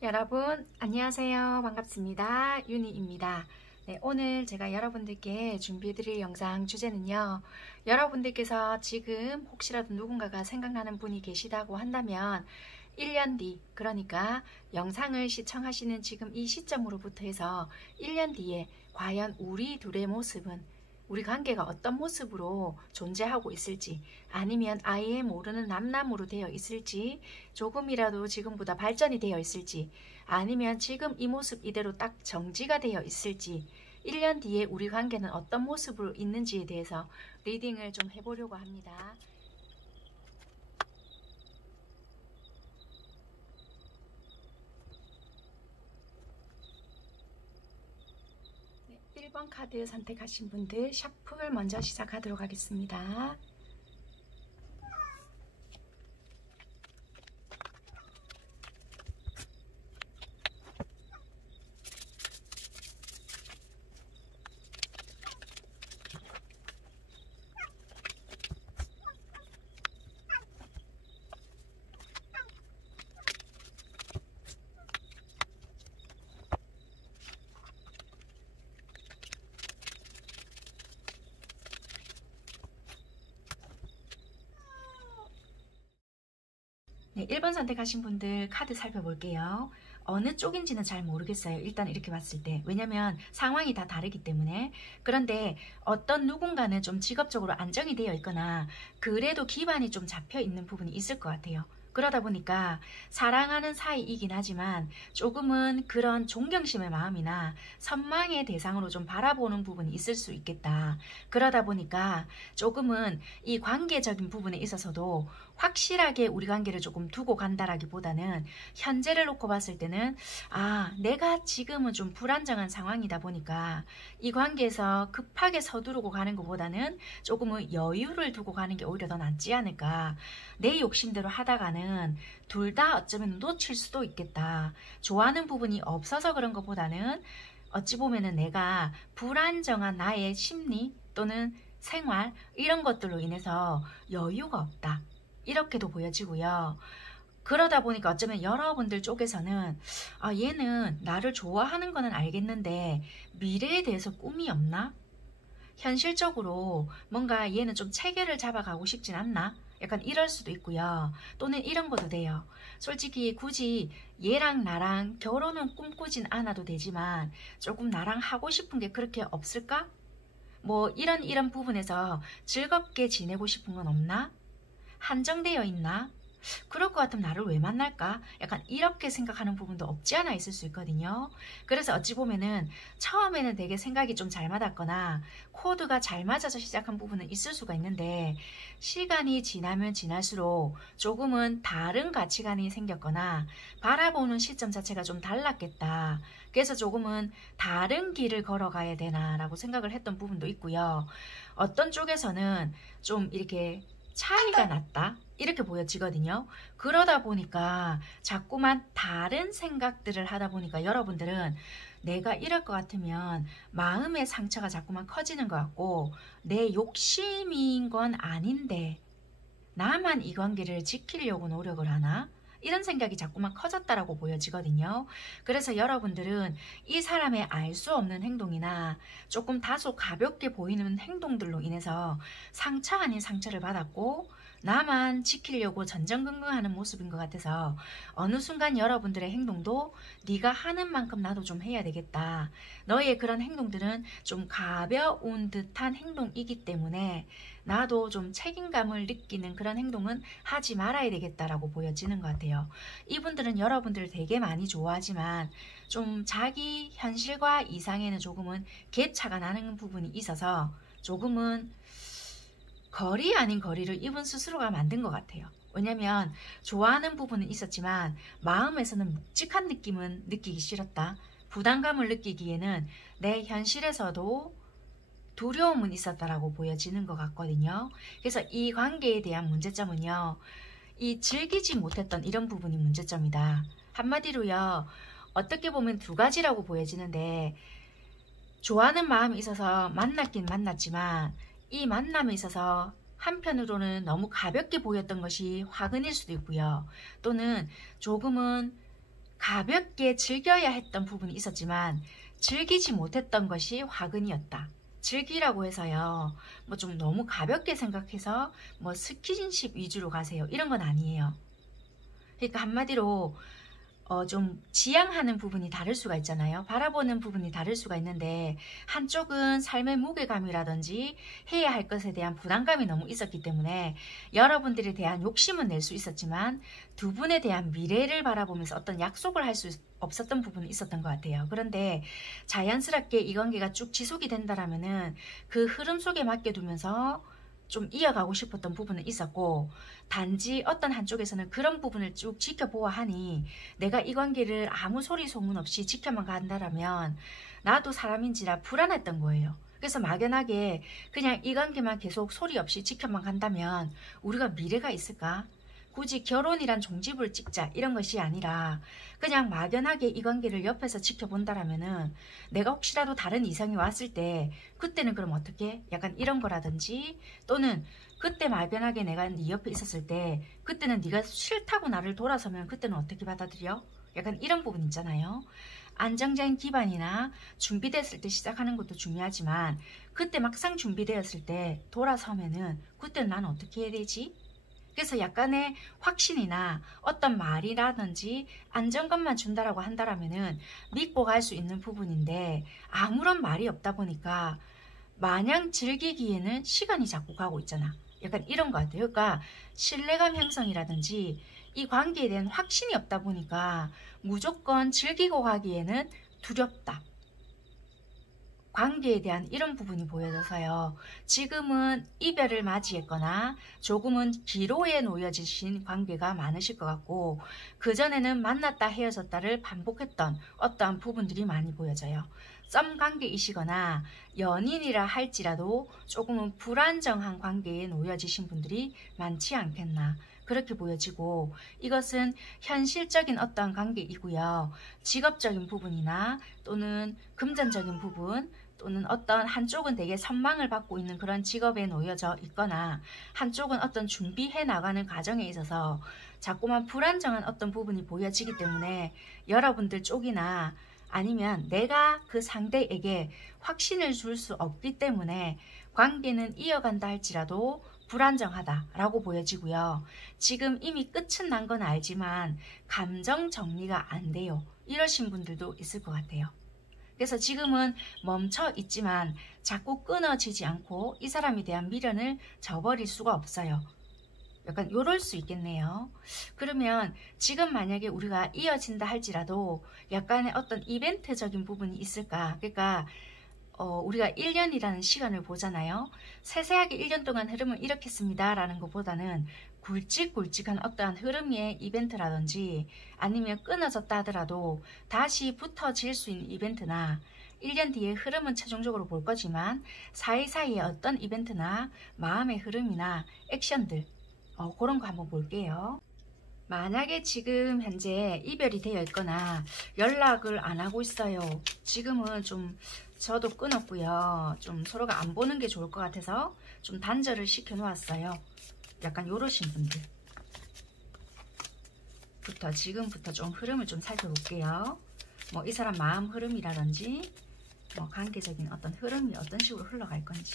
여러분 안녕하세요. 반갑습니다. 유니입니다. 네, 오늘 제가 여러분들께 준비해드릴 영상 주제는요. 여러분들께서 지금 혹시라도 누군가가 생각나는 분이 계시다고 한다면 1년 뒤, 그러니까 영상을 시청하시는 지금 이 시점으로부터 해서 1년 뒤에 과연 우리 둘의 모습은, 우리 관계가 어떤 모습으로 존재하고 있을지, 아니면 아예 모르는 남남으로 되어 있을지, 조금이라도 지금보다 발전이 되어 있을지, 아니면 지금 이 모습 이대로 딱 정지가 되어 있을지, 1년 뒤에 우리 관계는 어떤 모습으로 있는지에 대해서 리딩을 좀 해보려고 합니다. 1번 카드 선택하신 분들 샤프를 먼저 시작하도록 하겠습니다. 네, 1번 선택하신 분들 카드 살펴볼게요. 어느 쪽인지는 잘 모르겠어요. 일단 이렇게 봤을 때. 왜냐면 상황이 다 다르기 때문에. 그런데 어떤 누군가는 좀 직업적으로 안정이 되어 있거나 그래도 기반이 좀 잡혀 있는 부분이 있을 것 같아요. 그러다 보니까 사랑하는 사이이긴 하지만 조금은 그런 존경심의 마음이나 선망의 대상으로 좀 바라보는 부분이 있을 수 있겠다. 그러다 보니까 조금은 이 관계적인 부분에 있어서도 확실하게 우리 관계를 조금 두고 간다라기보다는 현재를 놓고 봤을 때는 내가 지금은 좀 불안정한 상황이다 보니까 이 관계에서 급하게 서두르고 가는 것보다는 조금은 여유를 두고 가는 게 오히려 더 낫지 않을까. 내 욕심대로 하다가는 둘 다 어쩌면 놓칠 수도 있겠다. 좋아하는 부분이 없어서 그런 것보다는 어찌 보면은 내가 불안정한 나의 심리 또는 생활 이런 것들로 인해서 여유가 없다. 이렇게도 보여지고요. 그러다 보니까 어쩌면 여러분들 쪽에서는 얘는 나를 좋아하는 거는 알겠는데 미래에 대해서 꿈이 없나? 현실적으로 뭔가 얘는 좀 체계를 잡아가고 싶진 않나? 약간 이럴 수도 있고요. 또는 이런 것도 돼요. 솔직히 굳이 얘랑 나랑 결혼은 꿈꾸진 않아도 되지만 조금 나랑 하고 싶은 게 그렇게 없을까? 뭐 이런 부분에서 즐겁게 지내고 싶은 건 없나? 한정되어 있나? 그럴 것 같으면 나를 왜 만날까? 약간 이렇게 생각하는 부분도 없지 않아 있을 수 있거든요. 그래서 어찌 보면은 처음에는 되게 생각이 좀 잘 맞았거나 코드가 잘 맞아서 시작한 부분은 있을 수가 있는데 시간이 지나면 지날수록 조금은 다른 가치관이 생겼거나 바라보는 시점 자체가 좀 달랐겠다. 그래서 조금은 다른 길을 걸어가야 되나라고 생각을 했던 부분도 있고요. 어떤 쪽에서는 좀 이렇게 차이가 났다 이렇게 보여지거든요. 그러다 보니까 자꾸만 다른 생각들을 하다 보니까 여러분들은 내가 이럴 것 같으면 마음의 상처가 자꾸만 커지는 것 같고 내 욕심인 건 아닌데 나만 이 관계를 지키려고 노력을 하나? 이런 생각이 자꾸만 커졌다라고 보여지거든요. 그래서 여러분들은 이 사람의 알 수 없는 행동이나 조금 다소 가볍게 보이는 행동들로 인해서 상처 아닌 상처를 받았고 나만 지키려고 전전긍긍하는 모습인 것 같아서 어느 순간 여러분들의 행동도 네가 하는 만큼 나도 좀 해야 되겠다. 너의 그런 행동들은 좀 가벼운 듯한 행동이기 때문에 나도 좀 책임감을 느끼는 그런 행동은 하지 말아야 되겠다라고 보여지는 것 같아요. 이분들은 여러분들을 되게 많이 좋아하지만 좀 자기 현실과 이상에는 조금은 갭차가 나는 부분이 있어서 조금은 거리 아닌 거리를 이분 스스로가 만든 것 같아요. 왜냐면 좋아하는 부분은 있었지만 마음에서는 묵직한 느낌은 느끼기 싫었다. 부담감을 느끼기에는 내 현실에서도 두려움은 있었다라고 보여지는 것 같거든요. 그래서 이 관계에 대한 문제점은요. 이 즐기지 못했던 이런 부분이 문제점이다. 한마디로요. 어떻게 보면 두 가지라고 보여지는데 좋아하는 마음이 있어서 만났긴 만났지만 이 만남에 있어서 한편으로는 너무 가볍게 보였던 것이 화근일 수도 있고요. 또는 조금은 가볍게 즐겨야 했던 부분이 있었지만 즐기지 못했던 것이 화근이었다. 즐기라고 해서요, 뭐 좀 너무 가볍게 생각해서 뭐 스킨십 위주로 가세요, 이런 건 아니에요. 그러니까 한마디로 좀 지향하는 부분이 다를 수가 있잖아요. 바라보는 부분이 다를 수가 있는데, 한쪽은 삶의 무게감이라든지 해야 할 것에 대한 부담감이 너무 있었기 때문에 여러분들에 대한 욕심은 낼 수 있었지만 두 분에 대한 미래를 바라보면서 어떤 약속을 할 수 없었던 부분이 있었던 것 같아요. 그런데 자연스럽게 이 관계가 쭉 지속이 된다라면은 그 흐름 속에 맡겨두면서 좀 이어가고 싶었던 부분은 있었고, 단지 어떤 한쪽에서는 그런 부분을 쭉 지켜보아 하니 내가 이 관계를 아무 소리 소문 없이 지켜만 간다라면 나도 사람인지라 불안했던 거예요. 그래서 막연하게 그냥 이 관계만 계속 소리 없이 지켜만 간다면 우리가 미래가 있을까? 굳이 결혼이란 종지부를 찍자 이런 것이 아니라 그냥 막연하게 이 관계를 옆에서 지켜본다라면은 내가 혹시라도 다른 이성이 왔을 때 그때는 그럼 어떻게? 약간 이런 거라든지, 또는 그때 막연하게 내가 네 옆에 있었을 때 그때는 네가 싫다고 나를 돌아서면 그때는 어떻게 받아들여? 약간 이런 부분 있잖아요. 안정적인 기반이나 준비됐을 때 시작하는 것도 중요하지만 그때 막상 준비되었을 때 돌아서면은 그때는 난 어떻게 해야 되지? 그래서 약간의 확신이나 어떤 말이라든지 안정감만 준다라고 한다라면은 믿고 갈 수 있는 부분인데, 아무런 말이 없다 보니까 마냥 즐기기에는 시간이 자꾸 가고 있잖아. 약간 이런 것 같아요. 그러니까 신뢰감 형성이라든지 이 관계에 대한 확신이 없다 보니까 무조건 즐기고 가기에는 두렵다. 관계에 대한 이런 부분이 보여져서요. 지금은 이별을 맞이했거나 조금은 기로에 놓여지신 관계가 많으실 것 같고, 그전에는 만났다 헤어졌다를 반복했던 어떠한 부분들이 많이 보여져요. 썸 관계이시거나 연인이라 할지라도 조금은 불안정한 관계에 놓여지신 분들이 많지 않겠나, 그렇게 보여지고, 이것은 현실적인 어떠한 관계이고요. 직업적인 부분이나 또는 금전적인 부분, 또는 어떤 한쪽은 되게 선망을 받고 있는 그런 직업에 놓여져 있거나 한쪽은 어떤 준비해 나가는 과정에 있어서 자꾸만 불안정한 어떤 부분이 보여지기 때문에 여러분들 쪽이나 아니면 내가 그 상대에게 확신을 줄 수 없기 때문에 관계는 이어간다 할지라도 불안정하다라고 보여지고요. 지금 이미 끝은 난 건 알지만 감정 정리가 안 돼요, 이러신 분들도 있을 것 같아요. 그래서 지금은 멈춰 있지만 자꾸 끊어지지 않고 이 사람에 대한 미련을 저버릴 수가 없어요. 약간 요럴 수 있겠네요. 그러면 지금 만약에 우리가 이어진다 할지라도 약간의 어떤 이벤트적인 부분이 있을까? 그러니까 우리가 1년이라는 시간을 보잖아요. 세세하게 1년 동안 흐름을 이렇게 했습니다 라는 것보다는 굵직굵직한 어떠한 흐름의 이벤트라든지, 아니면 끊어졌다 하더라도 다시 붙어질 수 있는 이벤트나, 1년 뒤에 흐름은 최종적으로 볼 거지만 사이사이에 어떤 이벤트나 마음의 흐름이나 액션들, 그런 거 한번 볼게요. 만약에 지금 현재 이별이 되어 있거나 연락을 안 하고 있어요. 지금은 좀 저도 끊었고요. 좀 서로가 안 보는 게 좋을 것 같아서 좀 단절을 시켜 놓았어요. 약간 요러신 분들 부터 지금부터 좀 흐름을 좀 살펴볼게요. 뭐 이 사람 마음 흐름이라든지 뭐 관계적인 어떤 흐름이 어떤 식으로 흘러갈 건지.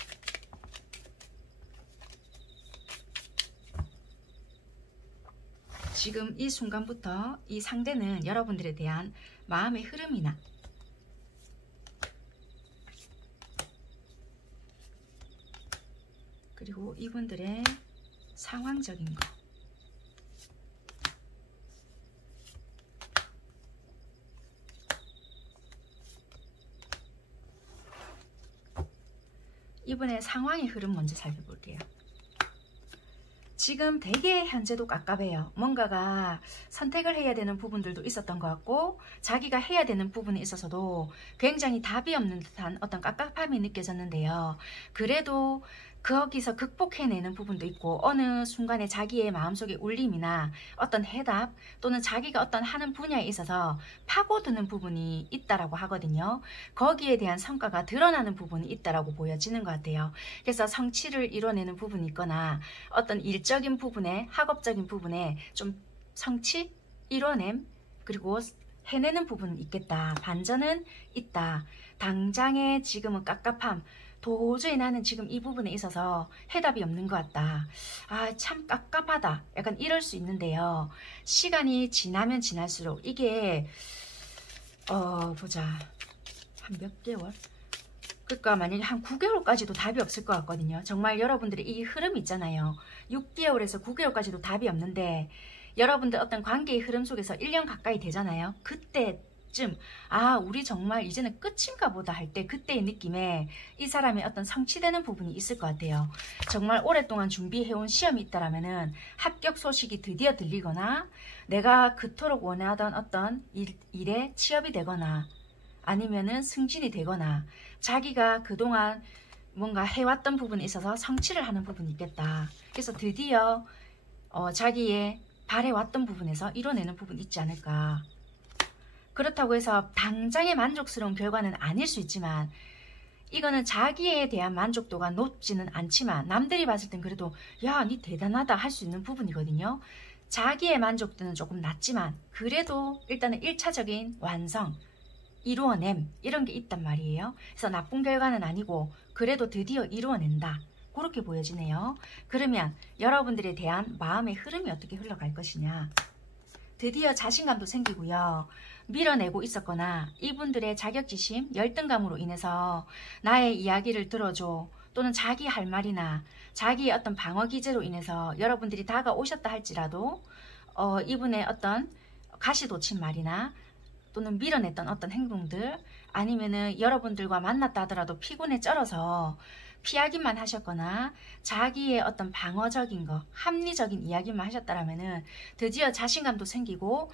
지금 이 순간부터 이 상대는 여러분들에 대한 마음의 흐름이나 그리고 이분들의 상황적인 거, 이분의 상황의 흐름 먼저 살펴볼게요. 지금 되게 현재도 깝깝해요. 뭔가가 선택을 해야 되는 부분들도 있었던 것 같고, 자기가 해야 되는 부분에 있어서도 굉장히 답이 없는 듯한 어떤 깝깝함이 느껴졌는데요. 그래도 거기서 극복해내는 부분도 있고, 어느 순간에 자기의 마음속의 울림이나 어떤 해답, 또는 자기가 어떤 하는 분야에 있어서 파고드는 부분이 있다라고 하거든요. 거기에 대한 성과가 드러나는 부분이 있다라고 보여지는 것 같아요. 그래서 성취를 이뤄내는 부분이 있거나 어떤 일적인 부분에, 학업적인 부분에 좀 성취, 이뤄냄, 그리고 해내는 부분은 있겠다. 반전은 있다. 당장에 지금은 깝깝함. 도저히 나는 지금 이 부분에 있어서 해답이 없는 것 같다. 아, 참 깝깝하다. 약간 이럴 수 있는데요. 시간이 지나면 지날수록 이게 보자. 한 몇 개월? 그러니까 만약에 한 9개월까지도 답이 없을 것 같거든요. 정말 여러분들의 이 흐름 있잖아요. 6개월에서 9개월까지도 답이 없는데 여러분들 어떤 관계의 흐름 속에서 1년 가까이 되잖아요. 그때쯤 우리 정말 이제는 끝인가 보다 할 때 그때의 느낌에 이 사람의 어떤 성취되는 부분이 있을 것 같아요. 정말 오랫동안 준비해온 시험이 있다라면은 합격 소식이 드디어 들리거나 내가 그토록 원하던 어떤 일에 취업이 되거나 아니면은 승진이 되거나 자기가 그동안 뭔가 해왔던 부분에 있어서 성취를 하는 부분이 있겠다. 그래서 드디어 자기의 바래왔던 부분에서 이뤄내는 부분이 있지 않을까. 그렇다고 해서 당장의 만족스러운 결과는 아닐 수 있지만 이거는 자기에 대한 만족도가 높지는 않지만 남들이 봤을 땐 그래도 야, 니 대단하다 할 수 있는 부분이거든요. 자기의 만족도는 조금 낮지만 그래도 일단은 1차적인 완성, 이루어냄 이런 게 있단 말이에요. 그래서 나쁜 결과는 아니고 그래도 드디어 이루어낸다. 그렇게 보여지네요. 그러면 여러분들에 대한 마음의 흐름이 어떻게 흘러갈 것이냐. 드디어 자신감도 생기고요. 밀어내고 있었거나 이분들의 자격지심, 열등감으로 인해서 나의 이야기를 들어줘 또는 자기 할 말이나 자기의 어떤 방어 기제로 인해서 여러분들이 다가오셨다 할지라도 이분의 어떤 가시돋친 말이나 또는 밀어냈던 어떤 행동들 아니면은 여러분들과 만났다 하더라도 피곤에 쩔어서 피하기만 하셨거나 자기의 어떤 방어적인 거, 합리적인 이야기만 하셨다라면은 드디어 자신감도 생기고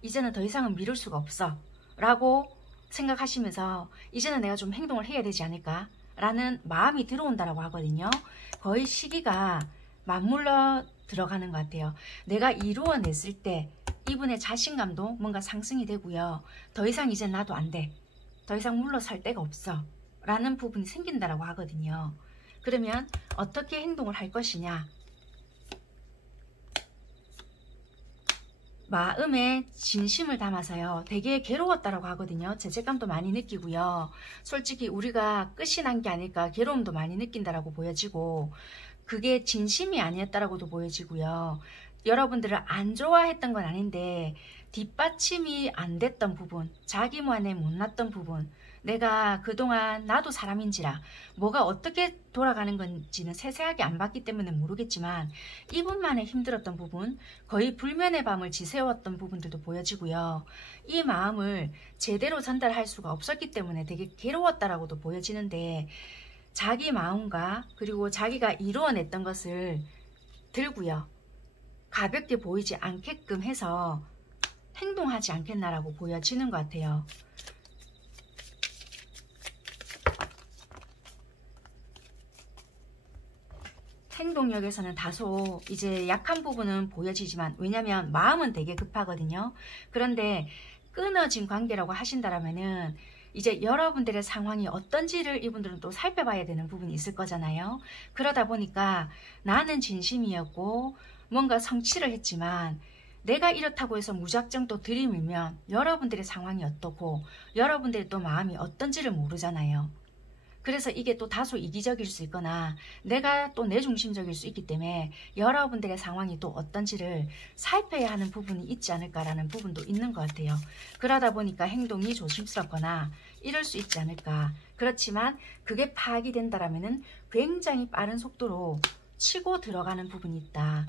이제는 더 이상은 미룰 수가 없어 라고 생각하시면서 이제는 내가 좀 행동을 해야 되지 않을까 라는 마음이 들어온다라고 하거든요. 거의 시기가 맞물러 들어가는 것 같아요. 내가 이루어냈을 때 이분의 자신감도 뭔가 상승이 되고요. 더 이상 이제 나도 안 돼. 더 이상 물러설 데가 없어. 라는 부분이 생긴다라고 하거든요. 그러면 어떻게 행동을 할 것이냐. 마음에 진심을 담아서요. 되게 괴로웠다라고 하거든요. 죄책감도 많이 느끼고요. 솔직히 우리가 끝이 난 게 아닐까 괴로움도 많이 느낀다라고 보여지고 그게 진심이 아니었다라고도 보여지고요. 여러분들을 안 좋아했던 건 아닌데 뒷받침이 안 됐던 부분, 자기만의 못났던 부분, 내가 그동안 나도 사람인지라 뭐가 어떻게 돌아가는 건지는 세세하게 안 봤기 때문에 모르겠지만 이분만의 힘들었던 부분, 거의 불면의 밤을 지새웠던 부분들도 보여지고요. 이 마음을 제대로 전달할 수가 없었기 때문에 되게 괴로웠다라고도 보여지는데 자기 마음과 그리고 자기가 이루어냈던 것을 들고요. 가볍게 보이지 않게끔 해서 행동하지 않겠나라고 보여지는 것 같아요. 행동력에서는 다소 이제 약한 부분은 보여지지만 왜냐면 마음은 되게 급하거든요. 그런데 끊어진 관계라고 하신다라면은 이제 여러분들의 상황이 어떤지를 이분들은 또 살펴봐야 되는 부분이 있을 거잖아요. 그러다 보니까 나는 진심이었고 뭔가 성취를 했지만 내가 이렇다고 해서 무작정 또 들이밀면 여러분들의 상황이 어떻고 여러분들의 또 마음이 어떤지를 모르잖아요. 그래서 이게 또 다소 이기적일 수 있거나 내가 또 내중심적일 수 있기 때문에 여러분들의 상황이 또 어떤지를 살펴야 하는 부분이 있지 않을까라는 부분도 있는 것 같아요. 그러다 보니까 행동이 조심스럽거나 이럴 수 있지 않을까. 그렇지만 그게 파악이 된다라면은 굉장히 빠른 속도로 치고 들어가는 부분이 있다.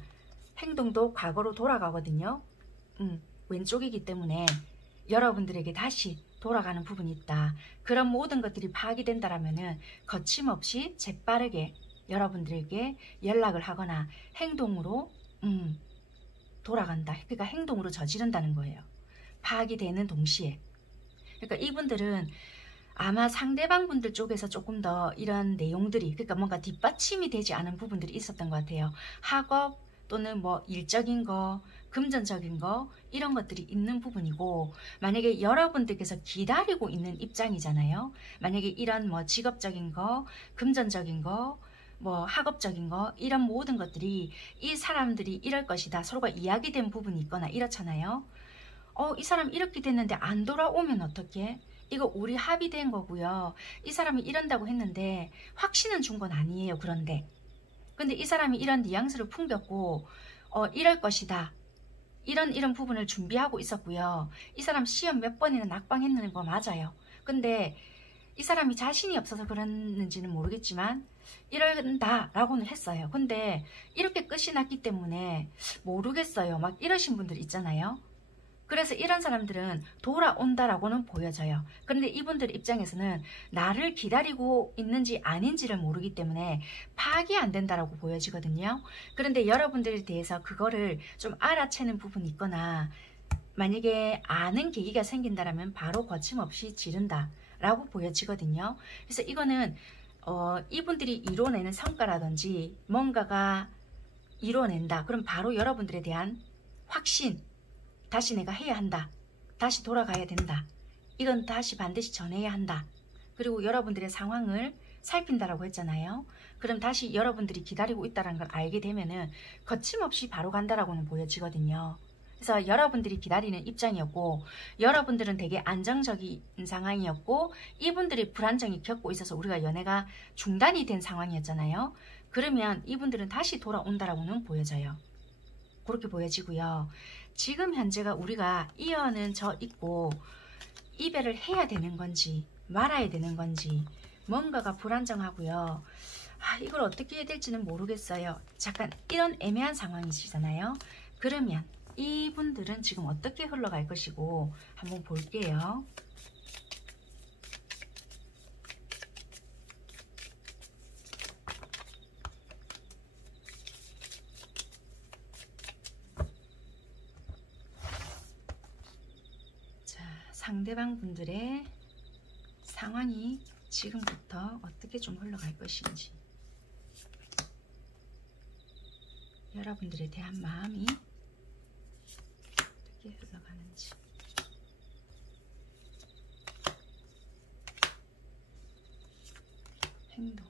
행동도 과거로 돌아가거든요. 왼쪽이기 때문에 여러분들에게 다시 돌아가는 부분이 있다. 그런 모든 것들이 파악이 된다라면은 거침없이 재빠르게 여러분들에게 연락을 하거나 행동으로 돌아간다. 그러니까 행동으로 저지른다는 거예요. 파악이 되는 동시에. 그러니까 이분들은 아마 상대방 분들 쪽에서 조금 더 이런 내용들이 그러니까 뭔가 뒷받침이 되지 않은 부분들이 있었던 것 같아요. 학업 또는 뭐 일적인 거, 금전적인 거 이런 것들이 있는 부분이고 만약에 여러분들께서 기다리고 있는 입장이잖아요. 만약에 이런 뭐 직업적인 거, 금전적인 거, 뭐 학업적인 거 이런 모든 것들이 이 사람들이 이럴 것이다. 서로가 이야기된 부분이 있거나 이렇잖아요. 이 사람 이렇게 됐는데 안 돌아오면 어떡해? 이거 우리 합의된 거고요. 이 사람이 이런다고 했는데 확신은 준 건 아니에요. 그런데 근데 이 사람이 이런 뉘앙스를 풍겼고 이럴 것이다. 이런 부분을 준비하고 있었고요. 이 사람 시험 몇 번이나 낙방했는 거 맞아요. 근데 이 사람이 자신이 없어서 그랬는지는 모르겠지만 이런다 라고는 했어요. 근데 이렇게 끝이 났기 때문에 모르겠어요. 막 이러신 분들 있잖아요. 그래서 이런 사람들은 돌아온다라고는 보여져요. 그런데 이분들 입장에서는 나를 기다리고 있는지 아닌지를 모르기 때문에 파악이 안 된다라고 보여지거든요. 그런데 여러분들에 대해서 그거를 좀 알아채는 부분이 있거나 만약에 아는 계기가 생긴다라면 바로 거침없이 지른다 라고 보여지거든요. 그래서 이거는 이분들이 이뤄내는 성과라든지 뭔가가 이뤄낸다. 그럼 바로 여러분들에 대한 확신, 다시 내가 해야 한다. 다시 돌아가야 된다. 이건 다시 반드시 전해야 한다. 그리고 여러분들의 상황을 살핀다라고 했잖아요. 그럼 다시 여러분들이 기다리고 있다는 걸 알게 되면은 거침없이 바로 간다라고는 보여지거든요. 그래서 여러분들이 기다리는 입장이었고 여러분들은 되게 안정적인 상황이었고 이분들이 불안정이 겪고 있어서 우리가 연애가 중단이 된 상황이었잖아요. 그러면 이분들은 다시 돌아온다라고는 보여져요. 그렇게 보여지고요. 지금 현재가 우리가 이어는 저 있고 이별을 해야 되는 건지 말아야 되는 건지 뭔가가 불안정하고요. 이걸 어떻게 해야 될지는 모르겠어요. 잠깐 이런 애매한 상황이시잖아요. 그러면 이분들은 지금 어떻게 흘러갈 것이고 한번 볼게요. 상대방 분들의 상황이 지금부터 어떻게 좀 흘러갈 것인지 여러분들에 대한 마음이 어떻게 흘러가는지 행동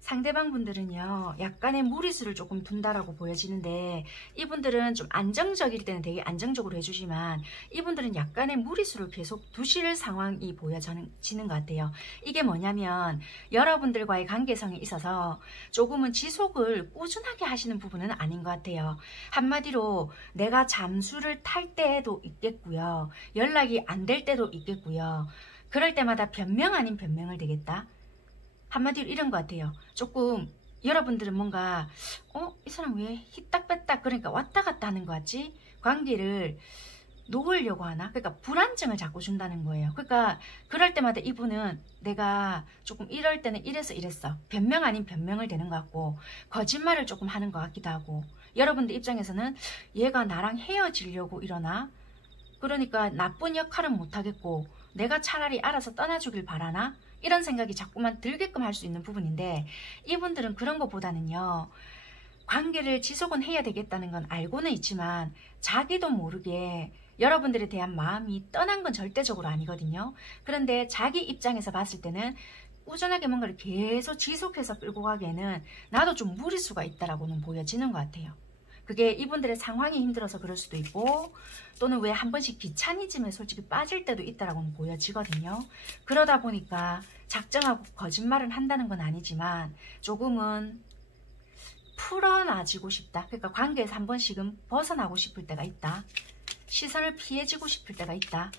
상대방 분들은요 약간의 무리수를 조금 둔다라고 보여지는데 이분들은 좀 안정적일 때는 되게 안정적으로 해주지만 이분들은 약간의 무리수를 계속 두실 상황이 보여지는 것 같아요. 이게 뭐냐면 여러분들과의 관계성에 있어서 조금은 지속을 꾸준하게 하시는 부분은 아닌 것 같아요. 한마디로 내가 잠수를 탈 때도 있겠고요. 연락이 안 될 때도 있겠고요. 그럴 때마다 변명 아닌 변명을 되겠다. 한마디로 이런 것 같아요. 조금 여러분들은 뭔가 이 사람 왜 히딱 뺐다 그러니까 왔다 갔다 하는 것 같지? 관계를 놓으려고 하나? 그러니까 불안정을 자꾸 준다는 거예요. 그러니까 그럴 때마다 이분은 내가 조금 이럴 때는 이래서 이랬어. 변명 아닌 변명을 대는 것 같고 거짓말을 조금 하는 것 같기도 하고 여러분들 입장에서는 얘가 나랑 헤어지려고 이러나? 그러니까 나쁜 역할은 못하겠고 내가 차라리 알아서 떠나주길 바라나? 이런 생각이 자꾸만 들게끔 할 수 있는 부분인데 이분들은 그런 것보다는요. 관계를 지속은 해야 되겠다는 건 알고는 있지만 자기도 모르게 여러분들에 대한 마음이 떠난 건 절대적으로 아니거든요. 그런데 자기 입장에서 봤을 때는 꾸준하게 뭔가를 계속 지속해서 끌고 가기에는 나도 좀 무리수가 있다라고는 보여지는 것 같아요. 그게 이분들의 상황이 힘들어서 그럴 수도 있고 또는 왜 한 번씩 귀차니즘에 솔직히 빠질 때도 있다라고는 보여지거든요. 그러다 보니까 작정하고 거짓말을 한다는 건 아니지만 조금은 풀어놔지고 싶다. 그러니까 관계에서 한 번씩은 벗어나고 싶을 때가 있다. 시선을 피해지고 싶을 때가 있다.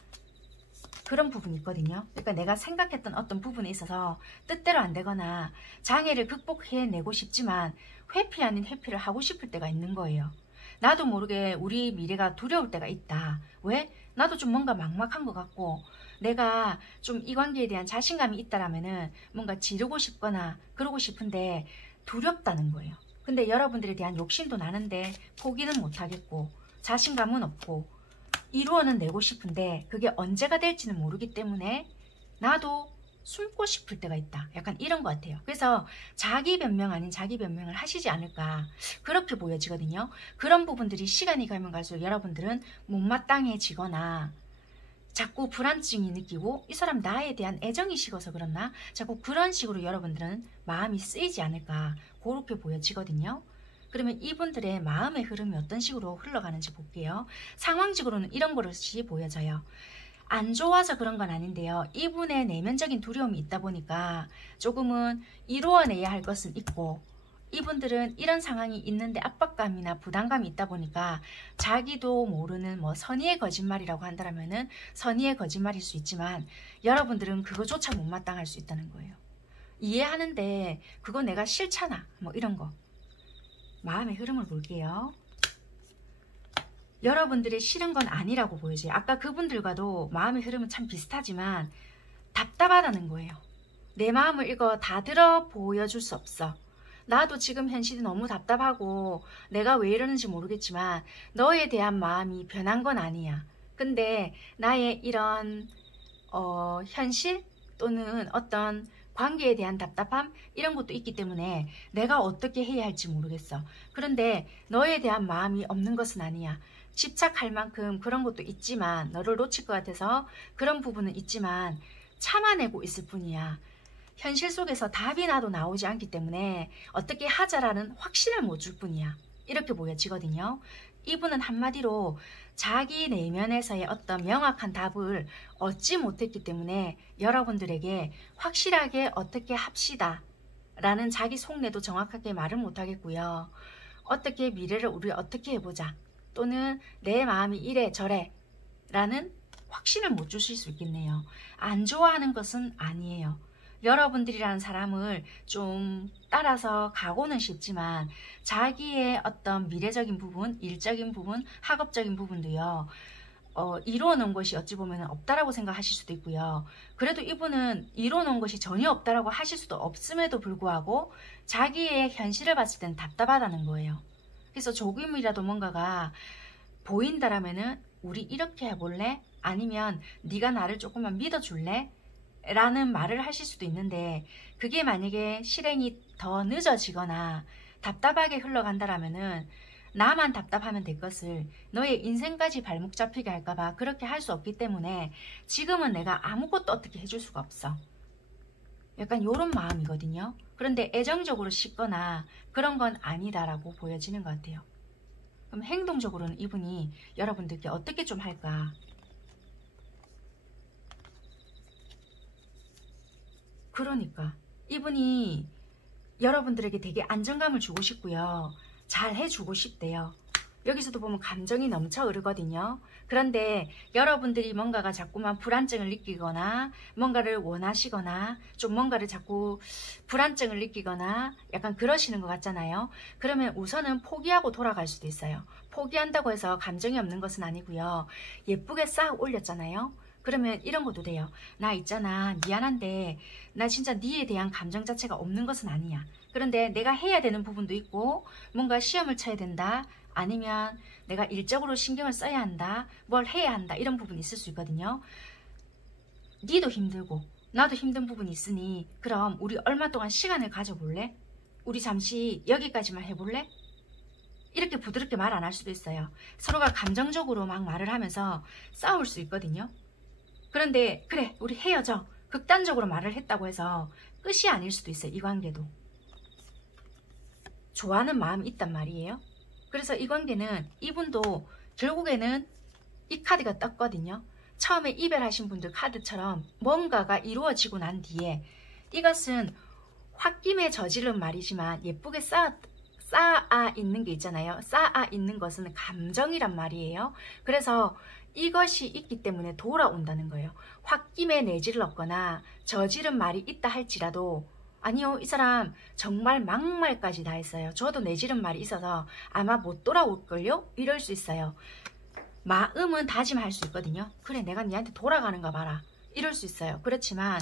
그런 부분이 있거든요. 그러니까 내가 생각했던 어떤 부분에 있어서 뜻대로 안 되거나 장애를 극복해내고 싶지만 회피 아닌 회피를 하고 싶을 때가 있는 거예요. 나도 모르게 우리 미래가 두려울 때가 있다. 왜? 나도 좀 뭔가 막막한 것 같고 내가 좀 이 관계에 대한 자신감이 있다라면은 뭔가 지르고 싶거나 그러고 싶은데 두렵다는 거예요. 근데 여러분들에 대한 욕심도 나는데 포기는 못하겠고 자신감은 없고 이루어는 내고 싶은데 그게 언제가 될지는 모르기 때문에 나도 숨고 싶을 때가 있다. 약간 이런 것 같아요. 그래서 자기 변명 아닌 자기 변명을 하시지 않을까 그렇게 보여지거든요. 그런 부분들이 시간이 가면 갈수록 여러분들은 못마땅해지거나 자꾸 불안증이 느끼고 이 사람 나에 대한 애정이 식어서 그렇나? 자꾸 그런 식으로 여러분들은 마음이 쓰이지 않을까 그렇게 보여지거든요. 그러면 이분들의 마음의 흐름이 어떤 식으로 흘러가는지 볼게요. 상황적으로는 이런 것이 보여져요. 안 좋아서 그런 건 아닌데요. 이분의 내면적인 두려움이 있다 보니까 조금은 이루어내야 할 것은 있고, 이분들은 이런 상황이 있는데 압박감이나 부담감이 있다 보니까 자기도 모르는 뭐 선의의 거짓말이라고 한다면은 선의의 거짓말일 수 있지만 여러분들은 그거조차 못마땅할 수 있다는 거예요. 이해하는데 그거 내가 싫잖아 뭐 이런 거. 마음의 흐름을 볼게요. 여러분들이 싫은 건 아니라고 보여져요. 아까 그분들과도 마음의 흐름은 참 비슷하지만 답답하다는 거예요. 내 마음을 이거 다 들어 보여줄 수 없어. 나도 지금 현실이 너무 답답하고 내가 왜 이러는지 모르겠지만 너에 대한 마음이 변한 건 아니야. 근데 나의 이런 현실 또는 어떤 관계에 대한 답답함 이런 것도 있기 때문에 내가 어떻게 해야 할지 모르겠어. 그런데 너에 대한 마음이 없는 것은 아니야. 집착할 만큼 그런 것도 있지만 너를 놓칠 것 같아서 그런 부분은 있지만 참아내고 있을 뿐이야. 현실 속에서 답이 나도 나오지 않기 때문에 어떻게 하자라는 확신을 못 줄 뿐이야. 이렇게 보여지거든요. 이분은 한마디로 자기 내면에서의 어떤 명확한 답을 얻지 못했기 때문에 여러분들에게 확실하게 어떻게 합시다 라는 자기 속내도 정확하게 말을 못하겠고요. 어떻게 미래를 우리 어떻게 해보자 또는 내 마음이 이래 저래 라는 확신을 못 주실 수 있겠네요. 안 좋아하는 것은 아니에요. 여러분들이라는 사람을 좀 따라서 가고는 싶지만 자기의 어떤 미래적인 부분, 일적인 부분, 학업적인 부분도요. 이루어 놓은 것이 어찌 보면 없다라고 생각하실 수도 있고요. 그래도 이분은 이루어 놓은 것이 전혀 없다라고 하실 수도 없음에도 불구하고 자기의 현실을 봤을 때는 답답하다는 거예요. 그래서 조금이라도 뭔가가 보인다라면은 우리 이렇게 해볼래? 아니면 네가 나를 조금만 믿어줄래? 라는 말을 하실 수도 있는데 그게 만약에 실행이 더 늦어지거나 답답하게 흘러간다라면은 나만 답답하면 될 것을 너의 인생까지 발목 잡히게 할까봐 그렇게 할 수 없기 때문에 지금은 내가 아무것도 어떻게 해줄 수가 없어. 약간 요런 마음이거든요. 그런데 애정적으로 씻거나 그런 건 아니다라고 보여지는 것 같아요. 그럼 행동적으로는 이분이 여러분들께 어떻게 좀 할까? 그러니까 이분이 여러분들에게 되게 안정감을 주고 싶고요. 잘 해주고 싶대요. 여기서도 보면 감정이 넘쳐 흐르거든요. 그런데 여러분들이 뭔가가 자꾸만 불안증을 느끼거나 뭔가를 원하시거나 좀 뭔가를 자꾸 불안증을 느끼거나 약간 그러시는 것 같잖아요. 그러면 우선은 포기하고 돌아갈 수도 있어요. 포기한다고 해서 감정이 없는 것은 아니고요. 예쁘게 싹 올렸잖아요. 그러면 이런 것도 돼요. 나 있잖아. 미안한데 나 진짜 니에 대한 감정 자체가 없는 것은 아니야. 그런데 내가 해야 되는 부분도 있고 뭔가 시험을 쳐야 된다. 아니면 내가 일적으로 신경을 써야 한다. 뭘 해야 한다. 이런 부분이 있을 수 있거든요. 니도 힘들고 나도 힘든 부분이 있으니 그럼 우리 얼마 동안 시간을 가져볼래? 우리 잠시 여기까지만 해볼래? 이렇게 부드럽게 말 안 할 수도 있어요. 서로가 감정적으로 막 말을 하면서 싸울 수 있거든요. 그런데 그래 우리 헤어져 극단적으로 말을 했다고 해서 끝이 아닐 수도 있어요. 이 관계도 좋아하는 마음이 있단 말이에요. 그래서 이 관계는 이분도 결국에는 이 카드가 떴거든요. 처음에 이별하신 분들 카드처럼 뭔가가 이루어지고 난 뒤에 이것은 홧김에 저지른 말이지만 예쁘게 쌓아 있는 게 있잖아요. 쌓아 있는 것은 감정이란 말이에요. 그래서 이것이 있기 때문에 돌아온다는 거예요. 홧김에 내지를 얻거나 저지른 말이 있다 할지라도 아니요 이 사람 정말 막말까지 다 했어요. 저도 내지른 말이 있어서 아마 못 돌아올걸요? 이럴 수 있어요. 마음은 다짐할 수 있거든요. 그래 내가 니한테 돌아가는가 봐라 이럴 수 있어요. 그렇지만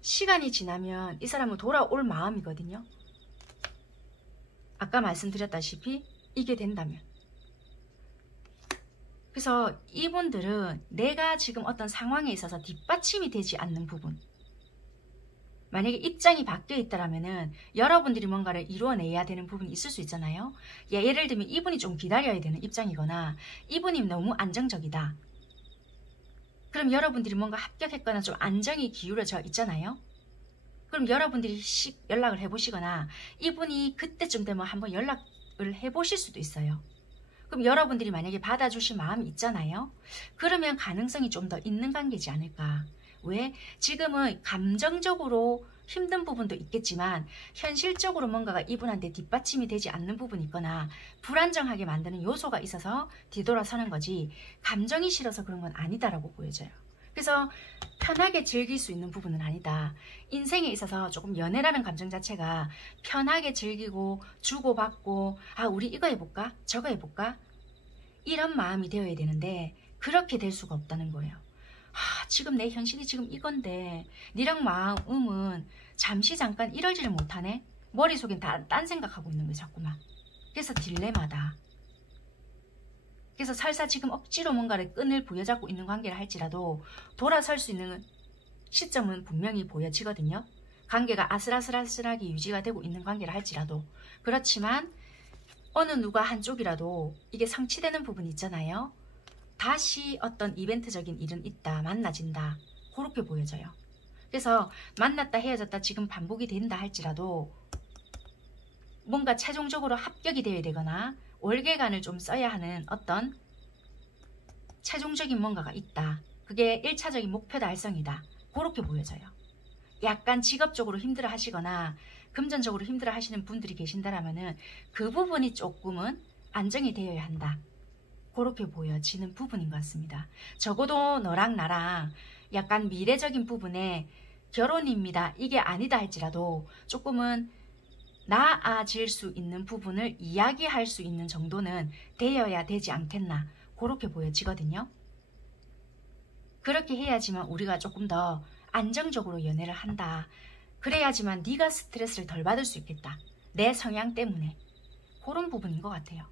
시간이 지나면 이 사람은 돌아올 마음이거든요. 아까 말씀드렸다시피 이게 된다면 그래서 이분들은 내가 지금 어떤 상황에 있어서 뒷받침이 되지 않는 부분 만약에 입장이 바뀌어 있다면 여러분들이 뭔가를 이루어내야 되는 부분이 있을 수 있잖아요. 예를 들면 이분이 좀 기다려야 되는 입장이거나 이분이 너무 안정적이다. 그럼 여러분들이 뭔가 합격했거나 좀 안정이 기울어져 있잖아요. 그럼 여러분들이 연락을 해보시거나 이분이 그때쯤 되면 한번 연락을 해보실 수도 있어요. 그럼 여러분들이 만약에 받아주실 마음이 있잖아요. 그러면 가능성이 좀 더 있는 관계지 않을까. 왜? 지금은 감정적으로 힘든 부분도 있겠지만 현실적으로 뭔가가 이분한테 뒷받침이 되지 않는 부분이 있거나 불안정하게 만드는 요소가 있어서 뒤돌아서는 거지 감정이 싫어서 그런 건 아니다라고 보여져요. 그래서 편하게 즐길 수 있는 부분은 아니다. 인생에 있어서 조금 연애라는 감정 자체가 편하게 즐기고 주고받고 아 우리 이거 해볼까? 저거 해볼까? 이런 마음이 되어야 되는데 그렇게 될 수가 없다는 거예요. 지금 내 현실이 지금 이건데 니랑 마음은 잠시 잠깐 이러지를 못하네. 머릿속엔 다 딴 생각하고 있는 거예요 자꾸만. 그래서 딜레마다. 그래서 설사 지금 억지로 뭔가를 끈을 부여잡고 있는 관계를 할지라도 돌아설 수 있는 시점은 분명히 보여지거든요. 관계가 아슬아슬하게 유지가 되고 있는 관계를 할지라도. 그렇지만 어느 누가 한쪽이라도 이게 성취되는 부분이 있잖아요. 다시 어떤 이벤트적인 일은 있다. 만나진다. 그렇게 보여져요. 그래서 만났다 헤어졌다 지금 반복이 된다 할지라도 뭔가 최종적으로 합격이 되어야 되거나 월계관을 좀 써야 하는 어떤 최종적인 뭔가가 있다. 그게 1차적인 목표 달성이다. 그렇게 보여져요. 약간 직업적으로 힘들어 하시거나 금전적으로 힘들어 하시는 분들이 계신다라면은 그 부분이 조금은 안정이 되어야 한다. 그렇게 보여지는 부분인 것 같습니다. 적어도 너랑 나랑 약간 미래적인 부분에 결혼입니다. 이게 아니다 할지라도 조금은 나아질 수 있는 부분을 이야기할 수 있는 정도는 되어야 되지 않겠나. 그렇게 보여지거든요. 그렇게 해야지만 우리가 조금 더 안정적으로 연애를 한다. 그래야지만 네가 스트레스를 덜 받을 수 있겠다. 내 성향 때문에. 그런 부분인 것 같아요.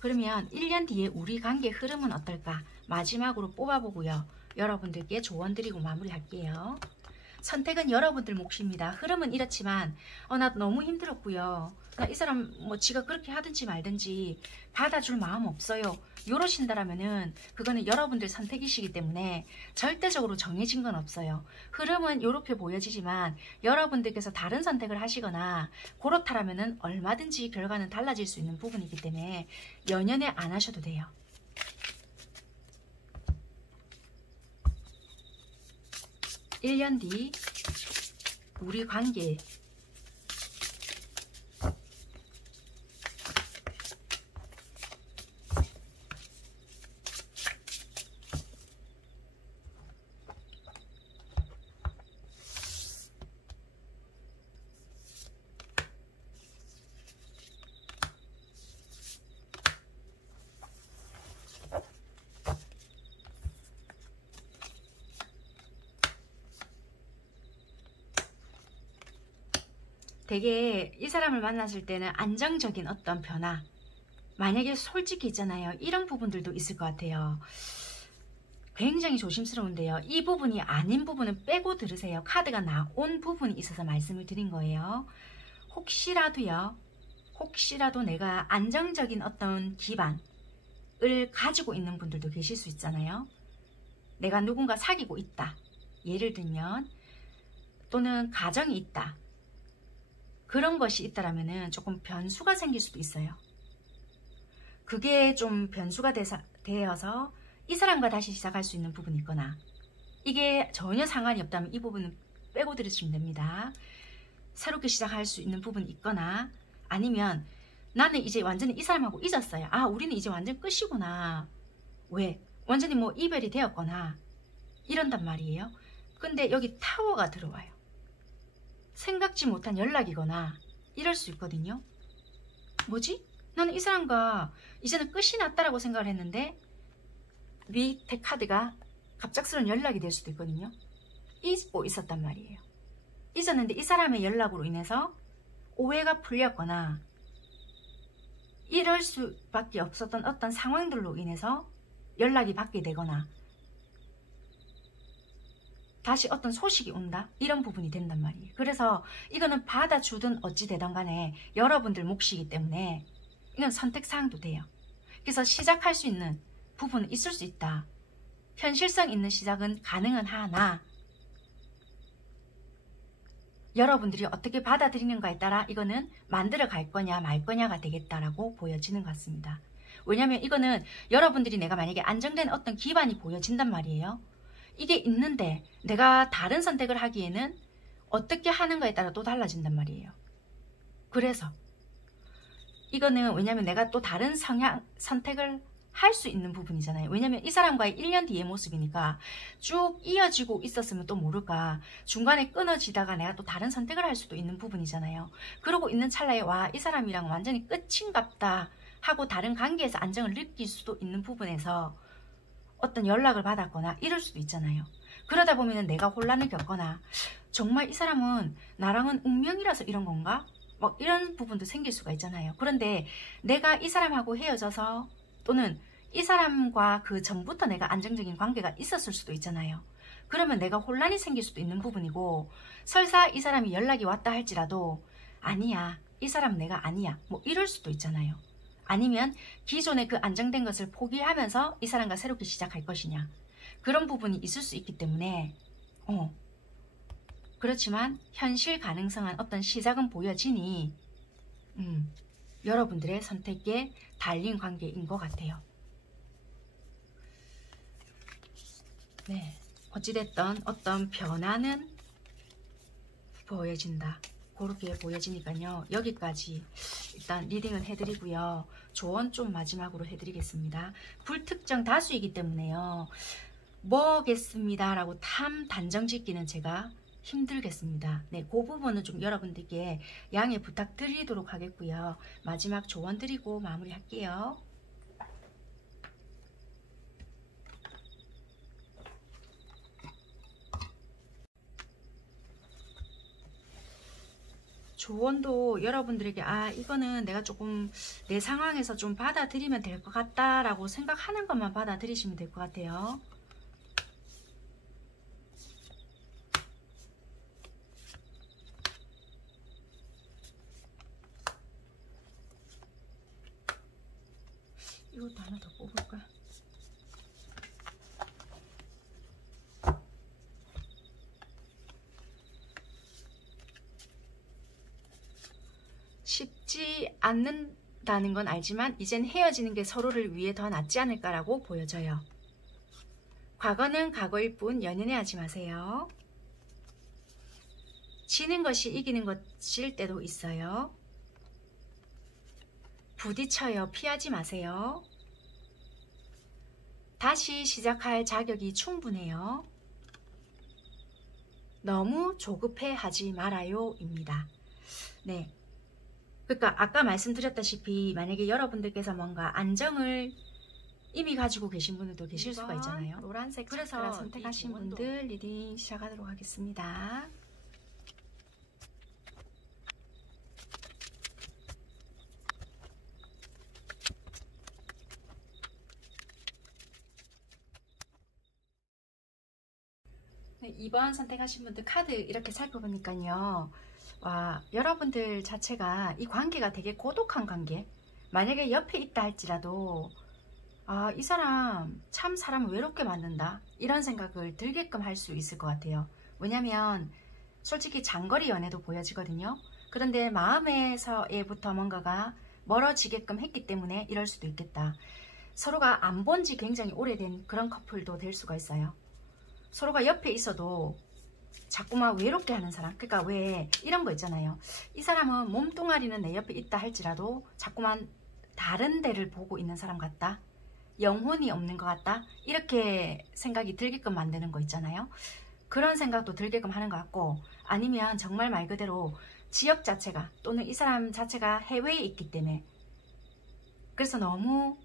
그러면 1년 뒤에 우리 관계 흐름은 어떨까? 마지막으로 뽑아보고요. 여러분들께 조언 드리고 마무리할게요. 선택은 여러분들 몫입니다. 흐름은 이렇지만 나 너무 힘들었고요. 나 이 사람 뭐 지가 그렇게 하든지 말든지 받아줄 마음 없어요. 요러신다라면은 그거는 여러분들 선택이시기 때문에 절대적으로 정해진 건 없어요. 흐름은 이렇게 보여지지만 여러분들께서 다른 선택을 하시거나 그렇다라면은 얼마든지 결과는 달라질 수 있는 부분이기 때문에 연연해 안 하셔도 돼요. 일 년 뒤 우리 관계 되게 이 사람을 만났을 때는 안정적인 어떤 변화 만약에 솔직히 있잖아요. 이런 부분들도 있을 것 같아요. 굉장히 조심스러운데요. 이 부분이 아닌 부분은 빼고 들으세요. 카드가 나온 부분이 있어서 말씀을 드린 거예요. 혹시라도 내가 안정적인 어떤 기반을 가지고 있는 분들도 계실 수 있잖아요. 내가 누군가 사귀고 있다. 예를 들면 또는 가정이 있다. 그런 것이 있다라면은 조금 변수가 생길 수도 있어요. 그게 좀 변수가 되어서 이 사람과 다시 시작할 수 있는 부분이 있거나 이게 전혀 상관이 없다면 이 부분은 빼고 들으시면 됩니다. 새롭게 시작할 수 있는 부분이 있거나 아니면 나는 이제 완전히 이 사람하고 잊었어요. 우리는 이제 완전 끝이구나. 왜? 완전히 뭐 이별이 되었거나 이런단 말이에요. 근데 여기 타워가 들어와요. 생각지 못한 연락이거나 이럴 수 있거든요. 뭐지? 나는 이 사람과 이제는 끝이 났다라고 생각을 했는데 밑에 카드가 갑작스러운 연락이 될 수도 있거든요. 잊고 있었단 말이에요. 잊었는데 이 사람의 연락으로 인해서 오해가 풀렸거나 이럴 수밖에 없었던 어떤 상황들로 인해서 연락이 받게 되거나 다시 어떤 소식이 온다? 이런 부분이 된단 말이에요. 그래서 이거는 받아주든 어찌되든 간에 여러분들 몫이기 때문에 이건 선택사항도 돼요. 그래서 시작할 수 있는 부분은 있을 수 있다. 현실성 있는 시작은 가능은 하나 여러분들이 어떻게 받아들이는가에 따라 이거는 만들어 갈 거냐 말 거냐가 되겠다라고 보여지는 것 같습니다. 왜냐면 이거는 여러분들이 내가 만약에 안정된 어떤 기반이 보여진단 말이에요. 이게 있는데 내가 다른 선택을 하기에는 어떻게 하는가에 따라 또 달라진단 말이에요. 그래서 이거는 왜냐면 내가 또 다른 선택을 할 수 있는 부분이잖아요. 왜냐면 이 사람과의 1년 뒤의 모습이니까 쭉 이어지고 있었으면 또 모를까 중간에 끊어지다가 내가 또 다른 선택을 할 수도 있는 부분이잖아요. 그러고 있는 찰나에 와, 이 사람이랑 완전히 끝인갑다 하고 다른 관계에서 안정을 느낄 수도 있는 부분에서 어떤 연락을 받았거나 이럴 수도 있잖아요. 그러다 보면 내가 혼란을 겪거나 정말 이 사람은 나랑은 운명이라서 이런 건가? 뭐 이런 부분도 생길 수가 있잖아요. 그런데 내가 이 사람하고 헤어져서 또는 이 사람과 그 전부터 내가 안정적인 관계가 있었을 수도 있잖아요. 그러면 내가 혼란이 생길 수도 있는 부분이고 설사 이 사람이 연락이 왔다 할지라도 아니야, 이 사람 내가 아니야, 뭐 이럴 수도 있잖아요. 아니면 기존의 그 안정된 것을 포기하면서 이 사람과 새롭게 시작할 것이냐, 그런 부분이 있을 수 있기 때문에 그렇지만 현실 가능성한 어떤 시작은 보여지니 여러분들의 선택에 달린 관계인 것 같아요. 네, 어찌됐든 어떤 변화는 보여진다. 그렇게 보여지니까요. 여기까지 일단 리딩을 해드리고요. 조언 좀 마지막으로 해드리겠습니다. 불특정 다수이기 때문에요. 뭐겠습니다 라고 단정 짓기는 제가 힘들겠습니다. 네, 그 부분은 좀 여러분들께 양해 부탁드리도록 하겠고요. 마지막 조언 드리고 마무리할게요. 조언도 여러분들에게 이거는 내가 조금 내 상황에서 좀 받아들이면 될 것 같다 라고 생각하는 것만 받아들이시면 될 것 같아요. 이것도 하나 더 뽑을까? 쉽지 않는다는 건 알지만 이젠 헤어지는 게 서로를 위해 더 낫지 않을까라고 보여져요. 과거는 과거일 뿐 연연해하지 마세요. 지는 것이 이기는 것일 때도 있어요. 부딪혀요. 피하지 마세요. 다시 시작할 자격이 충분해요. 너무 조급해 하지 말아요 입니다. 네, 그러니까 아까 말씀드렸다시피 만약에 여러분들께서 뭔가 안정을 이미 가지고 계신 분들도 계실 수가 있잖아요. 노란색 그래서 선택하신 분들 리딩 시작하도록 하겠습니다. 네, 2번 선택하신 분들 카드 이렇게 살펴보니까요. 와, 여러분들 자체가 이 관계가 되게 고독한 관계, 만약에 옆에 있다 할지라도 이 사람 참 사람을 외롭게 만든다 이런 생각을 들게끔 할 수 있을 것 같아요. 왜냐면 솔직히 장거리 연애도 보여지거든요. 그런데 마음에서부터 뭔가가 멀어지게끔 했기 때문에 이럴 수도 있겠다. 서로가 안 본 지 굉장히 오래된 그런 커플도 될 수가 있어요. 서로가 옆에 있어도 자꾸만 외롭게 하는 사람, 그러니까 왜 이런 거 있잖아요. 이 사람은 몸뚱아리는 내 옆에 있다 할지라도 자꾸만 다른 데를 보고 있는 사람 같다, 영혼이 없는 것 같다, 이렇게 생각이 들게끔 만드는 거 있잖아요. 그런 생각도 들게끔 하는 것 같고, 아니면 정말 말 그대로 지역 자체가 또는 이 사람 자체가 해외에 있기 때문에 그래서 너무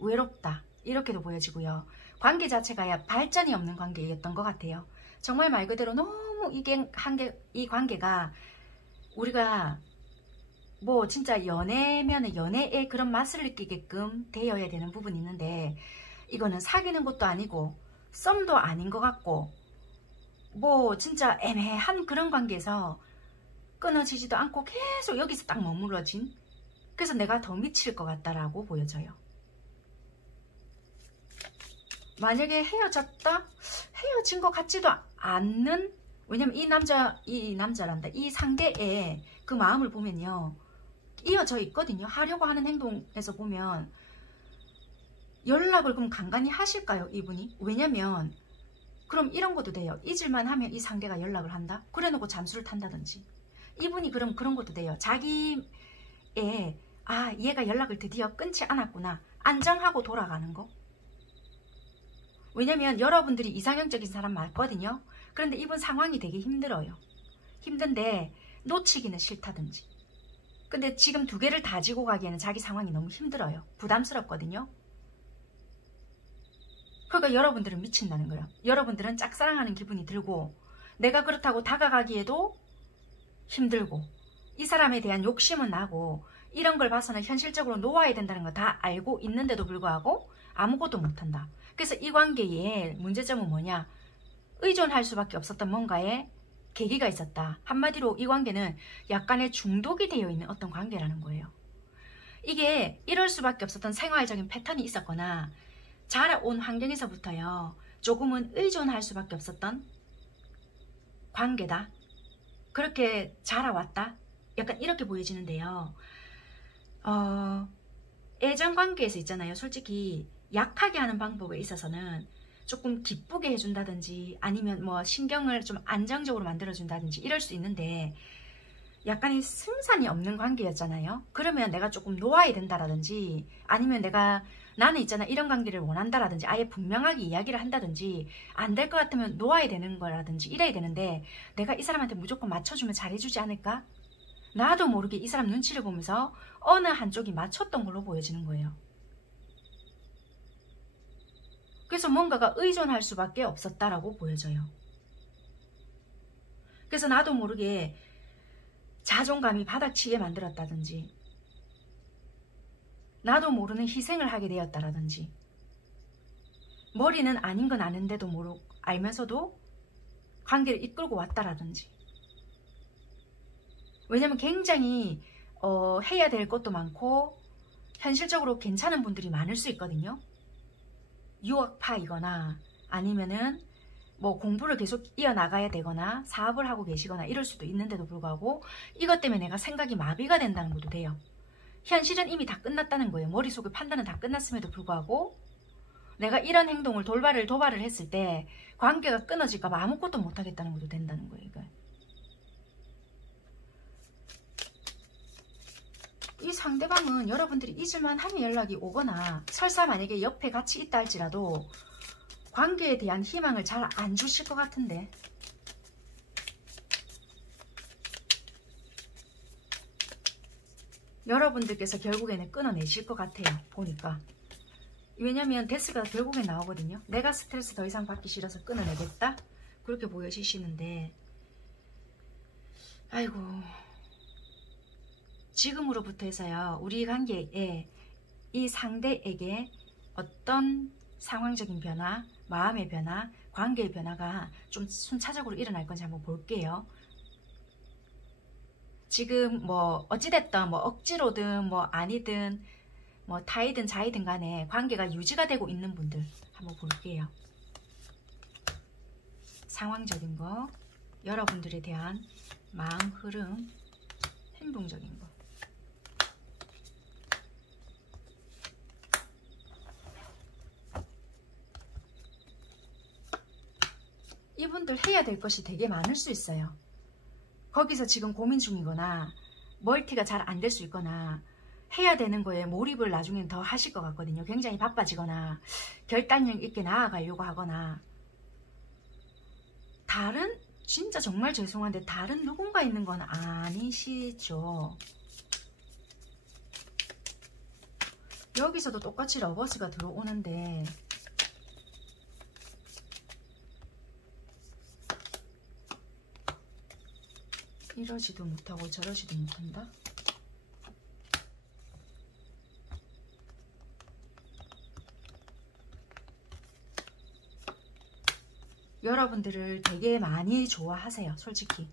외롭다 이렇게도 보여지고요. 관계 자체가 발전이 없는 관계였던 것 같아요. 정말 말 그대로 너무 이 관계가 우리가 뭐 진짜 연애면 연애의 그런 맛을 느끼게끔 되어야 되는 부분이 있는데 이거는 사귀는 것도 아니고 썸도 아닌 것 같고 뭐 진짜 애매한 그런 관계에서 끊어지지도 않고 계속 여기서 딱 머물러진, 그래서 내가 더 미칠 것 같다라고 보여져요. 만약에 헤어졌다? 헤어진 것 같지도 않는, 왜냐면 이 상대의 그 마음을 보면요, 이어져 있거든요. 하려고 하는 행동에서 보면 연락을 그럼 간간히 하실까요, 이분이? 왜냐면 그럼 이런 것도 돼요. 잊을만 하면 이 상대가 연락을 한다? 그래 놓고 잠수를 탄다든지. 이분이 그럼 그런 것도 돼요. 자기의 얘가 연락을 드디어 끊지 않았구나, 안정하고 돌아가는 거. 왜냐면 여러분들이 이상형적인 사람 맞거든요. 그런데 이분 상황이 되게 힘들어요. 힘든데 놓치기는 싫다든지. 근데 지금 두 개를 다 지고 가기에는 자기 상황이 너무 힘들어요. 부담스럽거든요. 그러니까 여러분들은 미친다는 거예요. 여러분들은 짝사랑하는 기분이 들고, 내가 그렇다고 다가가기에도 힘들고, 이 사람에 대한 욕심은 나고, 이런 걸 봐서는 현실적으로 놓아야 된다는 거 다 알고 있는데도 불구하고 아무것도 못한다. 그래서 이 관계의 문제점은 뭐냐? 의존할 수밖에 없었던 뭔가에 계기가 있었다. 한마디로 이 관계는 약간의 중독이 되어 있는 어떤 관계라는 거예요. 이게 이럴 수밖에 없었던 생활적인 패턴이 있었거나 자라온 환경에서부터요, 조금은 의존할 수밖에 없었던 관계다. 그렇게 자라왔다. 약간 이렇게 보여지는데요. 애정관계에서 있잖아요. 솔직히 약하게 하는 방법에 있어서는 조금 기쁘게 해준다든지, 아니면 뭐 신경을 좀 안정적으로 만들어준다든지 이럴 수 있는데, 약간의 승산이 없는 관계였잖아요. 그러면 내가 조금 놓아야 된다라든지, 아니면 나는 있잖아 이런 관계를 원한다라든지 아예 분명하게 이야기를 한다든지, 안 될 것 같으면 놓아야 되는 거라든지 이래야 되는데, 내가 이 사람한테 무조건 맞춰주면 잘해주지 않을까? 나도 모르게 이 사람 눈치를 보면서 어느 한쪽이 맞췄던 걸로 보여지는 거예요. 그래서 뭔가가 의존할 수밖에 없었다라고 보여져요. 그래서 나도 모르게 자존감이 바닥치게 만들었다든지, 나도 모르는 희생을 하게 되었다라든지, 머리는 아닌 건 아는데도 모르고 알면서도 관계를 이끌고 왔다라든지. 왜냐면 굉장히 해야 될 것도 많고 현실적으로 괜찮은 분들이 많을 수 있거든요. 유학파이거나 아니면은 뭐 공부를 계속 이어나가야 되거나 사업을 하고 계시거나 이럴 수도 있는데도 불구하고 이것 때문에 내가 생각이 마비가 된다는 것도 돼요. 현실은 이미 다 끝났다는 거예요. 머릿속의 판단은 다 끝났음에도 불구하고 내가 이런 행동을 도발을 했을 때 관계가 끊어질까 봐 아무것도 못하겠다는 것도 된다는 거예요. 이거. 이 상대방은 여러분들이 잊을만 하면 연락이 오거나, 설사 만약에 옆에 같이 있다 할지라도 관계에 대한 희망을 잘 안 주실 것 같은데. 여러분들께서 결국에는 끊어내실 것 같아요. 보니까. 왜냐면 데스가 결국에 나오거든요. 내가 스트레스 더 이상 받기 싫어서 끊어내겠다. 그렇게 보여지시는데, 아이고, 지금으로부터 해서요, 우리 관계에 이 상대에게 어떤 상황적인 변화, 마음의 변화, 관계의 변화가 좀 순차적으로 일어날 건지 한번 볼게요. 지금 뭐 어찌됐든 뭐 억지로든 뭐 아니든 뭐 타이든 자이든 간에 관계가 유지가 되고 있는 분들 한번 볼게요. 상황적인 거, 여러분들에 대한 마음 흐름, 행동적인 거. 이분들 해야 될 것이 되게 많을 수 있어요. 거기서 지금 고민 중이거나 멀티가 잘 안 될 수 있거나 해야 되는 거에 몰입을 나중엔 더 하실 것 같거든요. 굉장히 바빠지거나 결단력 있게 나아가려고 하거나, 진짜 정말 죄송한데 다른 누군가 있는 건 아니시죠? 여기서도 똑같이 러버스가 들어오는데, 이러지도 못하고 저러지도 못한다? 여러분들을 되게 많이 좋아하세요. 솔직히.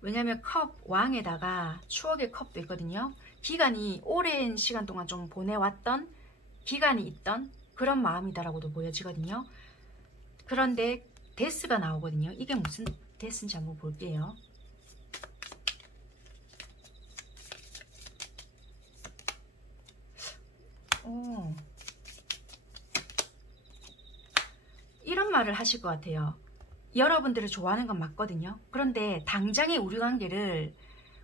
왜냐면 컵 왕에다가 추억의 컵도 있거든요. 기간이 오랜 시간 동안 좀 보내왔던 기간이 있던 그런 마음이다라고도 보여지거든요. 그런데 데스가 나오거든요. 이게 무슨 데스인지 한번 볼게요. 이런 말을 하실 것 같아요. 여러분들을 좋아하는 건 맞거든요. 그런데 당장의 우리 관계를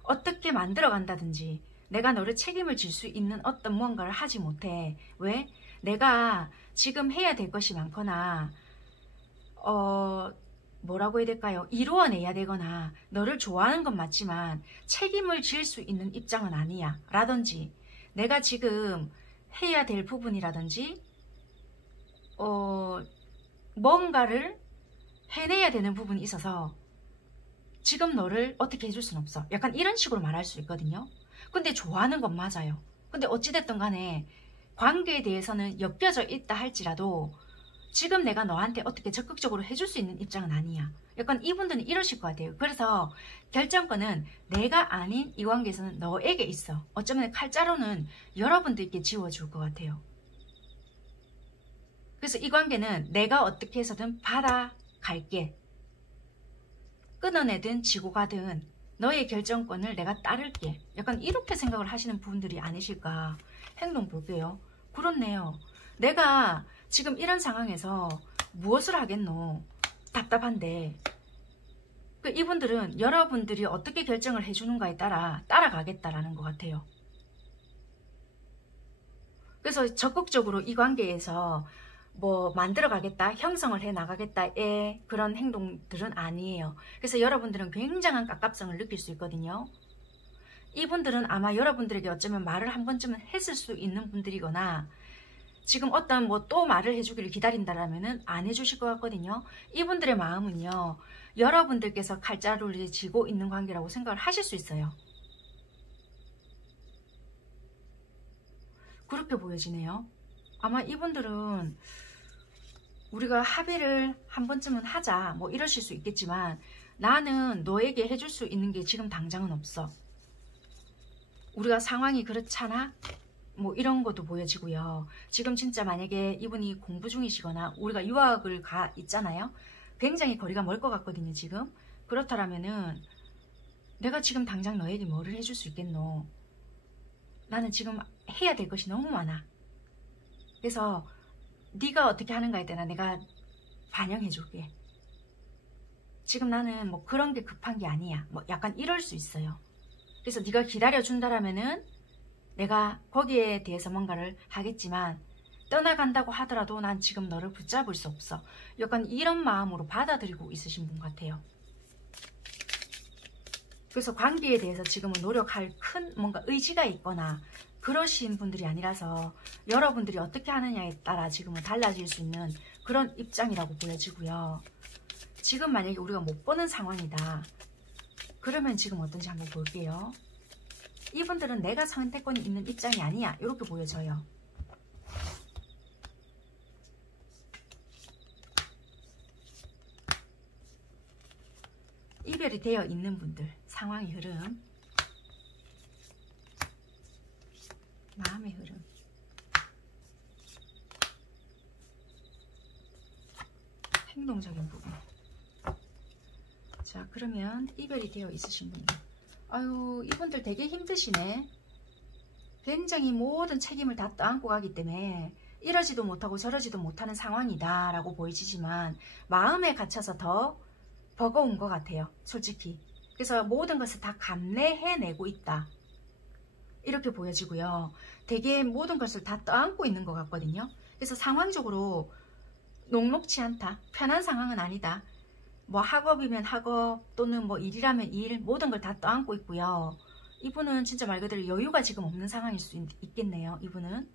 어떻게 만들어 간다든지 내가 너를 책임을 질 수 있는 어떤 무언가를 하지 못해. 왜? 내가 지금 해야 될 것이 많거나 뭐라고 해야 될까요? 이루어내야 되거나 너를 좋아하는 건 맞지만 책임을 질 수 있는 입장은 아니야 라든지 내가 지금 해야 될 부분이라든지 뭔가를 해내야 되는 부분이 있어서 지금 너를 어떻게 해줄 순 없어. 약간 이런 식으로 말할 수 있거든요. 근데 좋아하는 건 맞아요. 근데 어찌됐든 간에 관계에 대해서는 엮여져 있다 할지라도 지금 내가 너한테 어떻게 적극적으로 해줄 수 있는 입장은 아니야. 약간 이분들은 이러실 것 같아요. 그래서 결정권은 내가 아닌 이 관계에서는 너에게 있어. 어쩌면 칼자루는 여러분들께 지워줄 것 같아요. 그래서 이 관계는 내가 어떻게 해서든 받아갈게. 끊어내든 지고 가든 너의 결정권을 내가 따를게. 약간 이렇게 생각을 하시는 분들이 아니실까. 행동 볼게요. 그렇네요. 내가 지금 이런 상황에서 무엇을 하겠노? 답답한데 이분들은 여러분들이 어떻게 결정을 해주는가에 따라 따라가겠다라는 것 같아요. 그래서 적극적으로 이 관계에서 뭐 만들어 가겠다, 형성을 해 나가겠다의 그런 행동들은 아니에요. 그래서 여러분들은 굉장한 가깝성을 느낄 수 있거든요. 이분들은 아마 여러분들에게 어쩌면 말을 한 번쯤은 했을 수 있는 분들이거나 지금 어떤 뭐 또 말을 해주기를 기다린다라면은 안 해주실 것 같거든요. 이분들의 마음은요, 여러분들께서 칼자루를 쥐고 있는 관계라고 생각을 하실 수 있어요. 그렇게 보여지네요. 아마 이분들은 우리가 합의를 한 번쯤은 하자 뭐 이러실 수 있겠지만 나는 너에게 해줄 수 있는 게 지금 당장은 없어. 우리가 상황이 그렇잖아? 뭐 이런 것도 보여지고요. 지금 진짜 만약에 이분이 공부 중이시거나 우리가 유학을 가 있잖아요. 굉장히 거리가 멀 것 같거든요. 지금 그렇다면은 내가 지금 당장 너에게 뭐를 해줄 수 있겠노? 나는 지금 해야 될 것이 너무 많아. 그래서 네가 어떻게 하는가에 따라 내가 반영해 줄게. 지금 나는 뭐 그런 게 급한 게 아니야. 뭐 약간 이럴 수 있어요. 그래서 네가 기다려 준다라면은 내가 거기에 대해서 뭔가를 하겠지만 떠나간다고 하더라도 난 지금 너를 붙잡을 수 없어. 약간 이런 마음으로 받아들이고 있으신 분 같아요. 그래서 관계에 대해서 지금은 노력할 큰 뭔가 의지가 있거나 그러신 분들이 아니라서 여러분들이 어떻게 하느냐에 따라 지금은 달라질 수 있는 그런 입장이라고 보여지고요. 지금 만약에 우리가 못 보는 상황이다. 그러면 지금 어떤지 한번 볼게요. 이분들은 내가 선택권이 있는 입장이 아니야. 이렇게 보여져요. 이별이 되어 있는 분들, 상황의 흐름, 마음의 흐름, 행동적인 부분. 자, 그러면 이별이 되어 있으신 분들, 아유, 이분들 되게 힘드시네. 굉장히 모든 책임을 다 떠안고 가기 때문에 이러지도 못하고 저러지도 못하는 상황이다 라고 보이지만 마음에 갇혀서 더 버거운 것 같아요. 솔직히. 그래서 모든 것을 다 감내해내고 있다. 이렇게 보여지고요. 되게 모든 것을 다 떠안고 있는 것 같거든요. 그래서 상황적으로 녹록지 않다. 편한 상황은 아니다. 뭐 학업이면 학업 또는 뭐 일이라면 일 모든 걸 다 떠안고 있고요. 이분은 진짜 말 그대로 여유가 지금 없는 상황일 수 있겠네요. 이분은.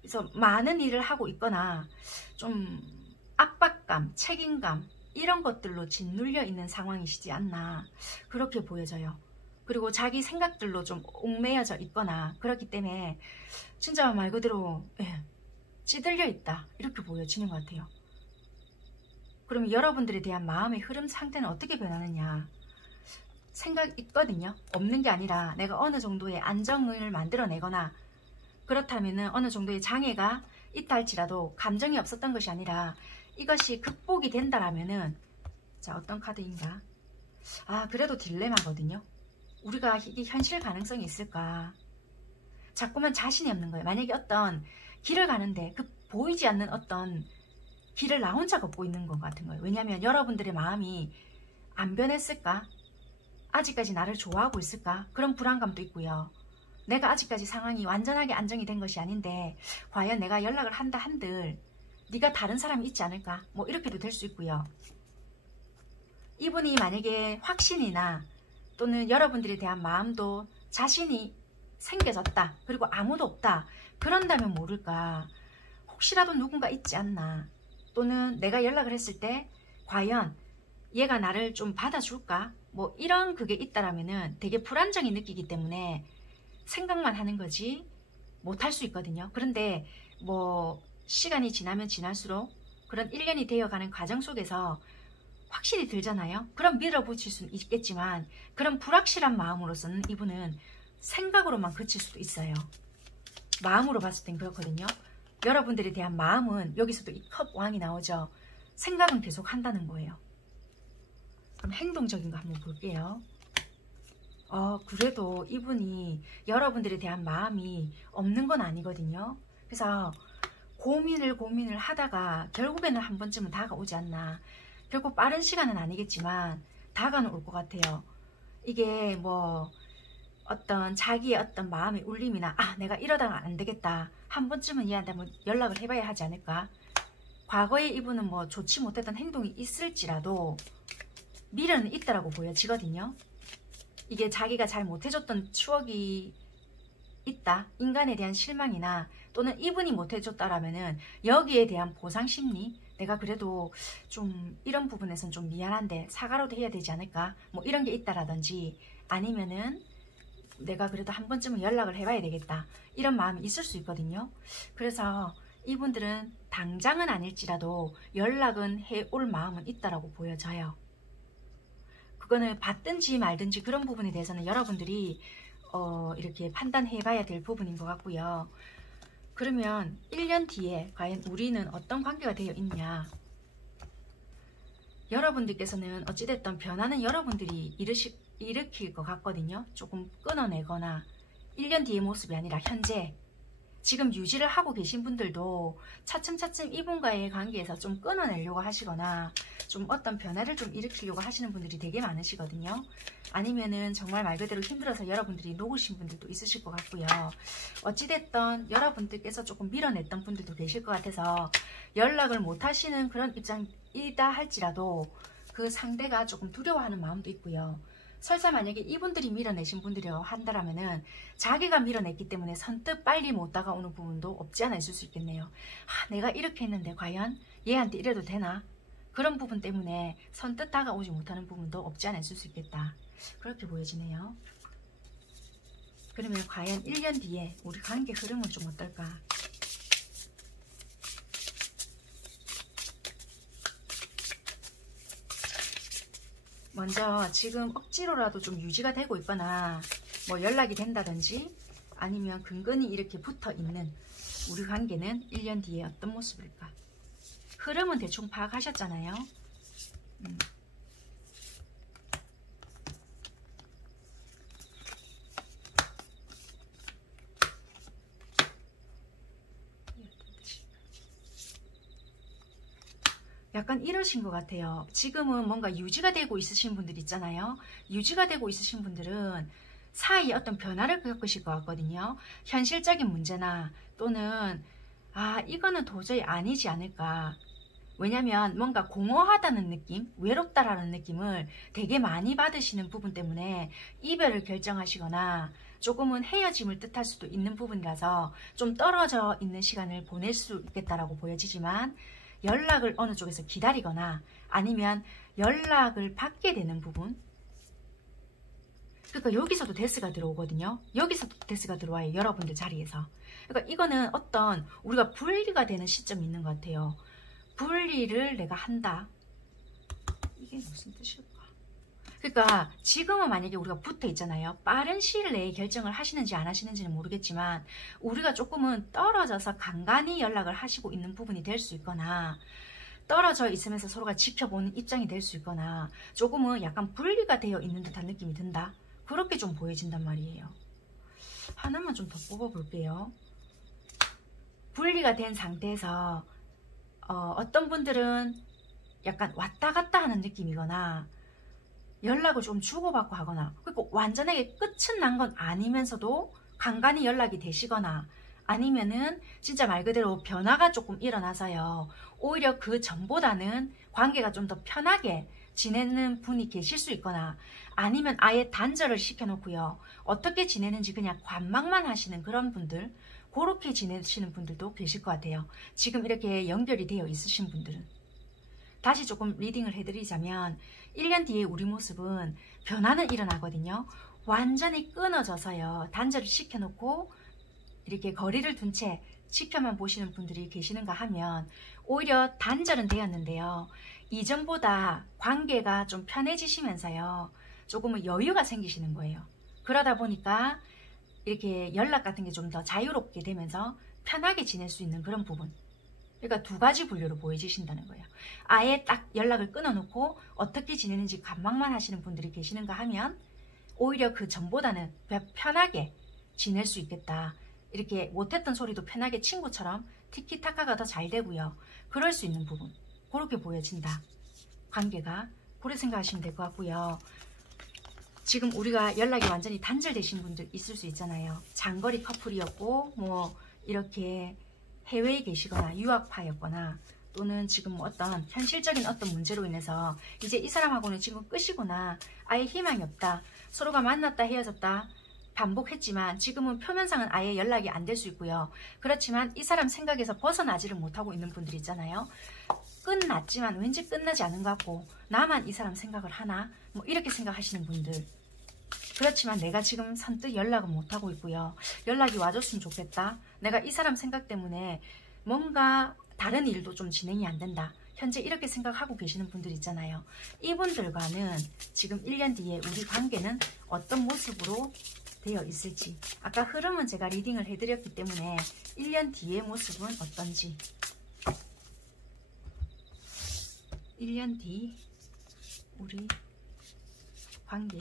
그래서 많은 일을 하고 있거나 좀 압박감, 책임감 이런 것들로 짓눌려 있는 상황이시지 않나 그렇게 보여져요. 그리고 자기 생각들로 좀 얽매여져 있거나 그렇기 때문에 진짜 말 그대로 찌들려 있다 이렇게 보여지는 것 같아요. 그럼 여러분들에 대한 마음의 흐름 상태는 어떻게 변하느냐 생각 있거든요. 없는 게 아니라 내가 어느 정도의 안정을 만들어내거나 그렇다면은 어느 정도의 장애가 있다 할지라도 감정이 없었던 것이 아니라 이것이 극복이 된다라면은, 자, 어떤 카드인가? 아, 그래도 딜레마거든요. 우리가 이게 현실 가능성이 있을까? 자꾸만 자신이 없는 거예요. 만약에 어떤 길을 가는데 그 보이지 않는 어떤 길을 나 혼자 걷고 있는 것 같은 거예요. 왜냐하면 여러분들의 마음이 안 변했을까? 아직까지 나를 좋아하고 있을까? 그런 불안감도 있고요. 내가 아직까지 상황이 완전하게 안정이 된 것이 아닌데 과연 내가 연락을 한다 한들 네가 다른 사람이 있지 않을까? 뭐 이렇게도 될 수 있고요. 이분이 만약에 확신이나 또는 여러분들에 대한 마음도 자신이 생겨졌다. 그리고 아무도 없다. 그런다면 모를까. 혹시라도 누군가 있지 않나. 또는 내가 연락을 했을 때 과연 얘가 나를 좀 받아줄까? 뭐 이런 그게 있다라면은 되게 불안정이 느끼기 때문에 생각만 하는 거지 못할 수 있거든요. 그런데 뭐 시간이 지나면 지날수록 그런 1년이 되어가는 과정 속에서 확실히 들잖아요. 그럼 밀어붙일 수는 있겠지만 그런 불확실한 마음으로서는 이분은 생각으로만 그칠 수도 있어요. 마음으로 봤을 땐 그렇거든요. 여러분들에 대한 마음은 여기서도 이 컵 왕이 나오죠. 생각은 계속 한다는 거예요. 그럼 행동적인 거 한번 볼게요. 그래도 이분이 여러분들에 대한 마음이 없는 건 아니거든요. 그래서 고민을 하다가 결국에는 한 번쯤은 다가오지 않나. 결국 빠른 시간은 아니겠지만 다가는 올 것 같아요. 이게 뭐 어떤 자기의 어떤 마음의 울림이나 내가 이러다가 안 되겠다. 한 번쯤은 얘한테 한번 연락을 해봐야 하지 않을까. 과거에 이분은 뭐 좋지 못했던 행동이 있을지라도 미련은 있다라고 보여지거든요. 이게 자기가 잘 못해줬던 추억이 있다. 인간에 대한 실망이나 또는 이분이 못해줬다라면은 여기에 대한 보상 심리, 내가 그래도 좀 이런 부분에선 좀 미안한데 사과라도 해야 되지 않을까, 뭐 이런 게 있다라든지, 아니면은 내가 그래도 한 번쯤은 연락을 해봐야 되겠다, 이런 마음이 있을 수 있거든요. 그래서 이분들은 당장은 아닐지라도 연락은 해올 마음은 있다라고 보여져요. 그거는 받든지 말든지 그런 부분에 대해서는 여러분들이 이렇게 판단해 봐야 될 부분인 것 같고요. 그러면 1년 뒤에 과연 우리는 어떤 관계가 되어 있냐. 여러분들께서는 어찌됐든 변화는 여러분들이 일으킬 것 같거든요. 조금 끊어내거나 1년 뒤의 모습이 아니라 현재 지금 유지를 하고 계신 분들도 차츰차츰 이분과의 관계에서 좀 끊어내려고 하시거나 좀 어떤 변화를 좀 일으키려고 하시는 분들이 되게 많으시거든요. 아니면은 정말 말 그대로 힘들어서 여러분들이 놓으신 분들도 있으실 것 같고요. 어찌됐든 여러분들께서 조금 밀어냈던 분들도 계실 것 같아서 연락을 못 하시는 그런 입장이다 할지라도 그 상대가 조금 두려워하는 마음도 있고요. 설사 만약에 이분들이 밀어내신 분들이라고 한다면은 자기가 밀어냈기 때문에 선뜻 빨리 못 다가오는 부분도 없지 않아 있을 수 있겠네요. 내가 이렇게 했는데 과연 얘한테 이래도 되나? 그런 부분 때문에 선뜻 다가오지 못하는 부분도 없지 않아 있을 수 있겠다. 그렇게 보여지네요. 그러면 과연 1년 뒤에 우리 관계 흐름은 좀 어떨까? 먼저 지금 억지로라도 좀 유지가 되고 있거나 뭐 연락이 된다든지 아니면 근근히 이렇게 붙어 있는 우리 관계는 1년 뒤에 어떤 모습일까? 흐름은 대충 파악하셨잖아요. 약간 이러신 것 같아요. 지금은 뭔가 유지가 되고 있으신 분들 있잖아요. 유지가 되고 있으신 분들은 사이에 어떤 변화를 겪으실 것 같거든요. 현실적인 문제나 또는 이거는 도저히 아니지 않을까. 왜냐면 뭔가 공허하다는 느낌, 외롭다라는 느낌을 되게 많이 받으시는 부분 때문에 이별을 결정하시거나 조금은 헤어짐을 뜻할 수도 있는 부분이라서 좀 떨어져 있는 시간을 보낼 수 있겠다라고 보여지지만, 연락을 어느 쪽에서 기다리거나 아니면 연락을 받게 되는 부분, 그러니까 여기서도 데스가 들어오거든요. 여기서도 데스가 들어와요. 여러분들 자리에서. 그러니까 이거는 어떤 우리가 분리가 되는 시점이 있는 것 같아요. 분리를 내가 한다. 이게 무슨 뜻일까? 그러니까 지금은 만약에 우리가 붙어 있잖아요. 빠른 시일 내에 결정을 하시는지 안 하시는지는 모르겠지만 우리가 조금은 떨어져서 간간히 연락을 하시고 있는 부분이 될 수 있거나 떨어져 있으면서 서로가 지켜보는 입장이 될 수 있거나 조금은 약간 분리가 되어 있는 듯한 느낌이 든다. 그렇게 좀 보여진단 말이에요. 하나만 좀 더 뽑아볼게요. 분리가 된 상태에서 어떤 분들은 약간 왔다 갔다 하는 느낌이거나 연락을 좀 주고받고 하거나, 그리고 완전하게 끝은 난 건 아니면서도 간간히 연락이 되시거나, 아니면은 진짜 말 그대로 변화가 조금 일어나서요, 오히려 그 전보다는 관계가 좀 더 편하게 지내는 분이 계실 수 있거나, 아니면 아예 단절을 시켜놓고요, 어떻게 지내는지 그냥 관망만 하시는 그런 분들, 그렇게 지내시는 분들도 계실 것 같아요. 지금 이렇게 연결이 되어 있으신 분들은. 다시 조금 리딩을 해드리자면 1년 뒤에 우리 모습은 변화는 일어나거든요. 완전히 끊어져서요, 단절을 시켜놓고 이렇게 거리를 둔 채 지켜만 보시는 분들이 계시는가 하면 오히려 단절은 되었는데요, 이전보다 관계가 좀 편해지시면서요, 조금은 여유가 생기시는 거예요. 그러다 보니까 이렇게 연락 같은 게 좀 더 자유롭게 되면서 편하게 지낼 수 있는 그런 부분. 그러니까 두 가지 분류로 보여지신다는 거예요. 아예 딱 연락을 끊어놓고 어떻게 지내는지 관망만 하시는 분들이 계시는가 하면 오히려 그 전보다는 편하게 지낼 수 있겠다. 이렇게 못했던 소리도 편하게 친구처럼 티키타카가 더 잘 되고요. 그럴 수 있는 부분. 그렇게 보여진다. 관계가. 그렇게 생각하시면 될 것 같고요. 지금 우리가 연락이 완전히 단절되신 분들 있을 수 있잖아요. 장거리 커플이었고 뭐 이렇게 해외에 계시거나 유학파였거나, 또는 지금 뭐 어떤 현실적인 어떤 문제로 인해서 이제 이 사람하고는 지금 끝이구나, 아예 희망이 없다, 서로가 만났다 헤어졌다 반복했지만 지금은 표면상은 아예 연락이 안 될 수 있고요. 그렇지만 이 사람 생각에서 벗어나지를 못하고 있는 분들 있잖아요. 끝났지만 왠지 끝나지 않은 것 같고 나만 이 사람 생각을 하나, 뭐 이렇게 생각하시는 분들. 그렇지만 내가 지금 선뜻 연락은 못하고 있고요. 연락이 와줬으면 좋겠다. 내가 이 사람 생각 때문에 뭔가 다른 일도 좀 진행이 안 된다. 현재 이렇게 생각하고 계시는 분들 있잖아요. 이분들과는 지금 1년 뒤에 우리 관계는 어떤 모습으로 되어 있을지, 아까 흐름은 제가 리딩을 해드렸기 때문에 1년 뒤의 모습은 어떤지, 1년 뒤 우리 관계.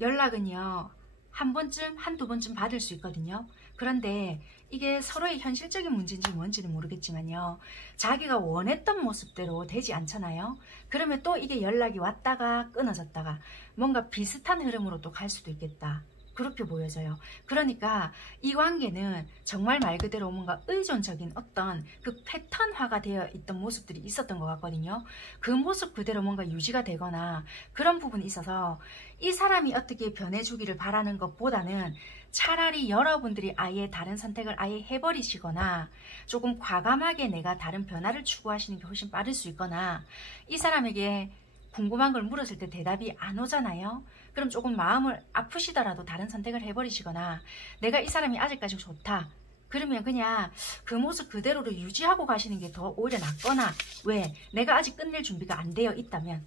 연락은요, 한 번쯤, 한두 번쯤 받을 수 있거든요. 그런데 이게 서로의 현실적인 문제인지 뭔지는 모르겠지만요, 자기가 원했던 모습대로 되지 않잖아요. 그러면 또 이게 연락이 왔다가 끊어졌다가 뭔가 비슷한 흐름으로 또 갈 수도 있겠다. 그렇게 보여져요. 그러니까 이 관계는 정말 말 그대로 뭔가 의존적인 어떤 그 패턴화가 되어 있던 모습들이 있었던 것 같거든요. 그 모습 그대로 뭔가 유지가 되거나 그런 부분이 있어서 이 사람이 어떻게 변해주기를 바라는 것보다는 차라리 여러분들이 아예 다른 선택을 아예 해버리시거나 조금 과감하게 내가 다른 변화를 추구하시는 게 훨씬 빠를 수 있거나, 이 사람에게 궁금한 걸 물었을 때 대답이 안 오잖아요. 그럼 조금 마음을 아프시더라도 다른 선택을 해버리시거나, 내가 이 사람이 아직까지 좋다, 그러면 그냥 그 모습 그대로를 유지하고 가시는 게 더 오히려 낫거나, 왜? 내가 아직 끝낼 준비가 안 되어 있다면.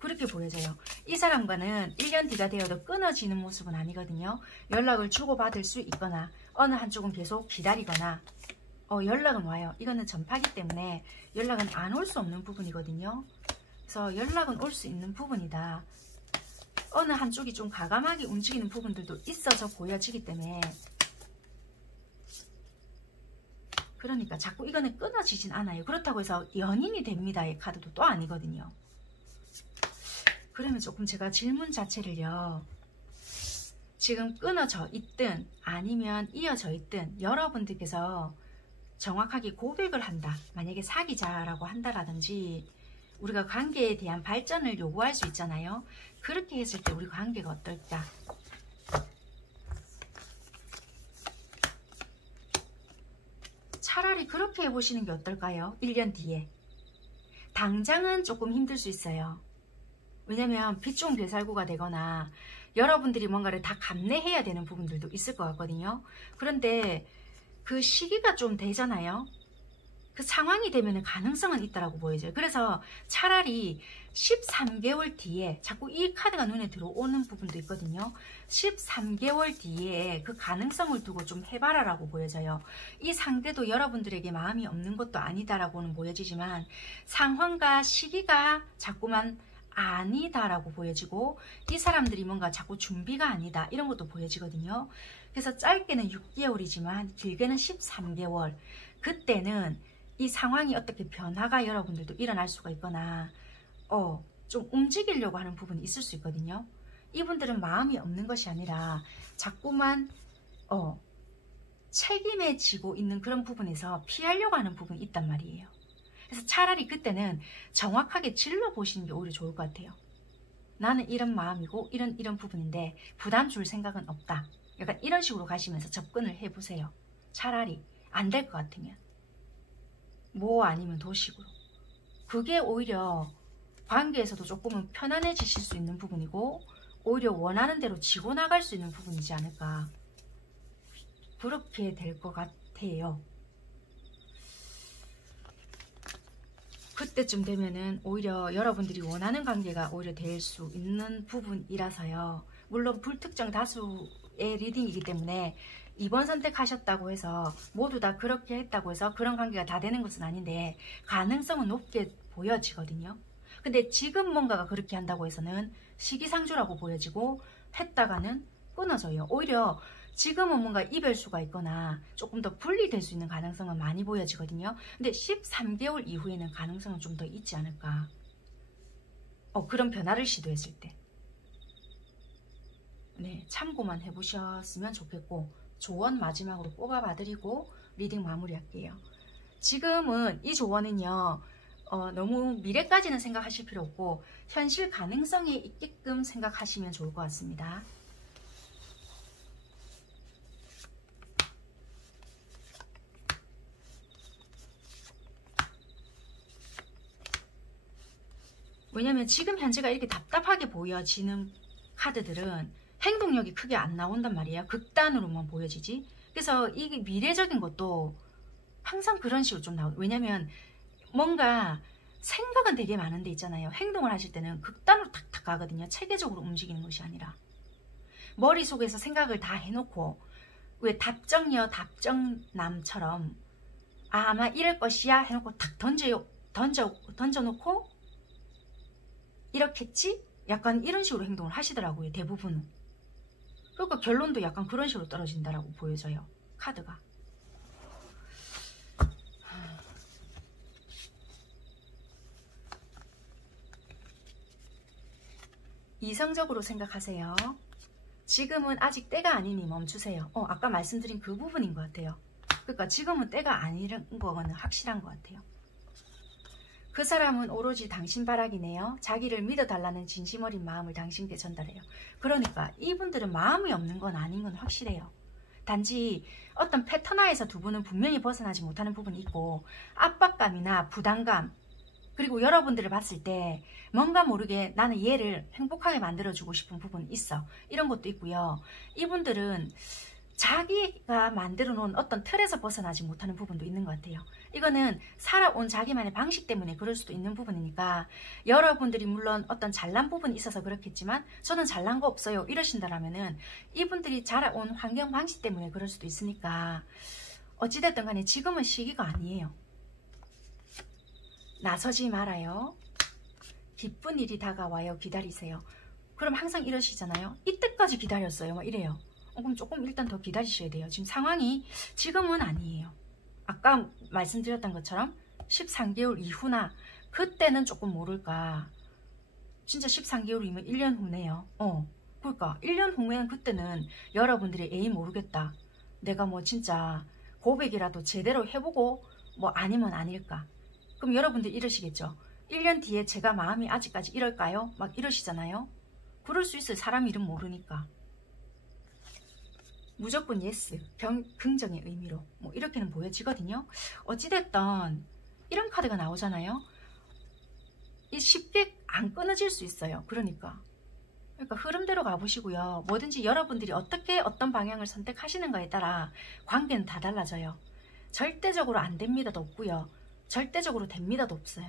그렇게 보여져요. 이 사람과는 1년 뒤가 되어도 끊어지는 모습은 아니거든요. 연락을 주고받을 수 있거나 어느 한쪽은 계속 기다리거나 연락은 와요. 이거는 전파기 때문에 연락은 안 올 수 없는 부분이거든요. 그래서 연락은 올 수 있는 부분이다. 어느 한쪽이 좀 과감하게 움직이는 부분들도 있어서 보여지기 때문에, 그러니까 자꾸 이거는 끊어지진 않아요. 그렇다고 해서 연인이 됩니다의 카드도 또 아니거든요. 그러면 조금 제가 질문 자체를요, 지금 끊어져 있든 아니면 이어져 있든 여러분들께서 정확하게 고백을 한다, 만약에 사귀자라고 한다라든지 우리가 관계에 대한 발전을 요구할 수 있잖아요. 그렇게 했을 때 우리 관계가 어떨까? 차라리 그렇게 해보시는 게 어떨까요? 1년 뒤에. 당장은 조금 힘들 수 있어요. 왜냐면 빚 좋은 배살구가 되거나 여러분들이 뭔가를 다 감내해야 되는 부분들도 있을 것 같거든요. 그런데 그 시기가 좀 되잖아요. 그 상황이 되면 가능성은 있다라고 보여져요. 그래서 차라리 13개월 뒤에 자꾸 이 카드가 눈에 들어오는 부분도 있거든요. 13개월 뒤에 그 가능성을 두고 좀 해봐라라고 보여져요. 이 상대도 여러분들에게 마음이 없는 것도 아니다라고는 보여지지만 상황과 시기가 자꾸만 아니다라고 보여지고 이 사람들이 뭔가 자꾸 준비가 아니다 이런 것도 보여지거든요. 그래서 짧게는 6개월이지만 길게는 13개월. 그때는 이 상황이 어떻게 변화가 여러분들도 일어날 수가 있거나 좀 움직이려고 하는 부분이 있을 수 있거든요. 이분들은 마음이 없는 것이 아니라 자꾸만 책임해지고 있는 그런 부분에서 피하려고 하는 부분이 있단 말이에요. 그래서 차라리 그때는 정확하게 질러보시는 게 오히려 좋을 것 같아요. 나는 이런 마음이고 이런 부분인데 부담 줄 생각은 없다. 약간 이런 식으로 가시면서 접근을 해보세요. 차라리 안 될 것 같으면 뭐 아니면 도식으로. 그게 오히려 관계에서도 조금은 편안해지실 수 있는 부분이고 오히려 원하는 대로 지고 나갈 수 있는 부분이지 않을까. 그렇게 될 것 같아요. 그때쯤 되면은 오히려 여러분들이 원하는 관계가 오히려 될 수 있는 부분이라서요. 물론 불특정 다수의 리딩이기 때문에 이번 선택하셨다고 해서 모두 다 그렇게 했다고 해서 그런 관계가 다 되는 것은 아닌데 가능성은 높게 보여지거든요. 근데 지금 뭔가가 그렇게 한다고 해서는 시기상조라고 보여지고 했다가는 끊어져요. 오히려 지금은 뭔가 이별수가 있거나 조금 더 분리될 수 있는 가능성은 많이 보여지거든요. 근데 13개월 이후에는 가능성은 좀 더 있지 않을까. 그런 변화를 시도했을 때. 네, 참고만 해보셨으면 좋겠고 조언 마지막으로 뽑아봐드리고 리딩 마무리할게요. 지금은 이 조언은요. 너무 미래까지는 생각하실 필요 없고 현실 가능성이 있게끔 생각하시면 좋을 것 같습니다. 왜냐면 지금 현재가 이렇게 답답하게 보여지는 카드들은 행동력이 크게 안 나온단 말이에요. 극단으로만 보여지지. 그래서 이게 미래적인 것도 항상 그런 식으로 좀 나오고, 왜냐면 뭔가 생각은 되게 많은데 있잖아요. 행동을 하실 때는 극단으로 탁탁 가거든요. 체계적으로 움직이는 것이 아니라. 머릿속에서 생각을 다 해놓고 왜 답정여 답정남처럼 아마 이럴 것이야 해놓고 탁 던져놓고 이렇겠지? 약간 이런 식으로 행동을 하시더라고요. 대부분은. 그러니까 결론도 약간 그런 식으로 떨어진다라고 보여져요. 카드가. 이성적으로 생각하세요. 지금은 아직 때가 아니니 멈추세요. 아까 말씀드린 그 부분인 것 같아요. 그러니까 지금은 때가 아닌 거는 확실한 것 같아요. 그 사람은 오로지 당신 바라기네요. 자기를 믿어달라는 진심 어린 마음을 당신께 전달해요. 그러니까 이분들은 마음이 없는 건 아닌 건 확실해요. 단지 어떤 패턴화에서 두 분은 분명히 벗어나지 못하는 부분이 있고 압박감이나 부담감, 그리고 여러분들을 봤을 때 뭔가 모르게 나는 얘를 행복하게 만들어주고 싶은 부분이 있어. 이런 것도 있고요. 이분들은 자기가 만들어 놓은 어떤 틀에서 벗어나지 못하는 부분도 있는 것 같아요. 이거는 살아온 자기만의 방식 때문에 그럴 수도 있는 부분이니까 여러분들이 물론 어떤 잘난 부분이 있어서 그렇겠지만 저는 잘난 거 없어요 이러신다라면은 이분들이 자라온 환경 방식 때문에 그럴 수도 있으니까 어찌됐든 간에 지금은 시기가 아니에요. 나서지 말아요. 기쁜 일이 다가와요. 기다리세요. 그럼 항상 이러시잖아요. 이때까지 기다렸어요. 막 이래요. 그럼 조금 일단 더 기다리셔야 돼요. 지금 상황이 지금은 아니에요. 아까 말씀드렸던 것처럼 13개월 이후나 그때는 조금 모를까. 진짜 13개월이면 1년 후네요. 그러니까 1년 후면 그때는 여러분들이 에이 모르겠다. 내가 뭐 진짜 고백이라도 제대로 해보고 뭐 아니면 아닐까. 그럼 여러분들 이러시겠죠. 1년 뒤에 제가 마음이 아직까지 이럴까요? 막 이러시잖아요. 그럴 수 있어요. 사람 이름 모르니까. 무조건 예스, 긍정의 의미로 뭐 이렇게는 보여지거든요. 어찌됐든 이런 카드가 나오잖아요. 쉽게 안 끊어질 수 있어요. 그러니까 흐름대로 가보시고요. 뭐든지 여러분들이 어떻게 어떤 방향을 선택하시는가에 따라 관계는 다 달라져요. 절대적으로 안 됩니다도 없고요. 절대적으로 됩니다도 없어요.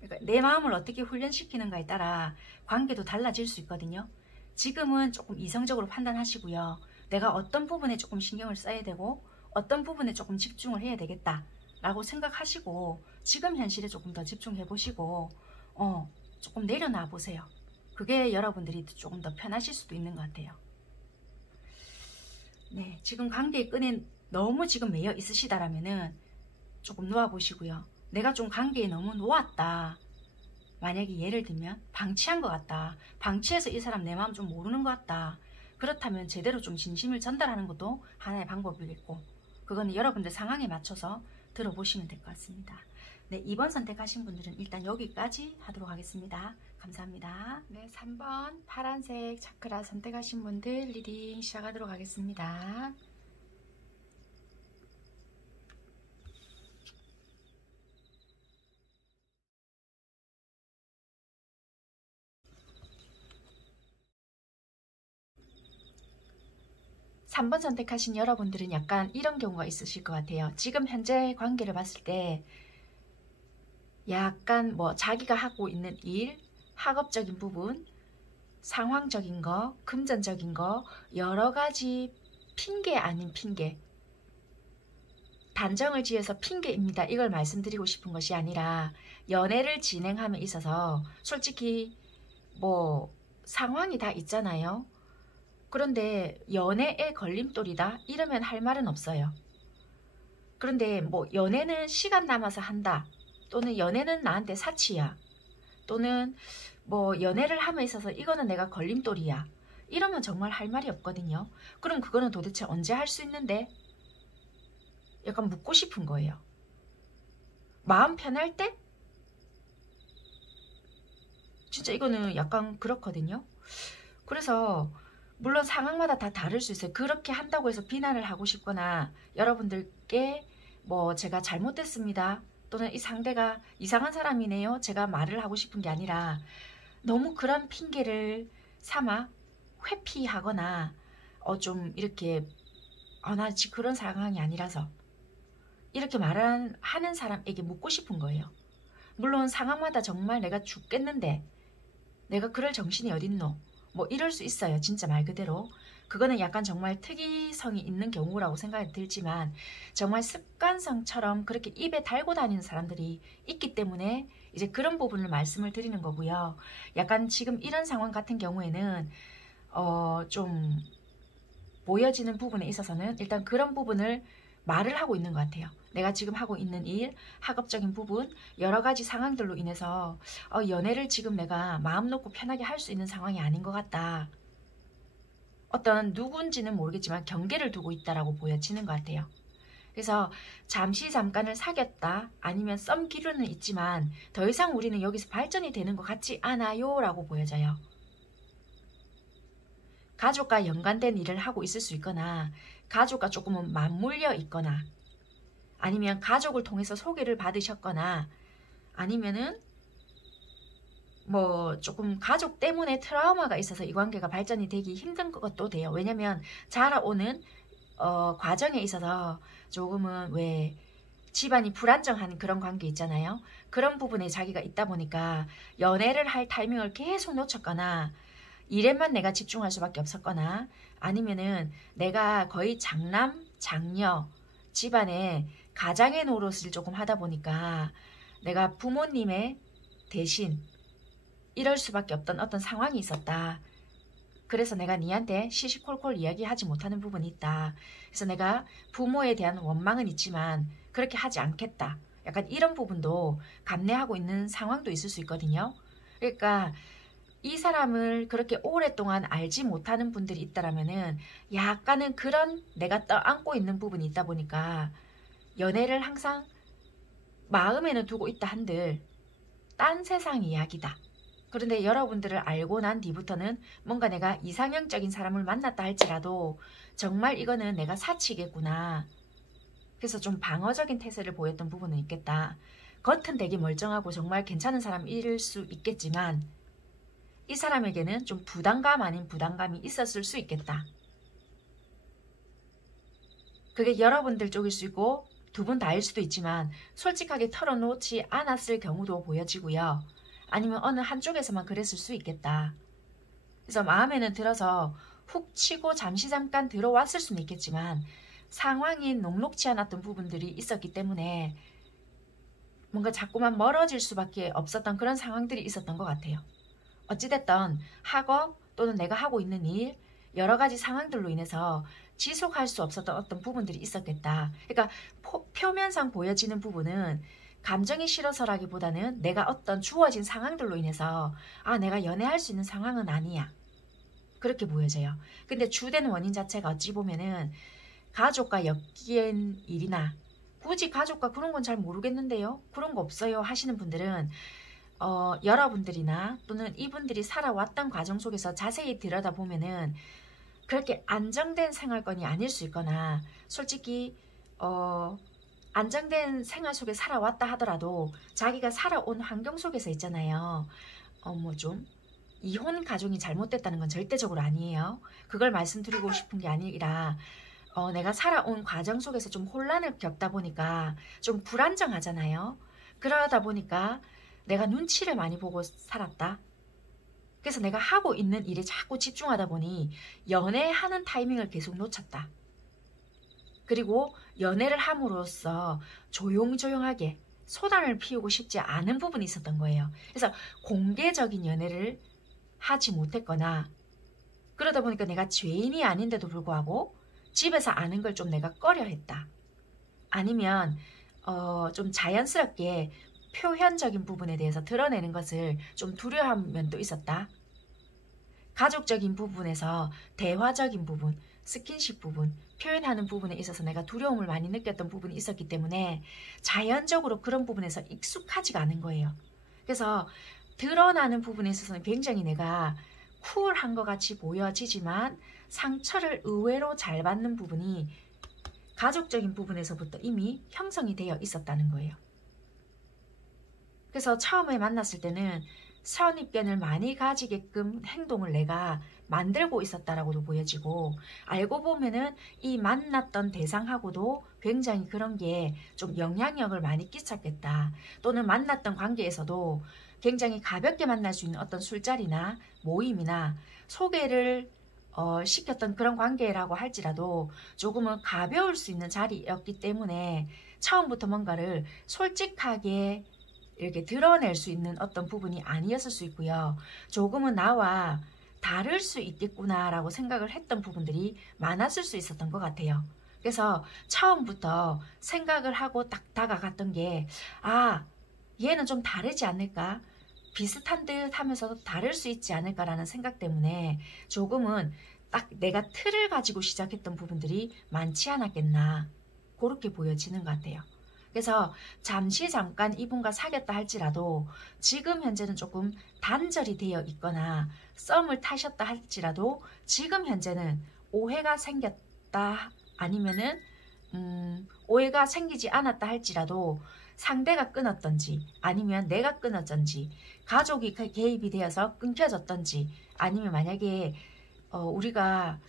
그러니까 내 마음을 어떻게 훈련시키는가에 따라 관계도 달라질 수 있거든요. 지금은 조금 이성적으로 판단하시고요. 내가 어떤 부분에 조금 신경을 써야 되고 어떤 부분에 조금 집중을 해야 되겠다 라고 생각하시고 지금 현실에 조금 더 집중해 보시고 조금 내려놔 보세요. 그게 여러분들이 조금 더 편하실 수도 있는 것 같아요. 네, 지금 관계의 끈에 너무 지금 매여 있으시다라면은 조금 놓아보시고요. 내가 좀 관계에 너무 놓았다. 만약에 예를 들면 방치한 것 같다. 방치해서 이 사람 내 마음 좀 모르는 것 같다. 그렇다면 제대로 좀 진심을 전달하는 것도 하나의 방법이겠고 그거는 여러분들 상황에 맞춰서 들어보시면 될 것 같습니다. 네, 2번 선택하신 분들은 일단 여기까지 하도록 하겠습니다. 감사합니다. 네, 3번 파란색 차크라 선택하신 분들 리딩 시작하도록 하겠습니다. (3번) 선택하신 여러분들은 약간 이런 경우가 있으실 것 같아요. 지금 현재 관계를 봤을 때 약간 뭐 자기가 하고 있는 일, 학업적인 부분, 상황적인 거, 금전적인 거 여러 가지 핑계 아닌 핑계, 단정을 지어서 핑계입니다. 이걸 말씀드리고 싶은 것이 아니라 연애를 진행함에 있어서 솔직히 뭐 상황이 다 있잖아요. 그런데 연애의 걸림돌이다 이러면 할 말은 없어요. 그런데 뭐 연애는 시간 남아서 한다, 또는 연애는 나한테 사치야, 또는 뭐 연애를 함에 있어서 이거는 내가 걸림돌이야, 이러면 정말 할 말이 없거든요. 그럼 그거는 도대체 언제 할 수 있는데? 약간 묻고 싶은 거예요. 마음 편할 때? 진짜 이거는 약간 그렇거든요. 그래서 물론 상황마다 다 다를 수 있어요. 그렇게 한다고 해서 비난을 하고 싶거나 여러분들께 뭐 제가 잘못됐습니다, 또는 이 상대가 이상한 사람이네요, 제가 말을 하고 싶은 게 아니라 너무 그런 핑계를 삼아 회피하거나 좀 이렇게 나 지금 그런 상황이 아니라서 이렇게 하는 사람에게 묻고 싶은 거예요. 물론 상황마다 정말 내가 죽겠는데 내가 그럴 정신이 어딨노, 뭐 이럴 수 있어요. 진짜 말 그대로 그거는 약간 정말 특이성이 있는 경우라고 생각이 들지만 정말 습관성처럼 그렇게 입에 달고 다니는 사람들이 있기 때문에 이제 그런 부분을 말씀을 드리는 거고요. 약간 지금 이런 상황 같은 경우에는 좀 보여지는 부분에 있어서는 일단 그런 부분을 말을 하고 있는 것 같아요. 내가 지금 하고 있는 일, 학업적인 부분, 여러 가지 상황들로 인해서 연애를 지금 내가 마음 놓고 편하게 할 수 있는 상황이 아닌 것 같다. 어떤 누군지는 모르겠지만 경계를 두고 있다라고 보여지는 것 같아요. 그래서 잠깐을 사귀었다, 아니면 썸 기류는 있지만 더 이상 우리는 여기서 발전이 되는 것 같지 않아요 라고 보여져요. 가족과 연관된 일을 하고 있을 수 있거나 가족과 조금은 맞물려 있거나 아니면 가족을 통해서 소개를 받으셨거나 아니면은 뭐 조금 가족 때문에 트라우마가 있어서 이 관계가 발전이 되기 힘든 것도 돼요. 왜냐면 자라오는 과정에 있어서 조금은 왜 집안이 불안정한 그런 관계 있잖아요. 그런 부분에 자기가 있다 보니까 연애를 할 타이밍을 계속 놓쳤거나 일에만 내가 집중할 수밖에 없었거나 아니면은 내가 거의 장남, 장녀, 집안에 가장의 노릇을 조금 하다 보니까 내가 부모님의 대신 이럴 수밖에 없던 어떤 상황이 있었다. 그래서 내가 니한테 시시콜콜 이야기하지 못하는 부분이 있다. 그래서 내가 부모에 대한 원망은 있지만 그렇게 하지 않겠다. 약간 이런 부분도 감내하고 있는 상황도 있을 수 있거든요. 그러니까 이 사람을 그렇게 오랫동안 알지 못하는 분들이 있다라면은 약간은 그런 내가 떠안고 있는 부분이 있다 보니까 연애를 항상 마음에는 두고 있다 한들 딴 세상 이야기다. 그런데 여러분들을 알고 난 뒤부터는 뭔가 내가 이상형적인 사람을 만났다 할지라도 정말 이거는 내가 사치겠구나. 그래서 좀 방어적인 태세를 보였던 부분은 있겠다. 겉은 되게 멀쩡하고 정말 괜찮은 사람일 수 있겠지만 이 사람에게는 좀 부담감 아닌 부담감이 있었을 수 있겠다. 그게 여러분들 쪽일 수 있고 두 분 다일 수도 있지만 솔직하게 털어놓지 않았을 경우도 보여지고요. 아니면 어느 한쪽에서만 그랬을 수 있겠다. 그래서 마음에는 들어서 훅 치고 잠깐 들어왔을 수는 있겠지만 상황이 녹록지 않았던 부분들이 있었기 때문에 뭔가 자꾸만 멀어질 수밖에 없었던 그런 상황들이 있었던 것 같아요. 어찌됐든 학업 또는 내가 하고 있는 일 여러 가지 상황들로 인해서 지속할 수 없었던 어떤 부분들이 있었겠다. 그러니까 표면상 보여지는 부분은 감정이 싫어서라기보다는 내가 어떤 주어진 상황들로 인해서 내가 연애할 수 있는 상황은 아니야. 그렇게 보여져요. 근데 주된 원인 자체가 어찌 보면은 가족과 엮인 일이나 굳이 가족과 그런 건 잘 모르겠는데요. 그런 거 없어요 하시는 분들은 여러분들이나 또는 이분들이 살아왔던 과정 속에서 자세히 들여다보면은 그렇게 안정된 생활권이 아닐 수 있거나 솔직히 안정된 생활 속에 살아왔다 하더라도 자기가 살아온 환경 속에서 있잖아요. 뭐 좀 이혼 가정이 잘못됐다는 건 절대적으로 아니에요. 그걸 말씀드리고 싶은 게 아니라 내가 살아온 과정 속에서 좀 혼란을 겪다 보니까 좀 불안정하잖아요. 그러다 보니까 내가 눈치를 많이 보고 살았다. 그래서 내가 하고 있는 일에 자꾸 집중하다 보니 연애하는 타이밍을 계속 놓쳤다. 그리고 연애를 함으로써 조용조용하게 소란을 피우고 싶지 않은 부분이 있었던 거예요. 그래서 공개적인 연애를 하지 못했거나 그러다 보니까 내가 죄인이 아닌데도 불구하고 집에서 아는 걸 좀 내가 꺼려 했다. 아니면 좀 자연스럽게 표현적인 부분에 대해서 드러내는 것을 좀 두려워한 면도 있었다. 가족적인 부분에서 대화적인 부분, 스킨십 부분, 표현하는 부분에 있어서 내가 두려움을 많이 느꼈던 부분이 있었기 때문에 자연적으로 그런 부분에서 익숙하지가 않은 거예요. 그래서 드러나는 부분에 있어서는 굉장히 내가 쿨한 것 같이 보여지지만 상처를 의외로 잘 받는 부분이 가족적인 부분에서부터 이미 형성이 되어 있었다는 거예요. 그래서 처음에 만났을 때는 선입견을 많이 가지게끔 행동을 내가 만들고 있었다라고도 보여지고 알고 보면은 이 만났던 대상하고도 굉장히 그런 게 좀 영향력을 많이 끼쳤겠다. 또는 만났던 관계에서도 굉장히 가볍게 만날 수 있는 어떤 술자리나 모임이나 소개를 시켰던 그런 관계라고 할지라도 조금은 가벼울 수 있는 자리였기 때문에 처음부터 뭔가를 솔직하게 이렇게 드러낼 수 있는 어떤 부분이 아니었을 수 있고요. 조금은 나와 다를 수 있겠구나 라고 생각을 했던 부분들이 많았을 수 있었던 것 같아요. 그래서 처음부터 생각을 하고 딱 다가갔던 게 얘는 좀 다르지 않을까? 비슷한 듯 하면서도 다를 수 있지 않을까라는 생각 때문에 조금은 딱 내가 틀을 가지고 시작했던 부분들이 많지 않았겠나 그렇게 보여지는 것 같아요. 그래서 잠깐 이분과 사귀었다 할지라도 지금 현재는 조금 단절이 되어 있거나 썸을 타셨다 할지라도 지금 현재는 오해가 생겼다 아니면은 오해가 생기지 않았다 할지라도 상대가 끊었던지 아니면 내가 끊었던지 가족이 개입이 되어서 끊겨졌던지 아니면 만약에 우리가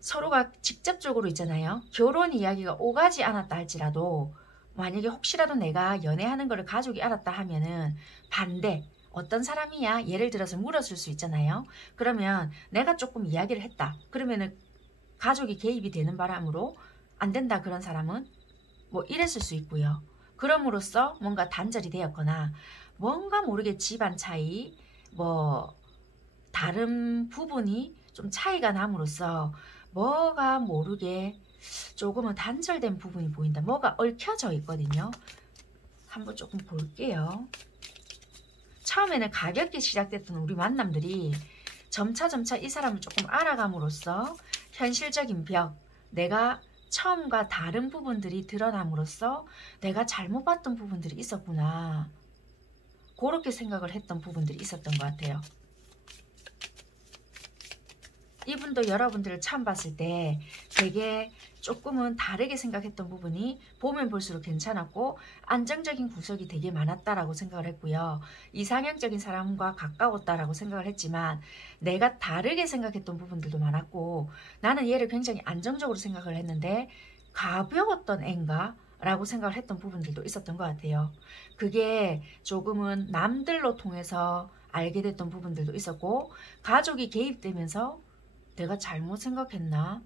서로가 직접적으로 있잖아요. 결혼 이야기가 오가지 않았다 할지라도 만약에 혹시라도 내가 연애하는 거를 가족이 알았다 하면은 반대 어떤 사람이야 예를 들어서 물었을 수 있잖아요. 그러면 내가 조금 이야기를 했다. 그러면은 가족이 개입이 되는 바람으로 안 된다 그런 사람은 뭐 이랬을 수 있고요. 그럼으로써 뭔가 단절이 되었거나 뭔가 모르게 집안 차이 뭐 다른 부분이 좀 차이가 남으로써 뭐가 모르게 조금은 단절된 부분이 보인다. 뭐가 얽혀져 있거든요. 한번 조금 볼게요. 처음에는 가볍게 시작됐던 우리 만남들이 점차 이 사람을 조금 알아감으로써 현실적인 벽, 내가 처음과 다른 부분들이 드러남으로써 내가 잘못 봤던 부분들이 있었구나. 그렇게 생각을 했던 부분들이 있었던 것 같아요. 이분도 여러분들을 처음 봤을 때 되게 조금은 다르게 생각했던 부분이 보면 볼수록 괜찮았고 안정적인 구석이 되게 많았다라고 생각을 했고요. 이상형적인 사람과 가까웠다라고 생각을 했지만 내가 다르게 생각했던 부분들도 많았고 나는 얘를 굉장히 안정적으로 생각을 했는데 가벼웠던 애인가? 라고 생각을 했던 부분들도 있었던 것 같아요. 그게 조금은 남들로 통해서 알게 됐던 부분들도 있었고 가족이 개입되면서 내가 잘못 생각했나?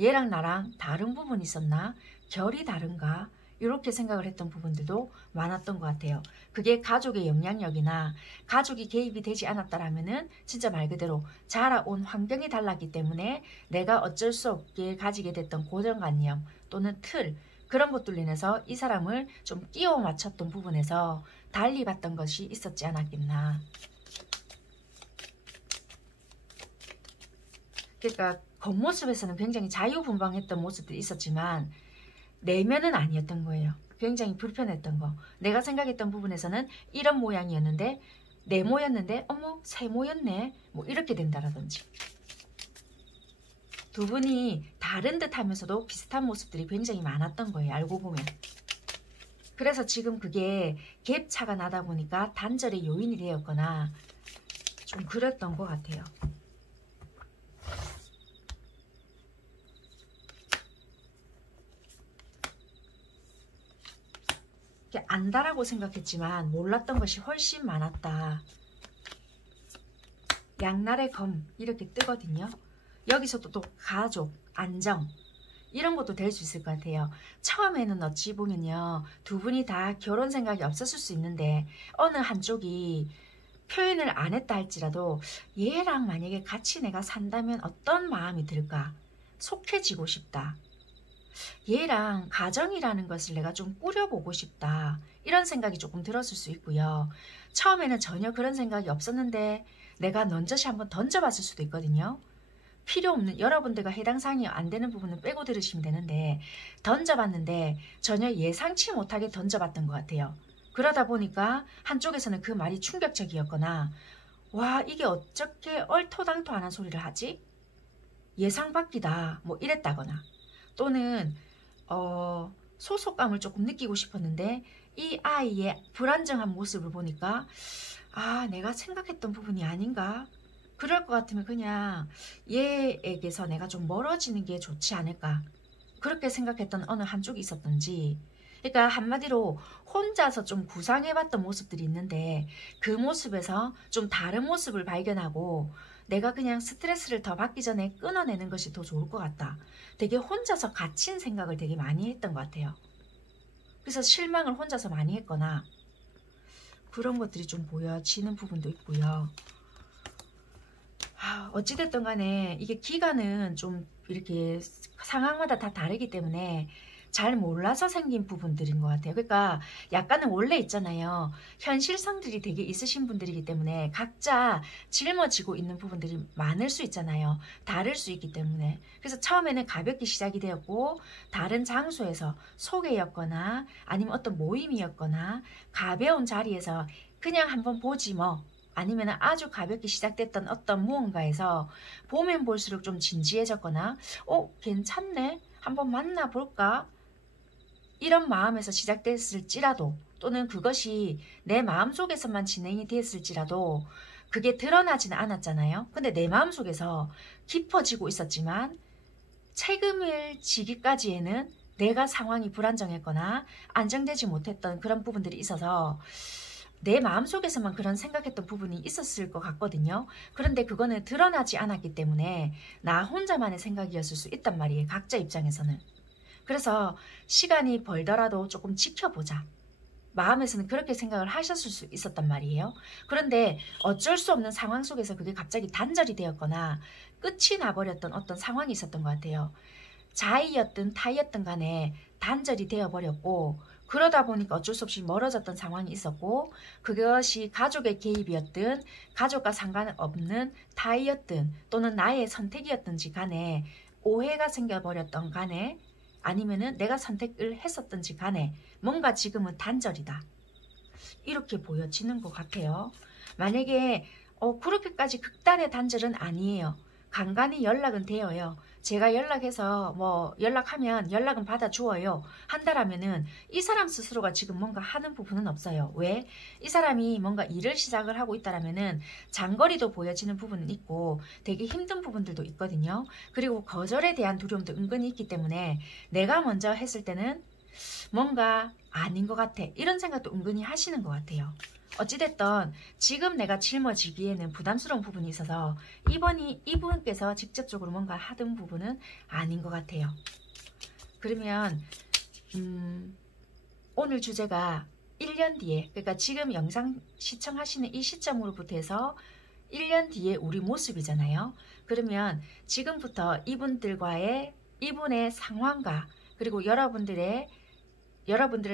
얘랑 나랑 다른 부분이 있었나? 결이 다른가? 이렇게 생각을 했던 부분들도 많았던 것 같아요. 그게 가족의 영향력이나 가족이 개입이 되지 않았다라면은 진짜 말 그대로 자라온 환경이 달랐기 때문에 내가 어쩔 수 없게 가지게 됐던 고정관념 또는 틀 그런 것들로 인해서 이 사람을 좀 끼워 맞췄던 부분에서 달리 봤던 것이 있었지 않았겠나. 그러니까 겉모습에서는 굉장히 자유분방했던 모습들이 있었지만 내면은 아니었던 거예요. 굉장히 불편했던 거. 내가 생각했던 부분에서는 이런 모양이었는데 네모였는데 어머 세모였네. 뭐 이렇게 된다라든지. 두 분이 다른 듯 하면서도 비슷한 모습들이 굉장히 많았던 거예요. 알고 보면. 그래서 지금 그게 갭차가 나다 보니까 단절의 요인이 되었거나 좀 그랬던 것 같아요. 안다라고 생각했지만 몰랐던 것이 훨씬 많았다. 양날의 검 이렇게 뜨거든요. 여기서도 또 가족, 안정 이런 것도 될 수 있을 것 같아요. 처음에는 어찌 보면요. 두 분이 다 결혼 생각이 없었을 수 있는데 어느 한쪽이 표현을 안 했다 할지라도 얘랑 만약에 같이 내가 산다면 어떤 마음이 들까? 속해지고 싶다. 얘랑 가정이라는 것을 내가 좀 꾸려보고 싶다. 이런 생각이 조금 들었을 수 있고요. 처음에는 전혀 그런 생각이 없었는데 내가 넌저시 한번 던져봤을 수도 있거든요. 필요 없는 여러분들과 해당 사항이 안 되는 부분은 빼고 들으시면 되는데 던져봤는데 전혀 예상치 못하게 던져봤던 것 같아요. 그러다 보니까 한쪽에서는 그 말이 충격적이었거나 와 이게 어떻게 얼토당토 안 한 소리를 하지? 예상 밖이다 뭐 이랬다거나 또는 소속감을 조금 느끼고 싶었는데 이 아이의 불안정한 모습을 보니까 아 내가 생각했던 부분이 아닌가? 그럴 것 같으면 그냥 얘에게서 내가 좀 멀어지는 게 좋지 않을까? 그렇게 생각했던 어느 한쪽이 있었던지 그러니까 한마디로 혼자서 좀 구상해봤던 모습들이 있는데 그 모습에서 좀 다른 모습을 발견하고 내가 그냥 스트레스를 더 받기 전에 끊어내는 것이 더 좋을 것 같다. 되게 혼자서 갇힌 생각을 되게 많이 했던 것 같아요. 그래서 실망을 혼자서 많이 했거나 그런 것들이 좀 보여지는 부분도 있고요. 어찌됐든 간에 이게 기간은 좀 이렇게 상황마다 다 다르기 때문에 잘 몰라서 생긴 부분들인 것 같아요. 그러니까 약간은 원래 있잖아요. 현실성들이 되게 있으신 분들이기 때문에 각자 짊어지고 있는 부분들이 많을 수 있잖아요. 다를 수 있기 때문에. 그래서 처음에는 가볍게 시작이 되었고 다른 장소에서 소개였거나 아니면 어떤 모임이었거나 가벼운 자리에서 그냥 한번 보지 뭐 아니면 아주 가볍게 시작됐던 어떤 무언가에서 보면 볼수록 좀 진지해졌거나 괜찮네 한번 만나볼까 이런 마음에서 시작됐을지라도 또는 그것이 내 마음속에서만 진행이 되었을지라도 그게 드러나지는 않았잖아요. 근데 내 마음속에서 깊어지고 있었지만 책임을 지기까지에는 내가 상황이 불안정했거나 안정되지 못했던 그런 부분들이 있어서 내 마음속에서만 그런 생각했던 부분이 있었을 것 같거든요. 그런데 그거는 드러나지 않았기 때문에 나 혼자만의 생각이었을 수 있단 말이에요. 각자 입장에서는. 그래서 시간이 벌더라도 조금 지켜보자. 마음에서는 그렇게 생각을 하셨을 수 있었단 말이에요. 그런데 어쩔 수 없는 상황 속에서 그게 갑자기 단절이 되었거나 끝이 나버렸던 어떤 상황이 있었던 것 같아요. 자이였든 타이였든 간에 단절이 되어버렸고 그러다 보니까 어쩔 수 없이 멀어졌던 상황이 있었고 그것이 가족의 개입이었든 가족과 상관없는 타이였든 또는 나의 선택이었든지 간에 오해가 생겨버렸던 간에 아니면은 내가 선택을 했었든지 간에 뭔가 지금은 단절이다. 이렇게 보여지는 것 같아요. 만약에 그렇게까지 극단의 단절은 아니에요. 간간히 연락은 돼요. 제가 연락해서 뭐 연락하면 연락은 받아주어요. 한다라면은 이 사람 스스로가 지금 뭔가 하는 부분은 없어요. 왜? 이 사람이 뭔가 일을 시작을 하고 있다라면은 장거리도 보여지는 부분은 있고 되게 힘든 부분들도 있거든요. 그리고 거절에 대한 두려움도 은근히 있기 때문에 내가 먼저 했을 때는 뭔가 아닌 것 같아. 이런 생각도 은근히 하시는 것 같아요. 어찌됐든 지금 내가 짊어지기에는 부담스러운 부분이 있어서 이분께서 직접적으로 뭔가 하던 부분은 아닌 것 같아요. 그러면 오늘 주제가 1년 뒤에, 그러니까 지금 영상 시청하시는 이 시점으로부터 해서 1년 뒤에 우리 모습이잖아요. 그러면 지금부터 이분의 상황과 그리고 여러분들을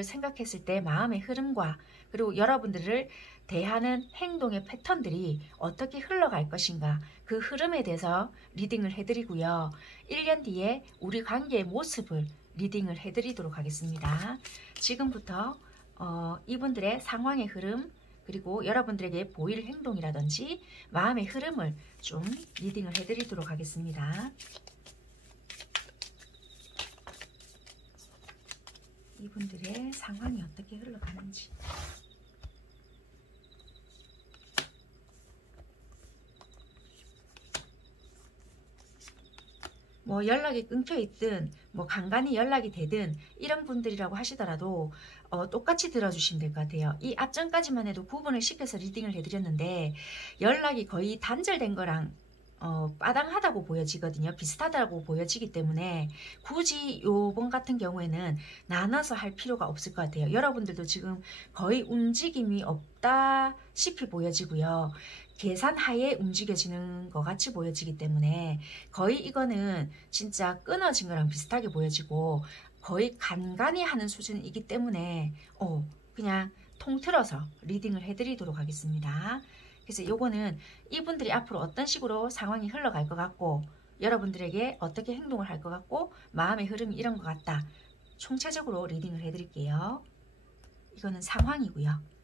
생각했을 때 마음의 흐름과 그리고 여러분들을 대하는 행동의 패턴들이 어떻게 흘러갈 것인가, 그 흐름에 대해서 리딩을 해드리고요. 1년 뒤에 우리 관계의 모습을 리딩을 해드리도록 하겠습니다. 지금부터 이분들의 상황의 흐름 그리고 여러분들에게 보일 행동이라든지 마음의 흐름을 좀 리딩을 해드리도록 하겠습니다. 이분들의 상황이 어떻게 흘러가는지. 뭐 연락이 끊겨있든 뭐 간간히 연락이 되든 이런 분들이라고 하시더라도 똑같이 들어주시면 될 것 같아요. 이 앞전까지만 해도 구분을 시켜서 리딩을 해드렸는데 연락이 거의 단절된 거랑 빠당하다고 보여지거든요. 비슷하다고 보여지기 때문에 굳이 요번 같은 경우에는 나눠서 할 필요가 없을 것 같아요. 여러분들도 지금 거의 움직임이 없다시피 보여지고요. 계산하에 움직여지는 것 같이 보여지기 때문에 거의 이거는 진짜 끊어진 거랑 비슷하게 보여지고 거의 간간히 하는 수준이기 때문에 그냥 통틀어서 리딩을 해드리도록 하겠습니다. 그래서 요거는 이분들이 앞으로 어떤 식으로 상황이 흘러갈 것 같고 여러분들에게 어떻게 행동을 할 것 같고 마음의 흐름이 이런 것 같다. 총체적으로 리딩을 해드릴게요. 이거는 상황이고요.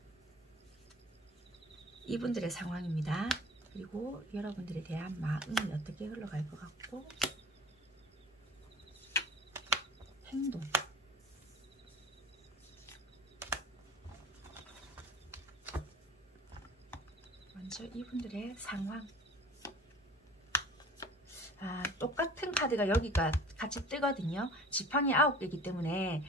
이분들의 상황입니다. 그리고 여러분들에 대한 마음이 어떻게 흘러갈 것 같고 행동. 먼저 이분들의 상황. 똑같은 카드가 여기가 같이 뜨거든요. 지팡이 9개이기 때문에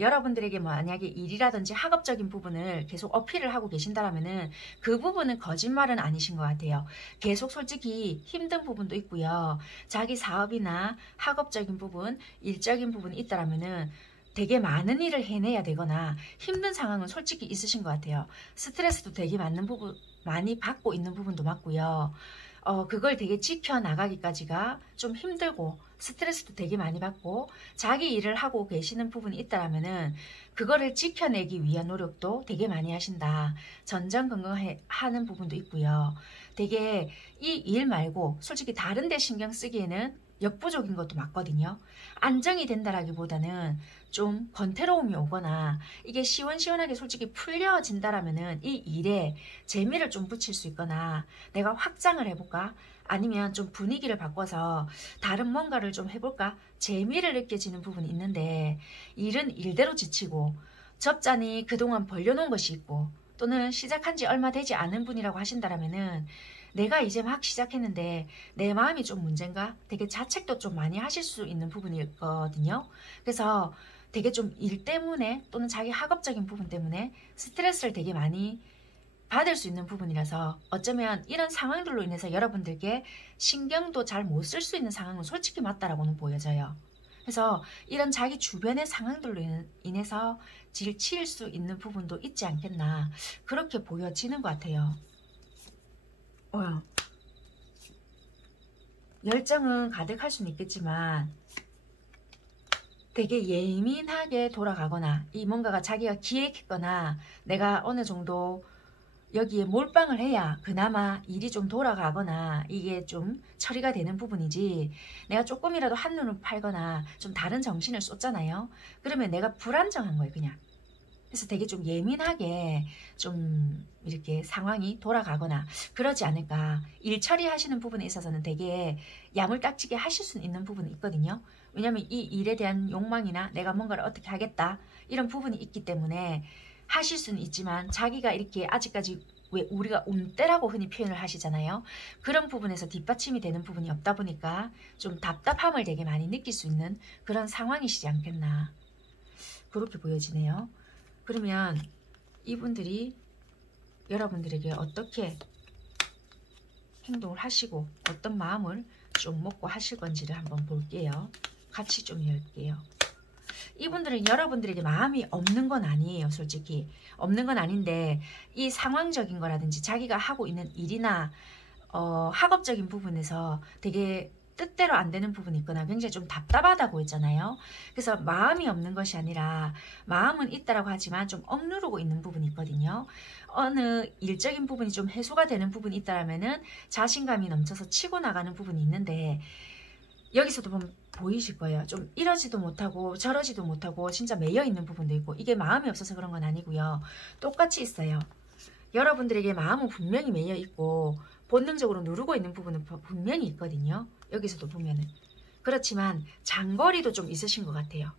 여러분들에게 만약에 일이라든지 학업적인 부분을 계속 어필을 하고 계신다면은 그 부분은 거짓말은 아니신 것 같아요. 계속 솔직히 힘든 부분도 있고요. 자기 사업이나 학업적인 부분, 일적인 부분이 있다면은 되게 많은 일을 해내야 되거나 힘든 상황은 솔직히 있으신 것 같아요. 스트레스도 되게 많이 받고 있는 부분도 맞고요. 그걸 되게 지켜나가기까지가 좀 힘들고 스트레스도 되게 많이 받고 자기 일을 하고 계시는 부분이 있다면은 그거를 지켜내기 위한 노력도 되게 많이 하신다. 전전긍긍하는 부분도 있고요. 되게 이 일 말고 솔직히 다른 데 신경 쓰기에는 역부족인 것도 맞거든요. 안정이 된다라기보다는 좀 권태로움이 오거나 이게 시원시원하게 솔직히 풀려진다라면은 이 일에 재미를 좀 붙일 수 있거나 내가 확장을 해볼까? 아니면 좀 분위기를 바꿔서 다른 뭔가를 좀 해볼까? 재미를 느껴지는 부분이 있는데 일은 일대로 지치고 접잔이 그동안 벌려놓은 것이 있고 또는 시작한 지 얼마 되지 않은 분이라고 하신다라면은 내가 이제 막 시작했는데 내 마음이 좀 문제인가? 되게 자책도 좀 많이 하실 수 있는 부분이거든요. 그래서 되게 좀 일 때문에 또는 자기 학업적인 부분 때문에 스트레스를 되게 많이 받을 수 있는 부분이라서 어쩌면 이런 상황들로 인해서 여러분들께 신경도 잘 못 쓸 수 있는 상황은 솔직히 맞다라고는 보여져요. 그래서 이런 자기 주변의 상황들로 인해서 질칠 수 있는 부분도 있지 않겠나 그렇게 보여지는 것 같아요. 열정은 가득할 수는 있겠지만 되게 예민하게 돌아가거나 이 뭔가가 자기가 기획했거나 내가 어느 정도 여기에 몰빵을 해야 그나마 일이 좀 돌아가거나 이게 좀 처리가 되는 부분이지 내가 조금이라도 한눈을 팔거나 좀 다른 정신을 쏟잖아요. 그러면 내가 불안정한 거예요 그냥. 그래서 되게 좀 예민하게 좀 이렇게 상황이 돌아가거나 그러지 않을까. 일 처리하시는 부분에 있어서는 되게 야물딱지게 하실 수 있는 부분이 있거든요. 왜냐하면 이 일에 대한 욕망이나 내가 뭔가를 어떻게 하겠다 이런 부분이 있기 때문에 하실 수는 있지만 자기가 이렇게 아직까지 왜 우리가 운때라고 흔히 표현을 하시잖아요. 그런 부분에서 뒷받침이 되는 부분이 없다 보니까 좀 답답함을 되게 많이 느낄 수 있는 그런 상황이시지 않겠나. 그렇게 보여지네요. 그러면 이분들이 여러분들에게 어떻게 행동을 하시고 어떤 마음을 좀 먹고 하실 건지를 한번 볼게요. 같이 좀 열게요. 이분들은 여러분들에게 마음이 없는 건 아니에요. 솔직히 없는 건 아닌데 이 상황적인 거라든지 자기가 하고 있는 일이나 학업적인 부분에서 되게 뜻대로 안 되는 부분이 있거나 굉장히 좀 답답하다고 했잖아요. 그래서 마음이 없는 것이 아니라 마음은 있다라고 하지만 좀 억누르고 있는 부분이 있거든요. 어느 일적인 부분이 좀 해소가 되는 부분이 있다라면은 자신감이 넘쳐서 치고 나가는 부분이 있는데 여기서도 보면 보이실 거예요. 좀 이러지도 못하고 저러지도 못하고 진짜 매여 있는 부분도 있고 이게 마음이 없어서 그런 건 아니고요. 똑같이 있어요. 여러분들에게 마음은 분명히 매여 있고 본능적으로 누르고 있는 부분은 분명히 있거든요. 여기서도 보면은. 그렇지만 장거리도 좀 있으신 것 같아요.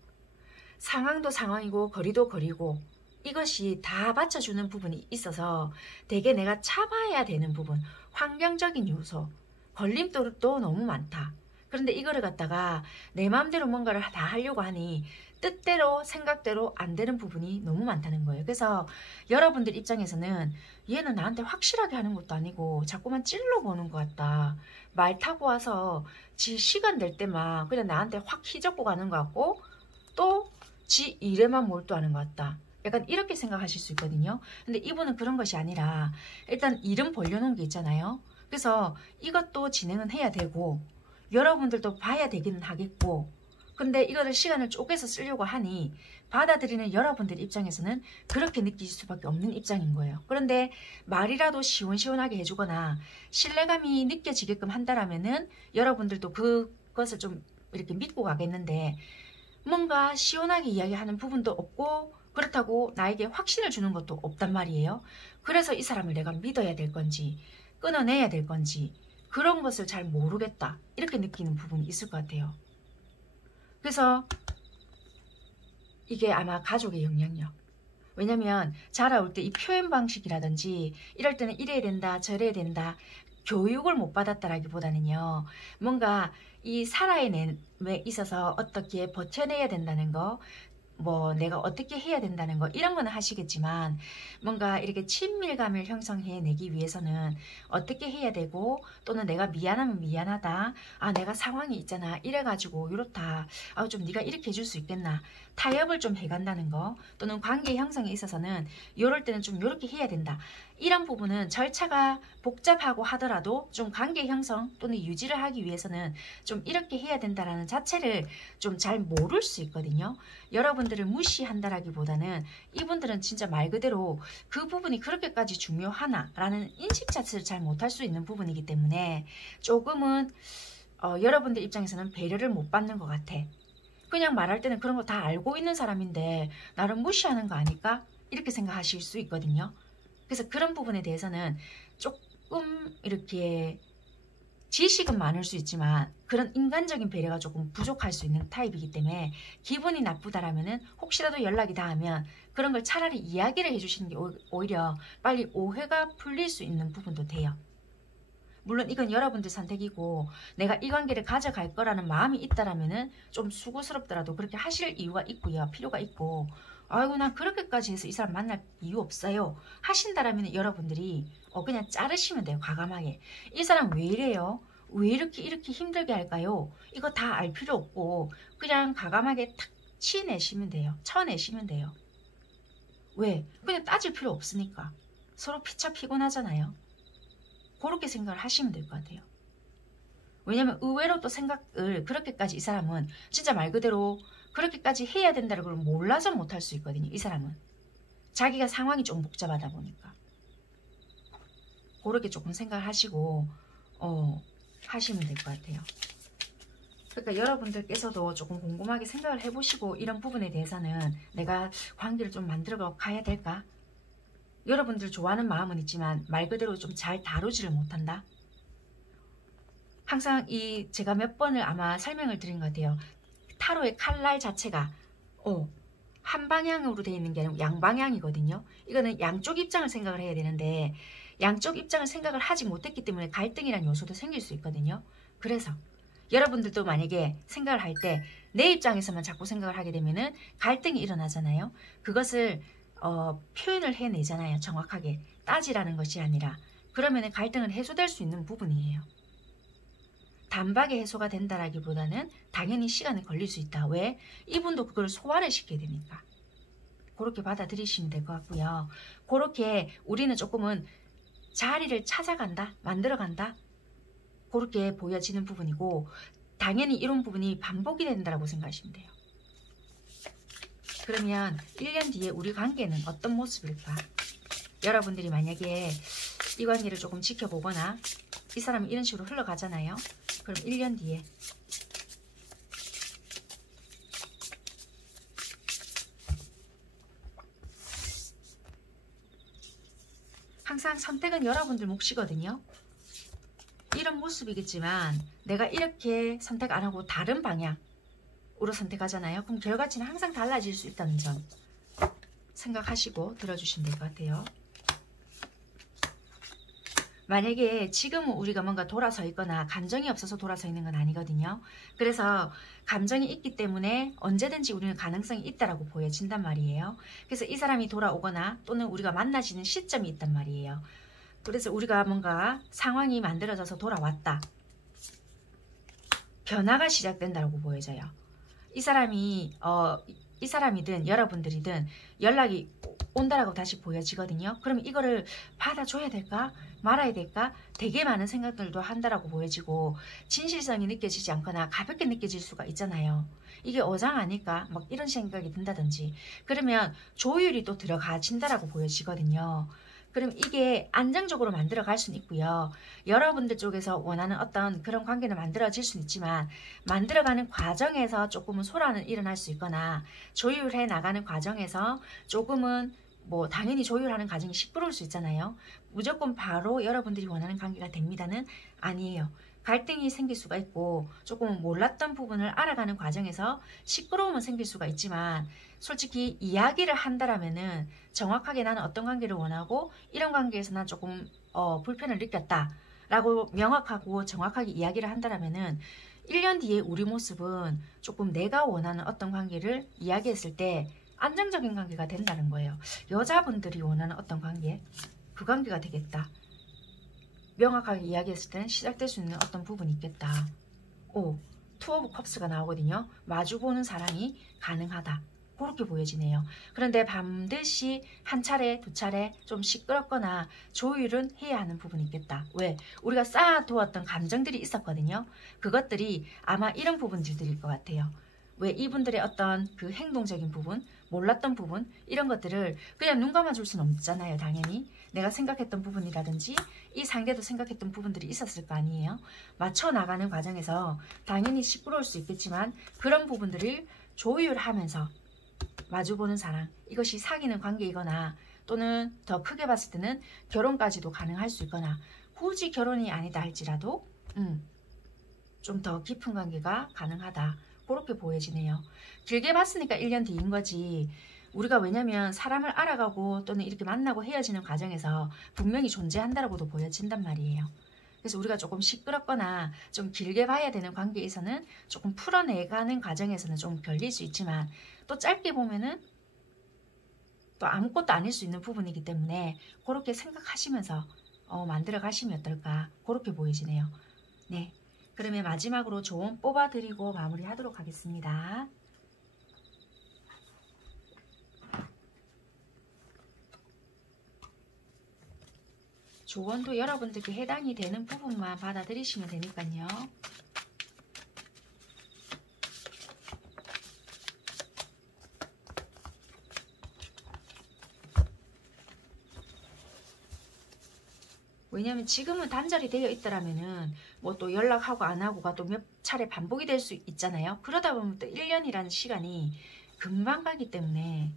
상황도 상황이고 거리도 거리고 이것이 다 받쳐주는 부분이 있어서 되게 내가 참아야 되는 부분, 환경적인 요소, 걸림돌도 너무 많다. 그런데 이거를 갖다가 내 마음대로 뭔가를 다 하려고 하니 뜻대로 생각대로 안 되는 부분이 너무 많다는 거예요. 그래서 여러분들 입장에서는 얘는 나한테 확실하게 하는 것도 아니고 자꾸만 찔러보는 것 같다. 말 타고 와서 지 시간 될 때만 그냥 나한테 확 휘젓고 가는 것 같고 또 지 일에만 몰두하는 것 같다. 약간 이렇게 생각하실 수 있거든요. 근데 이분은 그런 것이 아니라 일단 일은 벌려놓은 게 있잖아요. 그래서 이것도 진행은 해야 되고 여러분들도 봐야 되기는 하겠고 근데 이거를 시간을 쪼개서 쓰려고 하니 받아들이는 여러분들 입장에서는 그렇게 느낄 수밖에 없는 입장인 거예요. 그런데 말이라도 시원시원하게 해주거나 신뢰감이 느껴지게끔 한다라면은 여러분들도 그것을 좀 이렇게 믿고 가겠는데 뭔가 시원하게 이야기하는 부분도 없고 그렇다고 나에게 확신을 주는 것도 없단 말이에요. 그래서 이 사람을 내가 믿어야 될 건지 끊어내야 될 건지 그런 것을 잘 모르겠다 이렇게 느끼는 부분이 있을 것 같아요. 그래서 이게 아마 가족의 영향력. 왜냐면 자라올 때 이 표현 방식이라든지 이럴 때는 이래야 된다 저래야 된다 교육을 못 받았다라기보다는요. 뭔가 이 살아내에 있어서 어떻게 버텨내야 된다는 거 뭐 내가 어떻게 해야 된다는 거 이런 거는 하시겠지만 뭔가 이렇게 친밀감을 형성해내기 위해서는 어떻게 해야 되고 또는 내가 미안하면 미안하다 아 내가 상황이 있잖아 이래가지고 이렇다 아 좀 네가 이렇게 해줄 수 있겠나 타협을 좀 해간다는 거 또는 관계 형성에 있어서는 이럴 때는 좀 이렇게 해야 된다 이런 부분은 절차가 복잡하고 하더라도 좀 관계 형성 또는 유지를 하기 위해서는 좀 이렇게 해야 된다라는 자체를 좀 잘 모를 수 있거든요. 여러분들을 무시한다라기보다는 이분들은 진짜 말 그대로 그 부분이 그렇게까지 중요하나 라는 인식 자체를 잘 못할 수 있는 부분이기 때문에 조금은 여러분들 입장에서는 배려를 못 받는 것 같아. 그냥 말할 때는 그런 거 다 알고 있는 사람인데 나를 무시하는 거 아닐까? 이렇게 생각하실 수 있거든요. 그래서 그런 부분에 대해서는 조금 이렇게 지식은 많을 수 있지만 그런 인간적인 배려가 조금 부족할 수 있는 타입이기 때문에 기분이 나쁘다라면은 혹시라도 연락이 닿으면 그런 걸 차라리 이야기를 해주시는 게 오히려 빨리 오해가 풀릴 수 있는 부분도 돼요. 물론 이건 여러분들 선택이고 내가 이 관계를 가져갈 거라는 마음이 있다라면은 좀 수고스럽더라도 그렇게 하실 이유가 있고요. 필요가 있고 아이고 난 그렇게까지 해서 이 사람 만날 이유 없어요 하신다라면 여러분들이 그냥 자르시면 돼요. 과감하게 이 사람 왜 이래요? 왜 이렇게 힘들게 할까요? 이거 다 알 필요 없고 그냥 과감하게 탁 치내시면 돼요. 쳐내시면 돼요. 왜? 그냥 따질 필요 없으니까 서로 피차 피곤하잖아요. 그렇게 생각을 하시면 될 것 같아요. 왜냐면 의외로 또 생각을 그렇게까지 이 사람은 진짜 말 그대로 그렇게까지 해야 된다는 걸 몰라서 못할 수 있거든요. 이 사람은. 자기가 상황이 좀 복잡하다 보니까. 그렇게 조금 생각을 하시고 하시면 될 것 같아요. 그러니까 여러분들께서도 조금 곰곰하게 생각을 해보시고 이런 부분에 대해서는 내가 관계를 좀 만들어 가야 될까? 여러분들 좋아하는 마음은 있지만 말 그대로 좀 잘 다루지를 못한다. 항상 제가 몇 번을 아마 설명을 드린 것 같아요. 타로의 칼날 자체가 한 방향으로 되어 있는 게 아니고 양방향이거든요. 이거는 양쪽 입장을 생각을 해야 되는데 양쪽 입장을 생각을 하지 못했기 때문에 갈등이라는 요소도 생길 수 있거든요. 그래서 여러분들도 만약에 생각을 할 때 내 입장에서만 자꾸 생각을 하게 되면은 갈등이 일어나잖아요. 그것을 표현을 해내잖아요. 정확하게 따지라는 것이 아니라. 그러면은 갈등은 해소될 수 있는 부분이에요. 단박에 해소가 된다라기보다는 당연히 시간이 걸릴 수 있다. 왜? 이분도 그걸 소화를 시켜야 되니까. 그렇게 받아들이시면 될 것 같고요. 그렇게 우리는 조금은 자리를 찾아간다, 만들어간다. 그렇게 보여지는 부분이고 당연히 이런 부분이 반복이 된다고 생각하시면 돼요. 그러면 1년 뒤에 우리 관계는 어떤 모습일까? 여러분들이 만약에 이 관계를 조금 지켜보거나 이 사람이 이런 식으로 흘러가잖아요. 그럼 1년 뒤에 항상 선택은 여러분들 몫이거든요. 이런 모습이겠지만 내가 이렇게 선택 안 하고 다른 방향으로 선택하잖아요. 그럼 결과치는 항상 달라질 수 있다는 점 생각하시고 들어주시면 될 것 같아요. 만약에 지금은 우리가 뭔가 돌아서 있거나 감정이 없어서 돌아서 있는 건 아니거든요. 그래서 감정이 있기 때문에 언제든지 우리는 가능성이 있다라고 보여진단 말이에요. 그래서 이 사람이 돌아오거나 또는 우리가 만나지는 시점이 있단 말이에요. 그래서 우리가 뭔가 상황이 만들어져서 돌아왔다. 변화가 시작된다고 보여져요. 이 사람이든 여러분들이든 연락이 온다라고 다시 보여지거든요. 그럼 이거를 받아줘야 될까? 말아야 될까? 되게 많은 생각들도 한다라고 보여지고 진실성이 느껴지지 않거나 가볍게 느껴질 수가 있잖아요. 이게 어장 아닐까? 막 이런 생각이 든다든지 그러면 조율이 또 들어가진다라고 보여지거든요. 그럼 이게 안정적으로 만들어 갈 수는 있고요. 여러분들 쪽에서 원하는 어떤 그런 관계는 만들어질 수는 있지만 만들어가는 과정에서 조금은 소란은 일어날 수 있거나 조율해 나가는 과정에서 조금은 뭐 당연히 조율하는 과정이 시끄러울 수 있잖아요. 무조건 바로 여러분들이 원하는 관계가 됩니다는 아니에요. 갈등이 생길 수가 있고 조금 몰랐던 부분을 알아가는 과정에서 시끄러움은 생길 수가 있지만 솔직히 이야기를 한다라면은 정확하게 나는 어떤 관계를 원하고 이런 관계에서 난 조금 불편을 느꼈다 라고 명확하고 정확하게 이야기를 한다라면은 1년 뒤에 우리 모습은 조금 내가 원하는 어떤 관계를 이야기했을 때 안정적인 관계가 된다는 거예요. 여자분들이 원하는 어떤 관계? 그 관계가 되겠다. 명확하게 이야기했을 때는 시작될 수 있는 어떤 부분이 있겠다. 투 오브 컵스가 나오거든요. 마주보는 사랑이 가능하다. 그렇게 보여지네요. 그런데 반드시 한 차례, 두 차례 좀 시끄럽거나 조율은 해야 하는 부분이 있겠다. 왜? 우리가 쌓아두었던 감정들이 있었거든요. 그것들이 아마 이런 부분들일 것 같아요. 왜 이분들의 어떤 그 행동적인 부분, 몰랐던 부분 이런 것들을 그냥 눈 감아줄 수는 없잖아요. 당연히 내가 생각했던 부분이라든지 이 상대도 생각했던 부분들이 있었을 거 아니에요. 맞춰 나가는 과정에서 당연히 시끄러울 수 있겠지만 그런 부분들을 조율하면서 마주보는 사랑, 이것이 사귀는 관계이거나 또는 더 크게 봤을 때는 결혼까지도 가능할 수 있거나 굳이 결혼이 아니다 할지라도 좀 더 깊은 관계가 가능하다. 그렇게 보여지네요. 길게 봤으니까 1년 뒤인 거지. 우리가 왜냐면 사람을 알아가고 또는 이렇게 만나고 헤어지는 과정에서 분명히 존재한다라고도 보여진단 말이에요. 그래서 우리가 조금 시끄럽거나 좀 길게 봐야 되는 관계에서는 조금 풀어내가는 과정에서는 좀 별릴 수 있지만 또 짧게 보면은 또 아무것도 아닐 수 있는 부분이기 때문에 그렇게 생각하시면서 만들어 가시면 어떨까 그렇게 보이시네요. 네, 그러면 마지막으로 조언 뽑아드리고 마무리하도록 하겠습니다. 조언도 여러분들께 해당이 되는 부분만 받아들이시면 되니까요. 왜냐면 지금은 단절이 되어 있더라면은 뭐 또 연락하고 안 하고가 또 몇 차례 반복이 될 수 있잖아요. 그러다 보면 또 1년이라는 시간이 금방 가기 때문에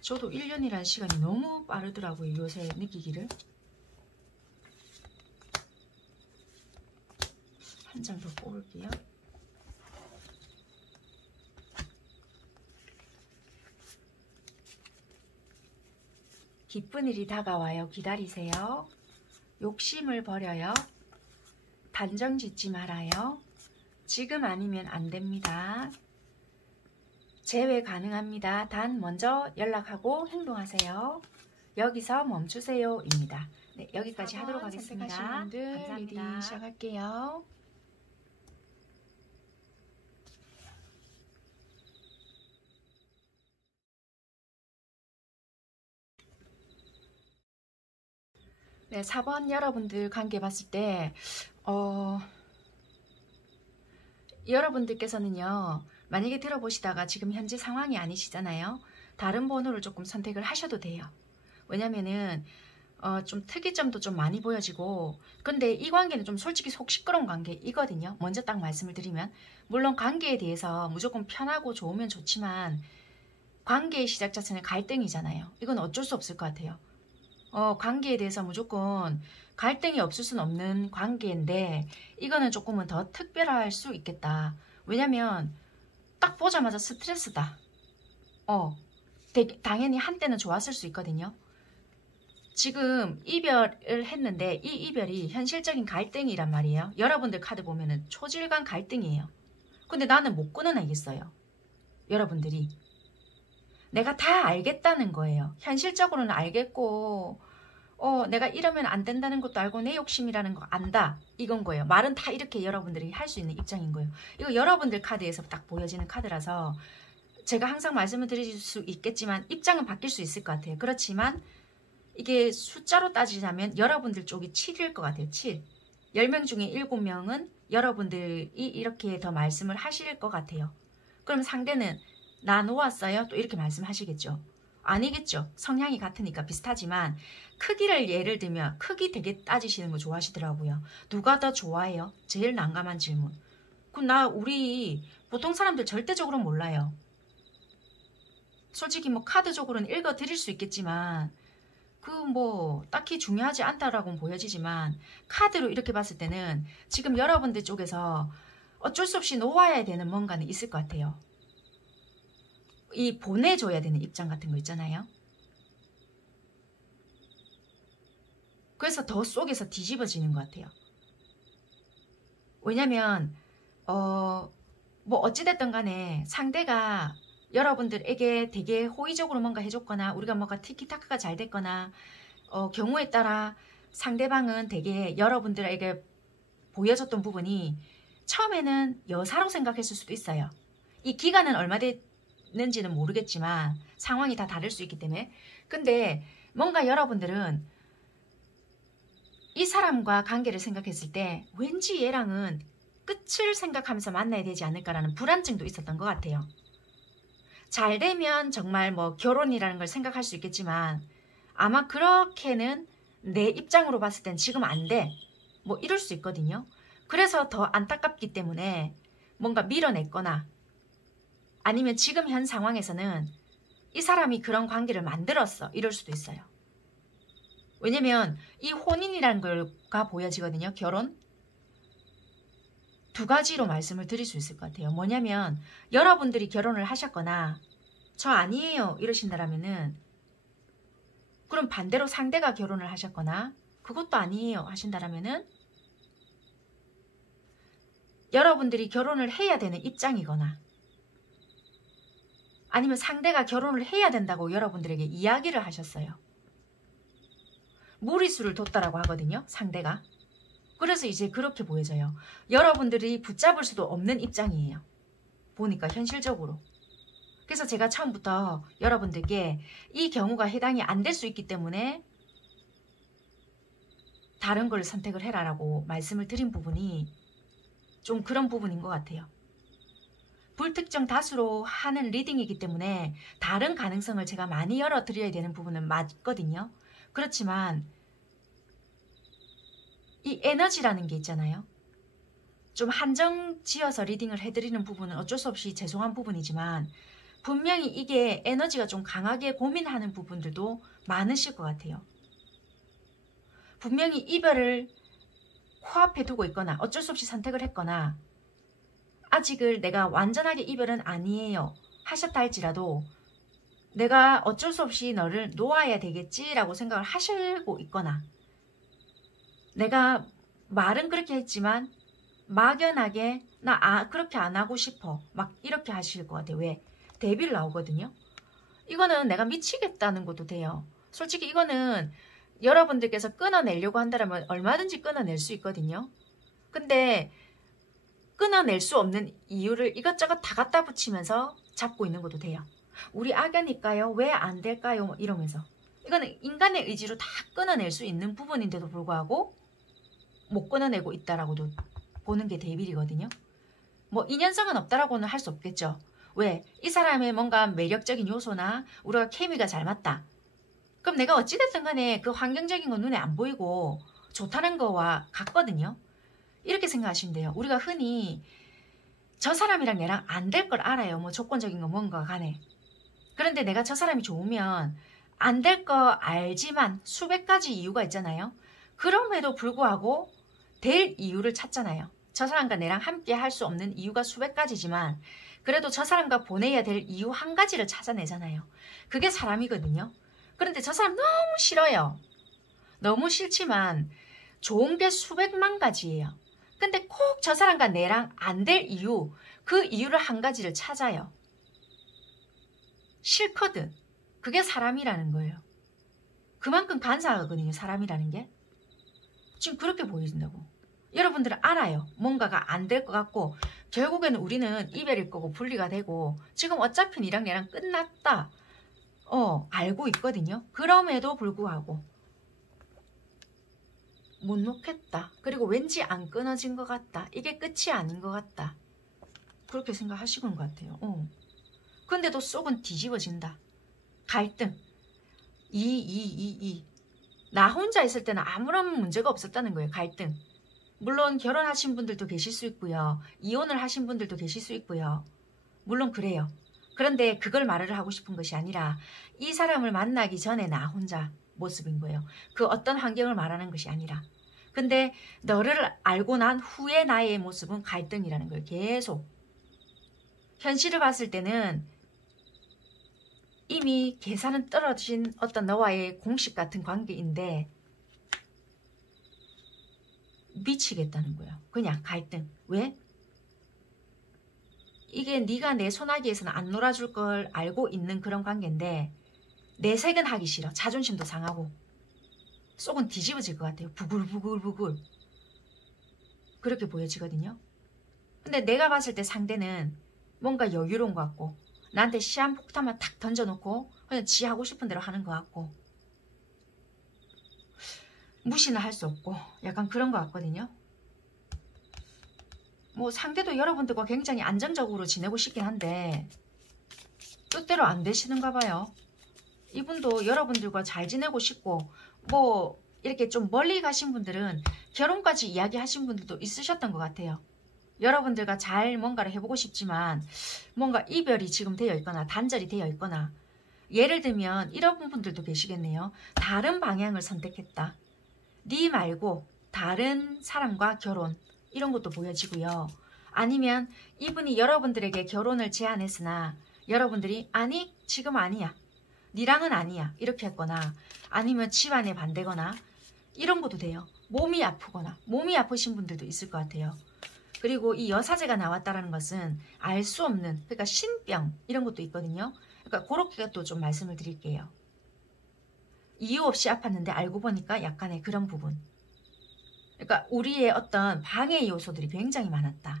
저도 1년이라는 시간이 너무 빠르더라고요. 요새 느끼기를. 한 장 더 뽑을게요. 기쁜 일이 다가와요. 기다리세요. 욕심을 버려요. 단정 짓지 말아요. 지금 아니면 안 됩니다. 재회 가능합니다. 단 먼저 연락하고 행동하세요. 여기서 멈추세요 입니다. 네, 여기까지 하도록 하겠습니다. 감사합니다. 리딩 시작할게요. 네, 4번 여러분들 관계 봤을 때 여러분들께서는요, 만약에 들어보시다가 지금 현재 상황이 아니시잖아요. 다른 번호를 조금 선택을 하셔도 돼요. 왜냐면은 좀 특이점도 좀 많이 보여지고, 근데 이 관계는 좀 솔직히 속 시끄러운 관계이거든요. 먼저 딱 말씀을 드리면, 물론 관계에 대해서 무조건 편하고 좋으면 좋지만 관계의 시작 자체는 갈등이잖아요. 이건 어쩔 수 없을 것 같아요. 관계에 대해서 무조건 갈등이 없을 수는 없는 관계인데 이거는 조금은 더 특별할 수 있겠다. 왜냐면 딱 보자마자 스트레스다. 당연히 한때는 좋았을 수 있거든요. 지금 이별을 했는데 이 이별이 현실적인 갈등이란 말이에요. 여러분들 카드 보면은 초질간 갈등이에요. 근데 나는 못 끊어내겠어요. 여러분들이. 내가 다 알겠다는 거예요. 현실적으로는 알겠고 내가 이러면 안 된다는 것도 알고 내 욕심이라는 거 안다. 이건 거예요. 말은 다 이렇게 여러분들이 할 수 있는 입장인 거예요. 이거 여러분들 카드에서 딱 보여지는 카드라서 제가 항상 말씀을 드릴 수 있겠지만 입장은 바뀔 수 있을 것 같아요. 그렇지만 이게 숫자로 따지자면 여러분들 쪽이 7일 것 같아요. 7. 10명 중에 7명은 여러분들이 이렇게 더 말씀을 하실 것 같아요. 그럼 상대는 나 놓았어요? 또 이렇게 말씀하시겠죠. 아니겠죠. 성향이 같으니까 비슷하지만 크기를 예를 들면 크기 되게 따지시는 거 좋아하시더라고요. 누가 더 좋아해요? 제일 난감한 질문. 우리 보통 사람들 절대적으로 몰라요. 솔직히 뭐 카드적으로는 읽어드릴 수 있겠지만 딱히 중요하지 않다라고는 보여지지만 카드로 이렇게 봤을 때는 지금 여러분들 쪽에서 어쩔 수 없이 놓아야 되는 뭔가는 있을 것 같아요. 이 보내줘야 되는 입장 같은 거 있잖아요. 그래서 더 속에서 뒤집어지는 것 같아요. 왜냐면 어찌됐든 간에 상대가 여러분들에게 되게 호의적으로 뭔가 해줬거나 우리가 뭔가 티키타카가 잘 됐거나 경우에 따라 상대방은 되게 여러분들에게 보여줬던 부분이 처음에는 여사로 생각했을 수도 있어요. 이 기간은 얼마 됐는지는 모르겠지만 상황이 다 다를 수 있기 때문에. 근데 뭔가 여러분들은 이 사람과 관계를 생각했을 때 왠지 얘랑은 끝을 생각하면서 만나야 되지 않을까라는 불안증도 있었던 것 같아요. 잘 되면 정말 결혼이라는 걸 생각할 수 있겠지만 아마 그렇게는 내 입장으로 봤을 땐 지금 안 돼. 이럴 수 있거든요. 그래서 더 안타깝기 때문에 뭔가 밀어냈거나 아니면 지금 현 상황에서는 이 사람이 그런 관계를 만들었어. 이럴 수도 있어요. 왜냐면 이 혼인이라는 걸가 보여지거든요. 결혼. 두 가지로 말씀을 드릴 수 있을 것 같아요. 뭐냐면 여러분들이 결혼을 하셨거나 저 아니에요 이러신다라면은 그럼 반대로 상대가 결혼을 하셨거나 그것도 아니에요 하신다라면은 여러분들이 결혼을 해야 되는 입장이거나 아니면 상대가 결혼을 해야 된다고 여러분들에게 이야기를 하셨어요. 무리수를 뒀다라고 하거든요. 상대가. 그래서 이제 그렇게 보여져요. 여러분들이 붙잡을 수도 없는 입장이에요. 보니까 현실적으로. 그래서 제가 처음부터 여러분들께 이 경우가 해당이 안 될 수 있기 때문에 다른 걸 선택을 해라라고 말씀을 드린 부분이 좀 그런 부분인 것 같아요. 불특정 다수로 하는 리딩이기 때문에 다른 가능성을 제가 많이 열어드려야 되는 부분은 맞거든요. 그렇지만 이 에너지라는 게 있잖아요. 좀 한정 지어서 리딩을 해드리는 부분은 어쩔 수 없이 죄송한 부분이지만 분명히 이게 에너지가 좀 강하게 고민하는 부분들도 많으실 것 같아요. 분명히 이별을 코앞에 두고 있거나 어쩔 수 없이 선택을 했거나 아직을 내가 완전하게 이별은 아니에요 하셨다 할지라도 내가 어쩔 수 없이 너를 놓아야 되겠지라고 생각을 하시고 있거나 내가 말은 그렇게 했지만 막연하게 나 그렇게 안 하고 싶어 막 이렇게 하실 것 같아요. 왜? 데뷔를 나오거든요. 이거는 내가 미치겠다는 것도 돼요. 솔직히 이거는 여러분들께서 끊어내려고 한다면 얼마든지 끊어낼 수 있거든요. 근데 끊어낼 수 없는 이유를 이것저것 다 갖다 붙이면서 잡고 있는 것도 돼요. 우리 악연일까요? 왜 안 될까요? 뭐 이러면서. 이거는 인간의 의지로 다 끊어낼 수 있는 부분인데도 불구하고 못 끊어내고 있다라고도 보는 게 데빌이거든요. 뭐 인연성은 없다라고는 할 수 없겠죠. 왜? 이 사람의 뭔가 매력적인 요소나 우리가 케미가 잘 맞다. 그럼 내가 어찌됐든 간에 그 환경적인 건 눈에 안 보이고 좋다는 거와 같거든요. 이렇게 생각하시면 돼요. 우리가 흔히 저 사람이랑 얘랑 안 될 걸 알아요. 뭐 조건적인 거 뭔가 간에. 그런데 내가 저 사람이 좋으면 안 될 거 알지만 수백 가지 이유가 있잖아요. 그럼에도 불구하고 될 이유를 찾잖아요. 저 사람과 내랑 함께 할 수 없는 이유가 수백 가지지만 그래도 저 사람과 보내야 될 이유 한 가지를 찾아내잖아요. 그게 사람이거든요. 그런데 저 사람 너무 싫어요. 너무 싫지만 좋은 게 수백만 가지예요. 근데 꼭 저 사람과 내랑 안 될 이유, 그 이유를 한 가지를 찾아요. 싫거든. 그게 사람이라는 거예요. 그만큼 간사하거든요. 사람이라는 게. 지금 그렇게 보여진다고. 여러분들은 알아요. 뭔가가 안 될 것 같고 결국에는 우리는 이별일 거고 분리가 되고 지금 어차피 니랑 얘랑 끝났다. 알고 있거든요. 그럼에도 불구하고 못 놓겠다. 그리고 왠지 안 끊어진 것 같다. 이게 끝이 아닌 것 같다. 그렇게 생각하시는 것 같아요. 근데도 속은 뒤집어진다. 갈등. 나 혼자 있을 때는 아무런 문제가 없었다는 거예요. 갈등. 물론 결혼하신 분들도 계실 수 있고요. 이혼을 하신 분들도 계실 수 있고요. 물론 그래요. 그런데 그걸 말을 하고 싶은 것이 아니라 이 사람을 만나기 전에 나 혼자 모습인 거예요. 그 어떤 환경을 말하는 것이 아니라. 근데 너를 알고 난 후에 나의 모습은 갈등이라는 거예요. 계속. 현실을 봤을 때는 이미 계산은 떨어진 어떤 너와의 공식 같은 관계인데 미치겠다는 거예요. 그냥 갈등. 왜? 이게 네가 내 소나기에서는 안 놀아줄 걸 알고 있는 그런 관계인데 내색은 하기 싫어. 자존심도 상하고 속은 뒤집어질 것 같아요. 부글부글부글 그렇게 보여지거든요. 근데 내가 봤을 때 상대는 뭔가 여유로운 것 같고 나한테 시한폭탄만 탁 던져놓고 그냥 지 하고 싶은 대로 하는 것 같고 무시는 할 수 없고 약간 그런 것 같거든요. 뭐 상대도 여러분들과 굉장히 안정적으로 지내고 싶긴 한데 뜻대로 안 되시는가 봐요. 이분도 여러분들과 잘 지내고 싶고 뭐 이렇게 좀 멀리 가신 분들은 결혼까지 이야기하신 분들도 있으셨던 것 같아요. 여러분들과 잘 뭔가를 해보고 싶지만 뭔가 이별이 지금 되어 있거나 단절이 되어 있거나 예를 들면 이런 분들도 계시겠네요. 다른 방향을 선택했다. 네 말고 다른 사람과 결혼 이런 것도 보여지고요. 아니면 이분이 여러분들에게 결혼을 제안했으나 여러분들이 아니 지금 아니야. 니랑은 아니야. 이렇게 했거나 아니면 집안에 반대거나 이런 것도 돼요. 몸이 아프거나 몸이 아프신 분들도 있을 것 같아요. 그리고 이 여사제가 나왔다는 것은 알 수 없는 그러니까 신병 이런 것도 있거든요. 그러니까 그렇게 또 좀 말씀을 드릴게요. 이유 없이 아팠는데 알고 보니까 약간의 그런 부분. 그러니까 우리의 어떤 방해 요소들이 굉장히 많았다.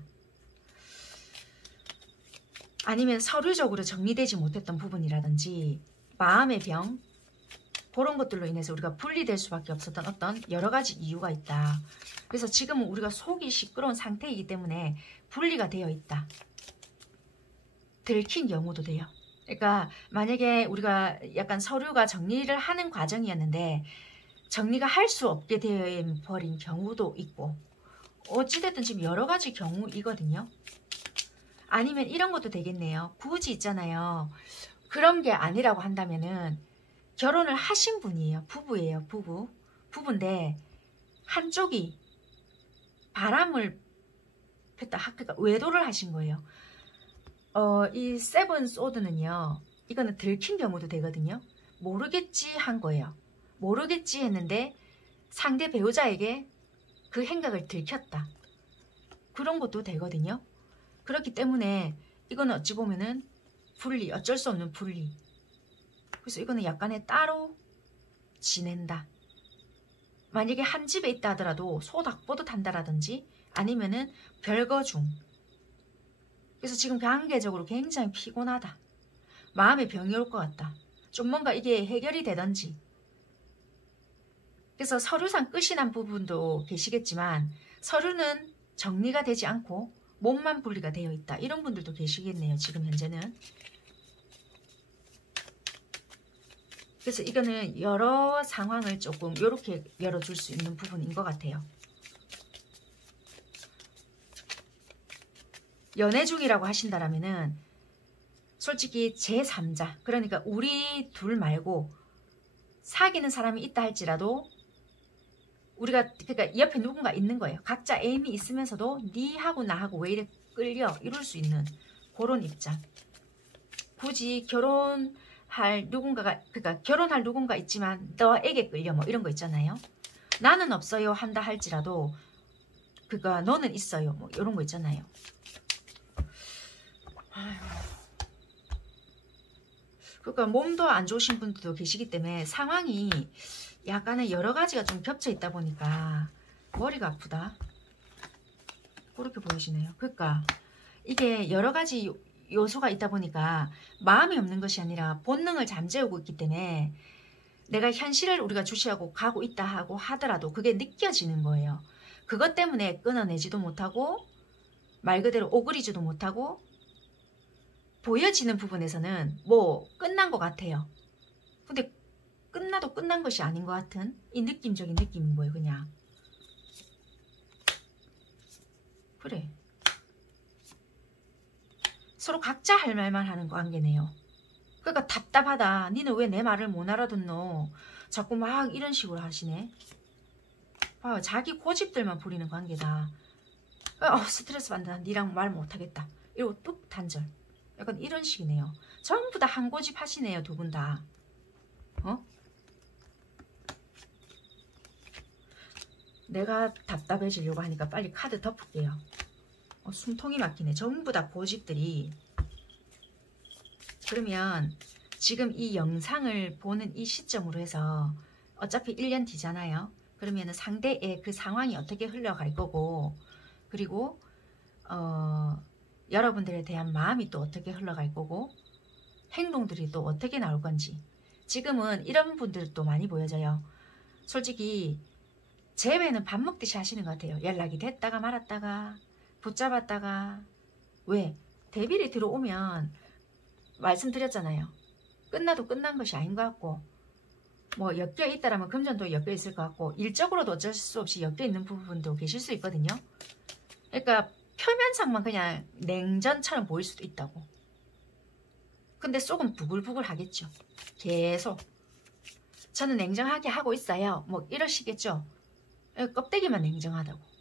아니면 서류적으로 정리되지 못했던 부분이라든지 마음의 병 그런 것들로 인해서 우리가 분리될 수밖에 없었던 어떤 여러 가지 이유가 있다. 그래서 지금은 우리가 속이 시끄러운 상태이기 때문에 분리가 되어 있다. 들킨 경우도 돼요. 그러니까 만약에 우리가 약간 서류가 정리를 하는 과정이었는데 정리가 할 수 없게 되어 버린 경우도 있고 어찌됐든 지금 여러 가지 경우이거든요. 아니면 이런 것도 되겠네요. 굳이 있잖아요. 그런 게 아니라고 한다면은 결혼을 하신 분이에요. 부부예요. 부부인데 한쪽이 바람을 폈다. 그러니까 외도를 하신 거예요. 이 세븐 소드는요. 이거는 들킨 경우도 되거든요. 모르겠지 한 거예요. 모르겠지 했는데 상대 배우자에게 그 행각을 들켰다. 그런 것도 되거든요. 그렇기 때문에 이거는 어찌 보면은 분리, 어쩔 수 없는 분리. 그래서 이거는 약간의 따로 지낸다. 만약에 한 집에 있다 하더라도 소닥보듯 한다라든지 아니면은 별거 중. 그래서 지금 관계적으로 굉장히 피곤하다. 마음에 병이 올 것 같다. 좀 뭔가 이게 해결이 되던지. 그래서 서류상 끝이 난 부분도 계시겠지만 서류는 정리가 되지 않고 몸만 분리가 되어 있다. 이런 분들도 계시겠네요. 지금 현재는. 그래서 이거는 여러 상황을 조금 이렇게 열어줄 수 있는 부분인 것 같아요. 연애 중이라고 하신다라면은 솔직히 제3자, 그러니까 우리 둘 말고 사귀는 사람이 있다 할지라도 우리가 그러니까 옆에 누군가 있는 거예요. 각자 애인이 있으면서도 니하고 나하고 왜 이래 끌려 이럴 수 있는 그런 입장. 굳이 결혼할 누군가가 그러니까 결혼할 누군가 있지만 너에게 끌려 뭐 이런 거 있잖아요. 나는 없어요 한다 할지라도 그니까 너는 있어요 뭐 이런 거 있잖아요. 그러니까 몸도 안 좋으신 분들도 계시기 때문에 상황이 약간의 여러 가지가 좀 겹쳐 있다 보니까 머리가 아프다. 그렇게 보이시네요. 그러니까 이게 여러 가지 요소가 있다 보니까 마음이 없는 것이 아니라 본능을 잠재우고 있기 때문에 내가 현실을 우리가 주시하고 가고 있다 하고 하더라도 그게 느껴지는 거예요. 그것 때문에 끊어내지도 못하고 말 그대로 오그리지도 못하고 보여지는 부분에서는 뭐 끝난 것 같아요. 근데 끝나도 끝난 것이 아닌 것 같은 이 느낌적인 느낌인 거예요. 그냥 그래 서로 각자 할 말만 하는 관계네요. 그러니까 답답하다. 니는 왜 내 말을 못 알아듣노. 자꾸 막 이런 식으로 하시네. 봐요. 자기 고집들만 부리는 관계다. 스트레스 받는다. 니랑 말 못하겠다. 이러고 뚝 단절. 약간 이런 식이네요. 전부 다 한 고집 하시네요. 두 분 다. 내가 답답해지려고 하니까 빨리 카드 덮을게요. 숨통이 막히네. 전부 다 고집들이. 그러면 지금 이 영상을 보는 이 시점으로 해서 어차피 1년 뒤잖아요. 그러면 상대의 그 상황이 어떻게 흘러갈 거고 그리고 여러분들에 대한 마음이 또 어떻게 흘러갈 거고 행동들이 또 어떻게 나올 건지 지금은 이런 분들도 많이 보여져요. 솔직히 제외는 밥 먹듯이 하시는 것 같아요. 연락이 됐다가 말았다가 붙잡았다가 왜? 데뷔를 들어오면 말씀드렸잖아요. 끝나도 끝난 것이 아닌 것 같고 뭐 엮여 있다라면 금전도 엮여 있을 것 같고 일적으로도 어쩔 수 없이 엮여 있는 부분도 계실 수 있거든요. 그러니까 표면상만 그냥 냉전처럼 보일 수도 있다고. 근데 속은 부글부글 하겠죠. 계속 저는 냉정하게 하고 있어요. 뭐 이러시겠죠. 껍데기만 냉정하다고.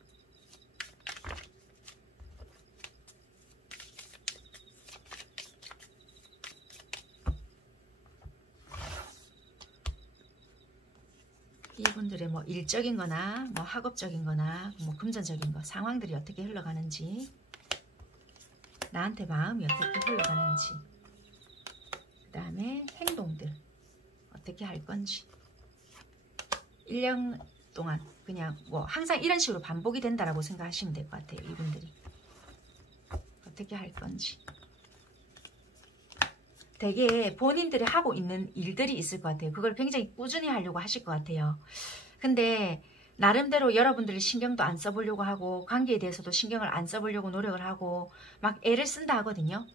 이분들의 뭐 일적인 거나 뭐 학업적인 거나 뭐 금전적인 거 상황들이 어떻게 흘러가는지 나한테 마음이 어떻게 흘러가는지 그 다음에 행동들 어떻게 할 건지 1년 동안 그냥 뭐 항상 이런 식으로 반복이 된다라고 생각하시면 될 것 같아요. 이분들이 어떻게 할 건지 되게 본인들이 하고 있는 일들이 있을 것 같아요. 그걸 굉장히 꾸준히 하려고 하실 것 같아요. 근데 나름대로 여러분들이 신경도 안 써보려고 하고 관계에 대해서도 신경을 안 써보려고 노력을 하고 막 애를 쓴다 하거든요.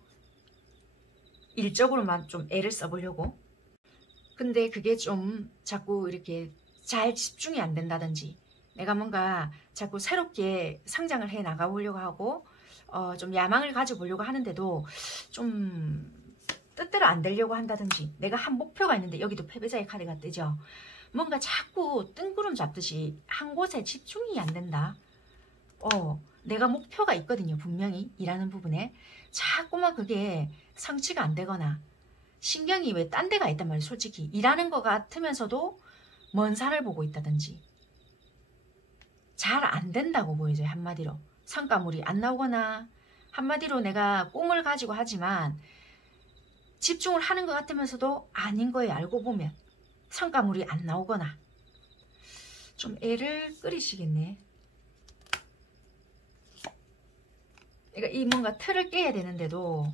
일적으로만 좀 애를 써보려고. 근데 그게 좀 자꾸 이렇게 잘 집중이 안 된다든지 내가 뭔가 자꾸 새롭게 성장을 해 나가보려고 하고 좀 야망을 가져보려고 하는데도 좀 뜻대로 안 되려고 한다든지, 내가 한 목표가 있는데, 여기도 패배자의 카드가 뜨죠. 뭔가 자꾸 뜬구름 잡듯이 한 곳에 집중이 안 된다. 내가 목표가 있거든요. 분명히 일하는 부분에 자꾸만 그게 성취가 안 되거나 신경이 왜 딴 데가 있단 말이에요. 솔직히 일하는 것 같으면서도 먼 산을 보고 있다든지 잘 안 된다고 보여져요. 한마디로 성과물이 안 나오거나, 한마디로 내가 꿈을 가지고 하지만 집중을 하는 것 같으면서도 아닌 거예요. 알고 보면 성과물이 안 나오거나. 좀 애를 끓이시겠네. 그러니까 이 뭔가 틀을 깨야 되는데도,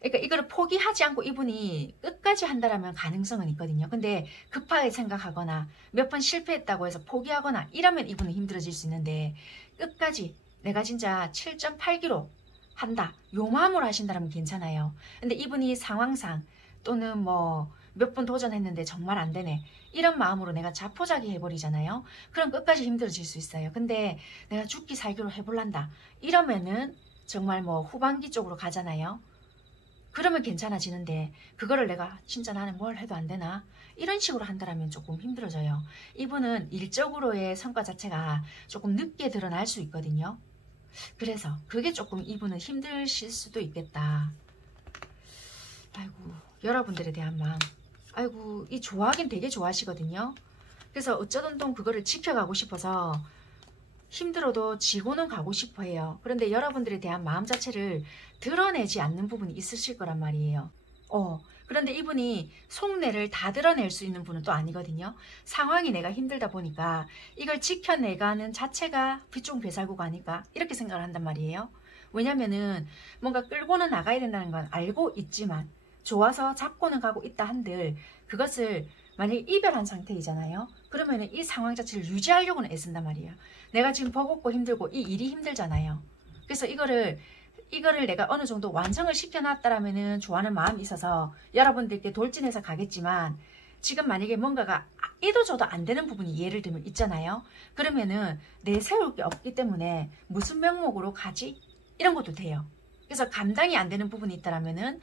그러니까 이거를 포기하지 않고 이분이 끝까지 한다라면 가능성은 있거든요. 근데 급하게 생각하거나 몇 번 실패했다고 해서 포기하거나 이러면 이분은 힘들어질 수 있는데, 끝까지 내가 진짜 7.8kg 한다, 요 마음으로 하신다면 괜찮아요. 근데 이분이 상황상 또는 뭐 몇 번 도전했는데 정말 안 되네, 이런 마음으로 내가 자포자기 해버리잖아요. 그럼 끝까지 힘들어질 수 있어요. 근데 내가 죽기 살기로 해볼란다 이러면은 정말 뭐 후반기 쪽으로 가잖아요. 그러면 괜찮아지는데, 그거를 내가 진짜 나는 뭘 해도 안 되나 이런 식으로 한다면 조금 힘들어져요. 이분은 일적으로의 성과 자체가 조금 늦게 드러날 수 있거든요. 그래서 그게 조금 이분은 힘드실 수도 있겠다. 아이고, 여러분들에 대한 마음, 아이고, 이 좋아하긴 되게 좋아하시거든요. 그래서 어쩌든 또 그거를 지켜가고 싶어서 힘들어도 지고는 가고 싶어 해요. 그런데 여러분들에 대한 마음 자체를 드러내지 않는 부분이 있으실 거란 말이에요. 그런데 이분이 속내를 다 드러낼 수 있는 분은 또 아니거든요. 상황이 내가 힘들다 보니까 이걸 지켜내가는 자체가 비종 배살구가 아닐까 이렇게 생각을 한단 말이에요. 왜냐면은 뭔가 끌고는 나가야 된다는 건 알고 있지만 좋아서 잡고는 가고 있다 한들, 그것을 만약에 이별한 상태이잖아요. 그러면은 이 상황 자체를 유지하려고는 애쓴단 말이에요. 내가 지금 버겁고 힘들고 이 일이 힘들잖아요. 그래서 이거를 내가 어느 정도 완성을 시켜놨다라면은 좋아하는 마음이 있어서 여러분들께 돌진해서 가겠지만, 지금 만약에 뭔가가 이도저도 안 되는 부분이 예를 들면 있잖아요. 그러면은 내세울 게 없기 때문에 무슨 명목으로 가지? 이런 것도 돼요. 그래서 감당이 안 되는 부분이 있다라면은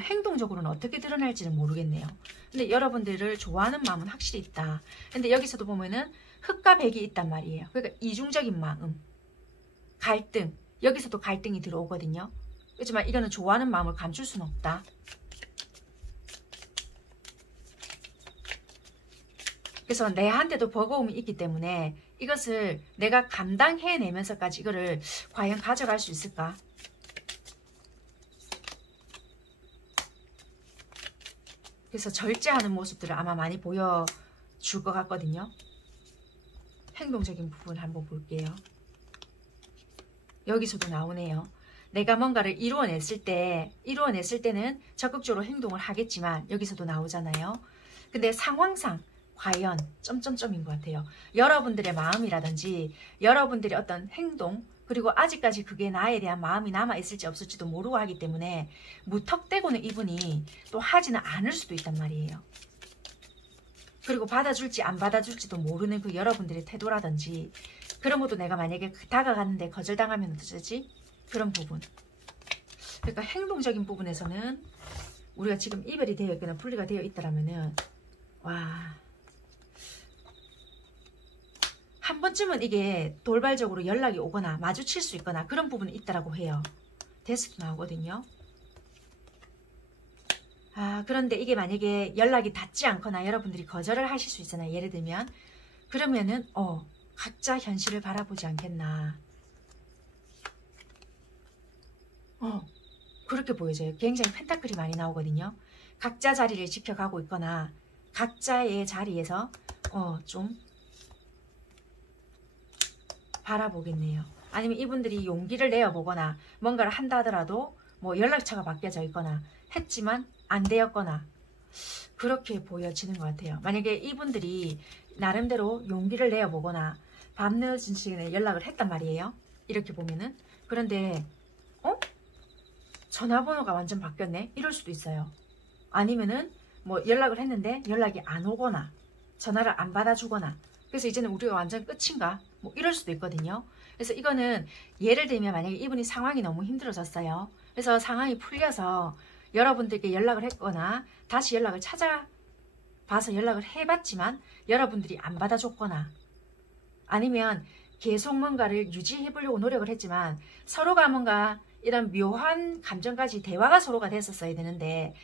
행동적으로는 어떻게 드러날지는 모르겠네요. 근데 여러분들을 좋아하는 마음은 확실히 있다. 근데 여기서도 보면은 흑과 백이 있단 말이에요. 그러니까 이중적인 마음, 갈등, 여기서도 갈등이 들어오거든요. 그렇지만 이거는 좋아하는 마음을 감출 수는 없다. 그래서 내한테도 버거움이 있기 때문에 이것을 내가 감당해내면서까지 이거를 과연 가져갈 수 있을까? 그래서 절제하는 모습들을 아마 많이 보여줄 것 같거든요. 행동적인 부분 한번 볼게요. 여기서도 나오네요. 내가 뭔가를 이루어냈을 때는 적극적으로 행동을 하겠지만, 여기서도 나오잖아요. 근데 상황상 과연 점점점인 것 같아요. 여러분들의 마음이라든지 여러분들의 어떤 행동, 그리고 아직까지 그게 나에 대한 마음이 남아있을지 없을지도 모르고 하기 때문에 무턱대고는 이분이 또 하지는 않을 수도 있단 말이에요. 그리고 받아줄지 안 받아줄지도 모르는 그 여러분들의 태도라든지, 그런 것도 내가 만약에 다가가는데 거절당하면 어쩌지? 그런 부분. 그러니까 행동적인 부분에서는 우리가 지금 이별이 되어 있거나 분리가 되어 있다라면은, 와, 한 번쯤은 이게 돌발적으로 연락이 오거나 마주칠 수 있거나 그런 부분이 있다라고 해요. 데스도 나오거든요. 그런데 이게 만약에 연락이 닿지 않거나 여러분들이 거절을 하실 수 있잖아요. 예를 들면 그러면은 각자 현실을 바라보지 않겠나. 그렇게 보여져요. 굉장히 펜타클이 많이 나오거든요. 각자 자리를 지켜가고 있거나 각자의 자리에서 좀 바라보겠네요. 아니면 이분들이 용기를 내어보거나 뭔가를 한다 하더라도 뭐 연락처가 바뀌어져 있거나 했지만 안 되었거나 그렇게 보여지는 것 같아요. 만약에 이분들이 나름대로 용기를 내어보거나 밤늦은 시간에 연락을 했단 말이에요. 이렇게 보면은. 그런데 전화번호가 완전 바뀌었네? 이럴 수도 있어요. 아니면은 뭐 연락을 했는데 연락이 안 오거나 전화를 안 받아주거나 그래서 이제는 우리가 완전 끝인가? 뭐 이럴 수도 있거든요. 그래서 이거는 예를 들면 만약에 이분이 상황이 너무 힘들어졌어요. 그래서 상황이 풀려서 여러분들께 연락을 했거나 다시 연락을 찾아봐서 연락을 해봤지만 여러분들이 안 받아줬거나 아니면 계속 뭔가를 유지해 보려고 노력을 했지만 서로가 뭔가 이런 묘한 감정까지 대화가 서로가 됐었어야 되는데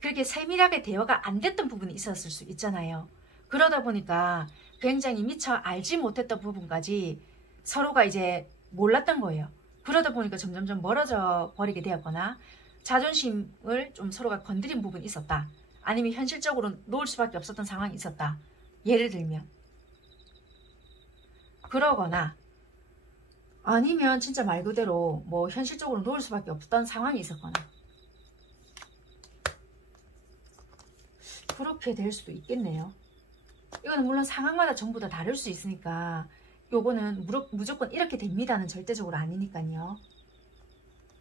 그렇게 세밀하게 대화가 안 됐던 부분이 있었을 수 있잖아요. 그러다 보니까 굉장히 미처 알지 못했던 부분까지 서로가 이제 몰랐던 거예요. 그러다 보니까 점점점 멀어져 버리게 되었거나 자존심을 좀 서로가 건드린 부분이 있었다. 아니면 현실적으로 놓을 수밖에 없었던 상황이 있었다. 예를 들면 그러거나 아니면 진짜 말 그대로 뭐 현실적으로 놓을 수밖에 없던 상황이 있었거나 그렇게 될 수도 있겠네요. 이거는 물론 상황마다 전부 다 다를 수 있으니까 요거는 무조건 이렇게 됩니다는 절대적으로 아니니까요.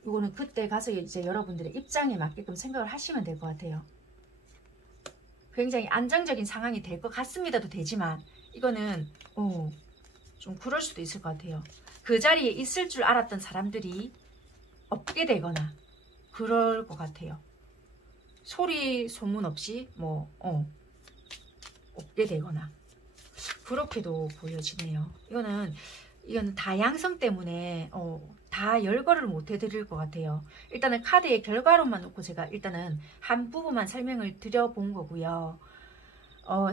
요거는 그때 가서 이제 여러분들의 입장에 맞게끔 생각을 하시면 될 것 같아요. 굉장히 안정적인 상황이 될 것 같습니다도 되지만 이거는 좀 그럴 수도 있을 것 같아요. 그 자리에 있을 줄 알았던 사람들이 없게 되거나 그럴 것 같아요. 소리 소문 없이 없게 되거나 그렇게도 보여지네요. 이거는 다양성 때문에 다 열거를 못 해드릴 것 같아요. 일단은 카드의 결과론만 놓고 제가 일단은 한 부분만 설명을 드려본 거고요.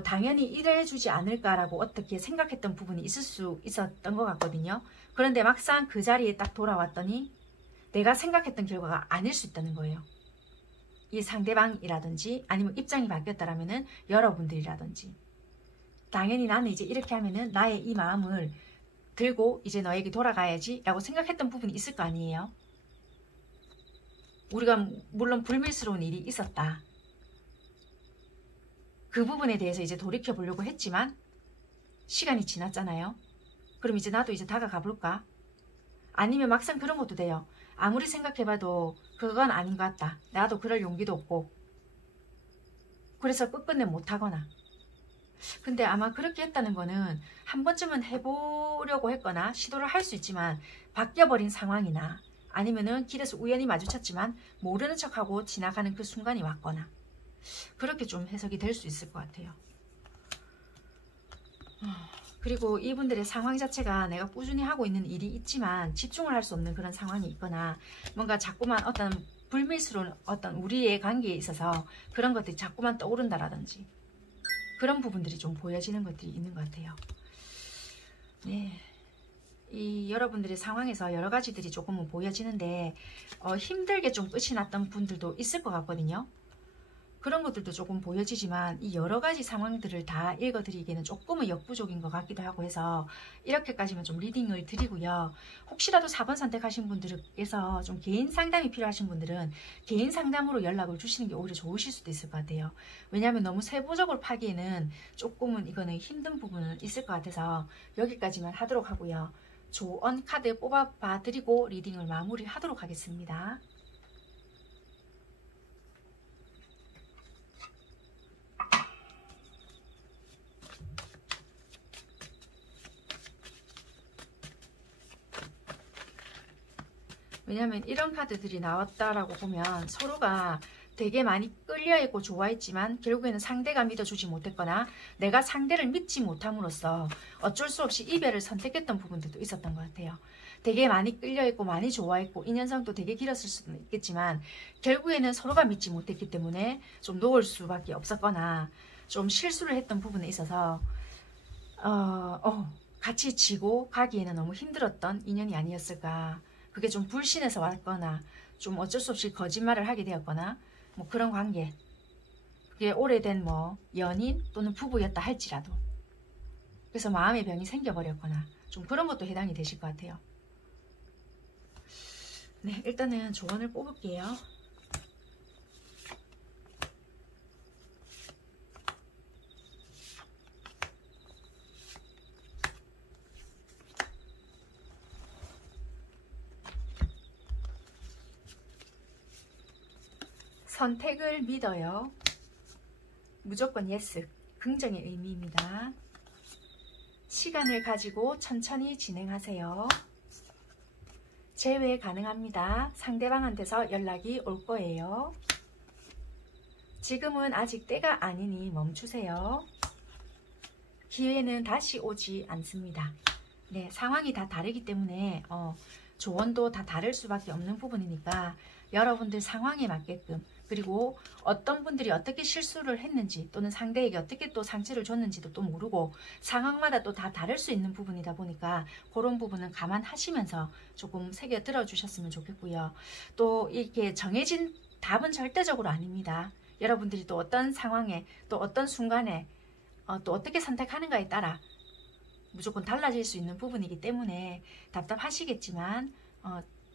당연히 이래주지 않을까라고 어떻게 생각했던 부분이 있을 수 있었던 것 같거든요. 그런데 막상 그 자리에 딱 돌아왔더니 내가 생각했던 결과가 아닐 수 있다는 거예요. 이 상대방이라든지 아니면 입장이 바뀌었다라면은 여러분들이라든지 당연히 나는 이제 이렇게 하면은 나의 이 마음을 들고 이제 너에게 돌아가야지 라고 생각했던 부분이 있을 거 아니에요. 우리가 물론 불밀스러운 일이 있었다. 그 부분에 대해서 이제 돌이켜 보려고 했지만 시간이 지났잖아요. 그럼 이제 나도 이제 다가가 볼까? 아니면 막상 그런 것도 돼요. 아무리 생각해봐도 그건 아닌 것 같다. 나도 그럴 용기도 없고 그래서 끝끝내 못하거나 근데 아마 그렇게 했다는 거는 한 번쯤은 해보려고 했거나 시도를 할 수 있지만 바뀌어버린 상황이나 아니면은 길에서 우연히 마주쳤지만 모르는 척하고 지나가는 그 순간이 왔거나 그렇게 좀 해석이 될 수 있을 것 같아요. 그리고 이분들의 상황 자체가 내가 꾸준히 하고 있는 일이 있지만 집중을 할 수 없는 그런 상황이 있거나 뭔가 자꾸만 어떤 불밀스러운 어떤 우리의 관계에 있어서 그런 것들이 자꾸만 떠오른다라든지 그런 부분들이 좀 보여지는 것들이 있는 것 같아요. 네, 이 여러분들의 상황에서 여러 가지들이 조금은 보여지는데 힘들게 좀 끝이 났던 분들도 있을 것 같거든요. 그런 것들도 조금 보여지지만 이 여러 가지 상황들을 다 읽어드리기에는 조금은 역부족인 것 같기도 하고 해서 이렇게까지만 좀 리딩을 드리고요. 혹시라도 4번 선택하신 분들께서 좀 개인 상담이 필요하신 분들은 개인 상담으로 연락을 주시는 게 오히려 좋으실 수도 있을 것 같아요. 왜냐하면 너무 세부적으로 파기에는 조금은 이거는 힘든 부분은 있을 것 같아서 여기까지만 하도록 하고요. 조언 카드 뽑아봐 드리고 리딩을 마무리하도록 하겠습니다. 왜냐하면 이런 카드들이 나왔다라고 보면 서로가 되게 많이 끌려있고 좋아했지만 결국에는 상대가 믿어주지 못했거나 내가 상대를 믿지 못함으로써 어쩔 수 없이 이별을 선택했던 부분들도 있었던 것 같아요. 되게 많이 끌려있고 많이 좋아했고 인연성도 되게 길었을 수도 있겠지만 결국에는 서로가 믿지 못했기 때문에 좀 놓을 수밖에 없었거나 좀 실수를 했던 부분에 있어서 같이 지고 가기에는 너무 힘들었던 인연이 아니었을까. 그게 좀 불신해서 왔거나 좀 어쩔 수 없이 거짓말을 하게 되었거나 뭐 그런 관계 그게 오래된 뭐 연인 또는 부부였다 할지라도 그래서 마음의 병이 생겨버렸거나 좀 그런 것도 해당이 되실 것 같아요. 네, 일단은 조언을 뽑을게요. 선택을 믿어요. 무조건 예스. 긍정의 의미입니다. 시간을 가지고 천천히 진행하세요. 재회 가능합니다. 상대방한테서 연락이 올 거예요. 지금은 아직 때가 아니니 멈추세요. 기회는 다시 오지 않습니다. 네, 상황이 다 다르기 때문에 조언도 다 다를 수밖에 없는 부분이니까 여러분들 상황에 맞게끔, 그리고 어떤 분들이 어떻게 실수를 했는지 또는 상대에게 어떻게 또 상처를 줬는지도 또 모르고 상황마다 또 다 다를 수 있는 부분이다 보니까 그런 부분은 감안하시면서 조금 새겨 들어주셨으면 좋겠고요. 또 이렇게 정해진 답은 절대적으로 아닙니다. 여러분들이 또 어떤 상황에 또 어떤 순간에 또 어떻게 선택하는가에 따라 무조건 달라질 수 있는 부분이기 때문에 답답하시겠지만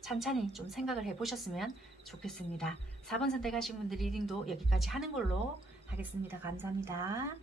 찬찬히 좀 생각을 해보셨으면 좋겠습니다. 4번 선택하신 분들 리딩도 여기까지 하는 걸로 하겠습니다. 감사합니다.